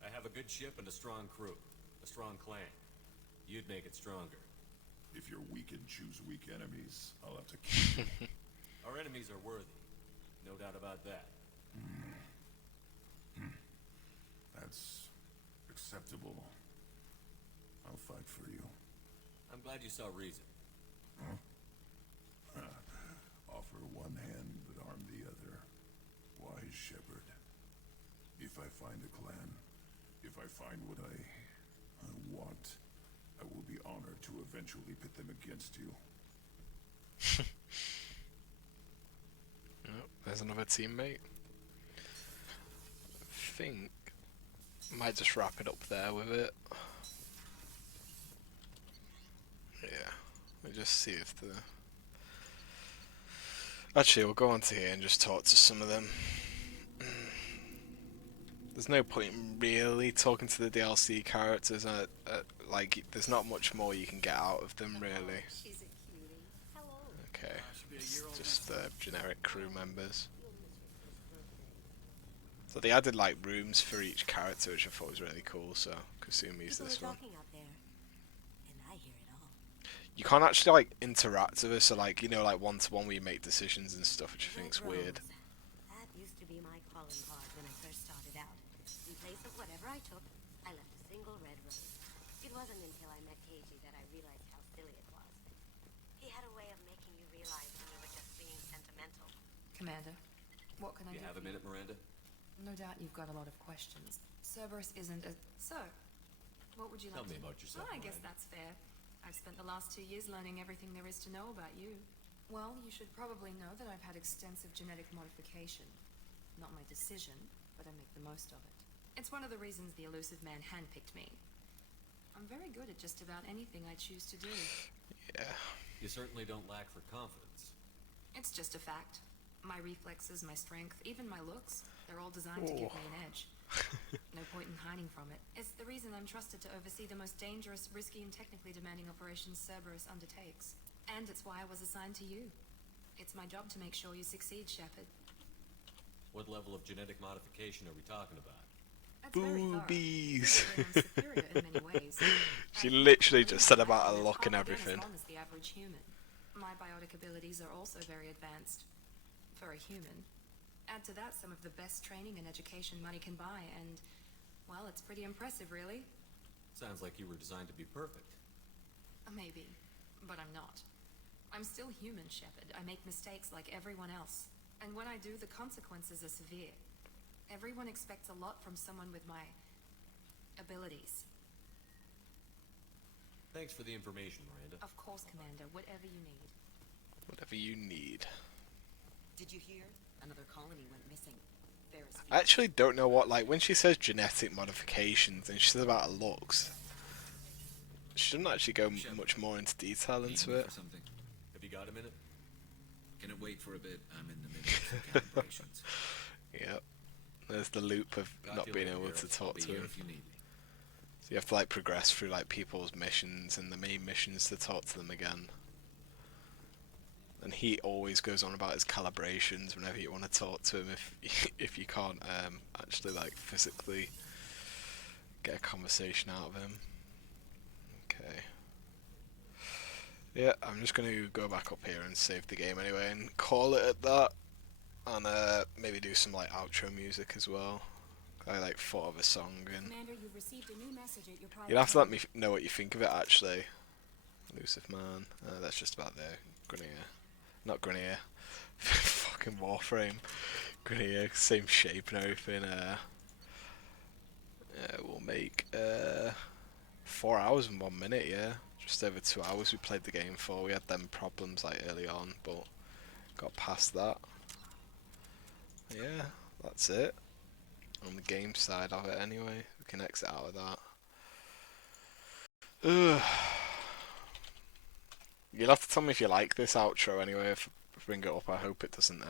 I have a good ship and a strong crew. A strong clan. You'd make it stronger. If you're weak and choose weak enemies, I'll have to kill you. Our enemies are worthy. No doubt about that. That's acceptable. I'll fight for you. I'm glad you saw reason. Offer one hand, but arm the other. Wise Shepherd. If I find a clan, if I find what I want, I will be honored to eventually pit them against you. Oh, there's another teammate. I think might just wrap it up there with it. Yeah, we'll just see if the... Actually, we'll go on to here and just talk to some of them. There's no point in really talking to the DLC characters. Like, there's not much more you can get out of them, really. Okay, it's just generic crew members. So they added like rooms for each character, which I thought was really cool. So Kasumi's this one. You can't actually like interact with her, so like, you know, like one to one where you make decisions and stuff, which I think's weird. That used to be my calling card when I first started out. In place of whatever I took, I left a single red rose. It wasn't until I met Keiji that I realized how silly it was. He had a way of making you realize when you were just being sentimental. Commander, what can I do? You have a minute, Miranda? No doubt you've got a lot of questions. Cerberus isn't a... So, what would you like Tell me to... about yourself, Oh, I guess Miranda. that's fair. I've spent the last 2 years learning everything there is to know about you. Well, you should probably know that I've had extensive genetic modification. Not my decision, but I make the most of it. It's one of the reasons the elusive man handpicked me. I'm very good at just about anything I choose to do. Yeah. You certainly don't lack for confidence. It's just a fact. My reflexes, my strength, even my looks, they're all designed to give me an edge. No point in hiding from it. It's the reason I'm trusted to oversee the most dangerous, risky, and technically demanding operations Cerberus undertakes. And it's why I was assigned to you. It's my job to make sure you succeed, Shepard. What level of genetic modification are we talking about? That's very thorough. Boobies. I'm superior in many ways. She literally just said about her look and everything. As long as the average human. My biotic abilities are also very advanced. For a human. Add to that some of the best training and education money can buy, and, well, it's pretty impressive, really. Sounds like you were designed to be perfect. Maybe, but I'm not. I'm still human, Shepard. I make mistakes like everyone else. And when I do, the consequences are severe. Everyone expects a lot from someone with my abilities. Thanks for the information, Miranda. Of course, Commander. Whatever you need. Whatever you need. Did you hear? Another colony went missing. I actually don't know what, like, when she says genetic modifications and she says about her looks, she doesn't actually go much more into detail into it. Have you got a minute? Can it wait for a bit? I'm in the middle of some calibrations. Yep. There's the loop of not being able to talk to him. If you need me. So you have to like progress through like people's missions and the main missions to talk to them again. And he always goes on about his calibrations whenever you want to talk to him if you can't actually like physically get a conversation out of him. Okay. Yeah, I'm just going to go back up here and save the game anyway and call it at that. And maybe do some like outro music as well. I like thought of a song and Commander, you've received a new message at your private you'll have to let me know what you think of it actually. Elusive Man. That's just about there. Grenier. Not Grenier. Fucking Warframe. Grenier, same shape and everything. We'll make 4 hours and 1 minute, yeah. Just over 2 hours we played the game for. We had them problems like early on, but got past that. Yeah, that's it. On the game side of it anyway. We can exit out of that. Ugh. You'll have to tell me if you like this outro anyway, if I bring it up. I hope it doesn't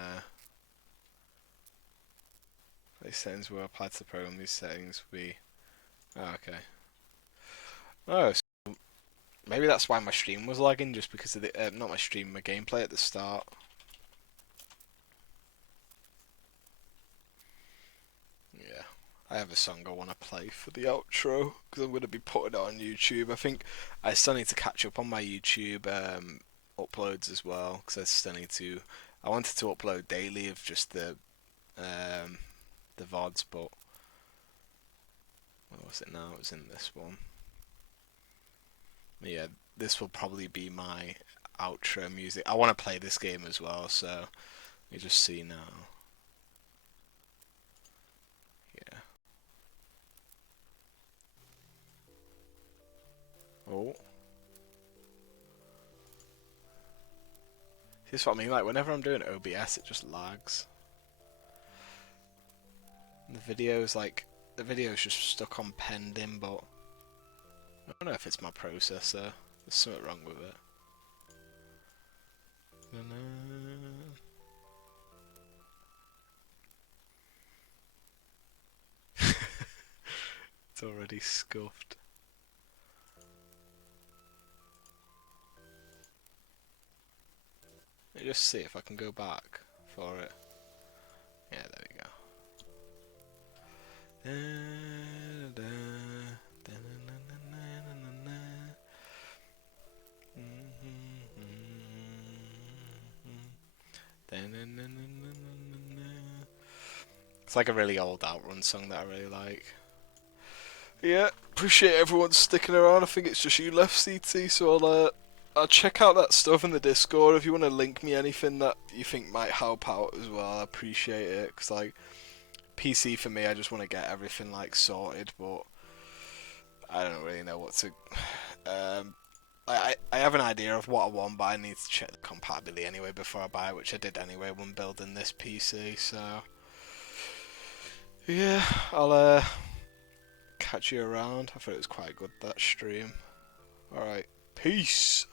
these settings will apply to the program, these settings will be... Oh, okay. Oh, so maybe that's why my stream was lagging, just because of the... not my stream, my gameplay at the start. Yeah. I have a song I want to play for the outro, because I'm going to be putting it on YouTube. I think I still need to catch up on my YouTube uploads as well, because I still need to... I wanted to upload daily of just the VODs, but... What was it now? It was in this one. Yeah, this will probably be my outro music. I want to play this game as well, so... You just see now. Yeah. Oh. Here's what I mean, like whenever I'm doing OBS it just lags. And the video's like, the video's just stuck on pending, but I don't know if it's my processor. There's something wrong with it. It's already scuffed. Let me just see if I can go back for it. Yeah, there we go. It's like a really old Outrun song that I really like. Yeah, appreciate everyone sticking around. I think it's just you left, CT, so I'll check out that stuff in the Discord. If you want to link me anything that you think might help out as well, I appreciate it. Because, like, PC for me, I just want to get everything, like, sorted, but I don't really know what to... I have an idea of what I want, but I need to check the compatibility anyway before I buy it, which I did anyway when building this PC, so... Yeah, I'll catch you around. I thought it was quite good, that stream. Alright, peace!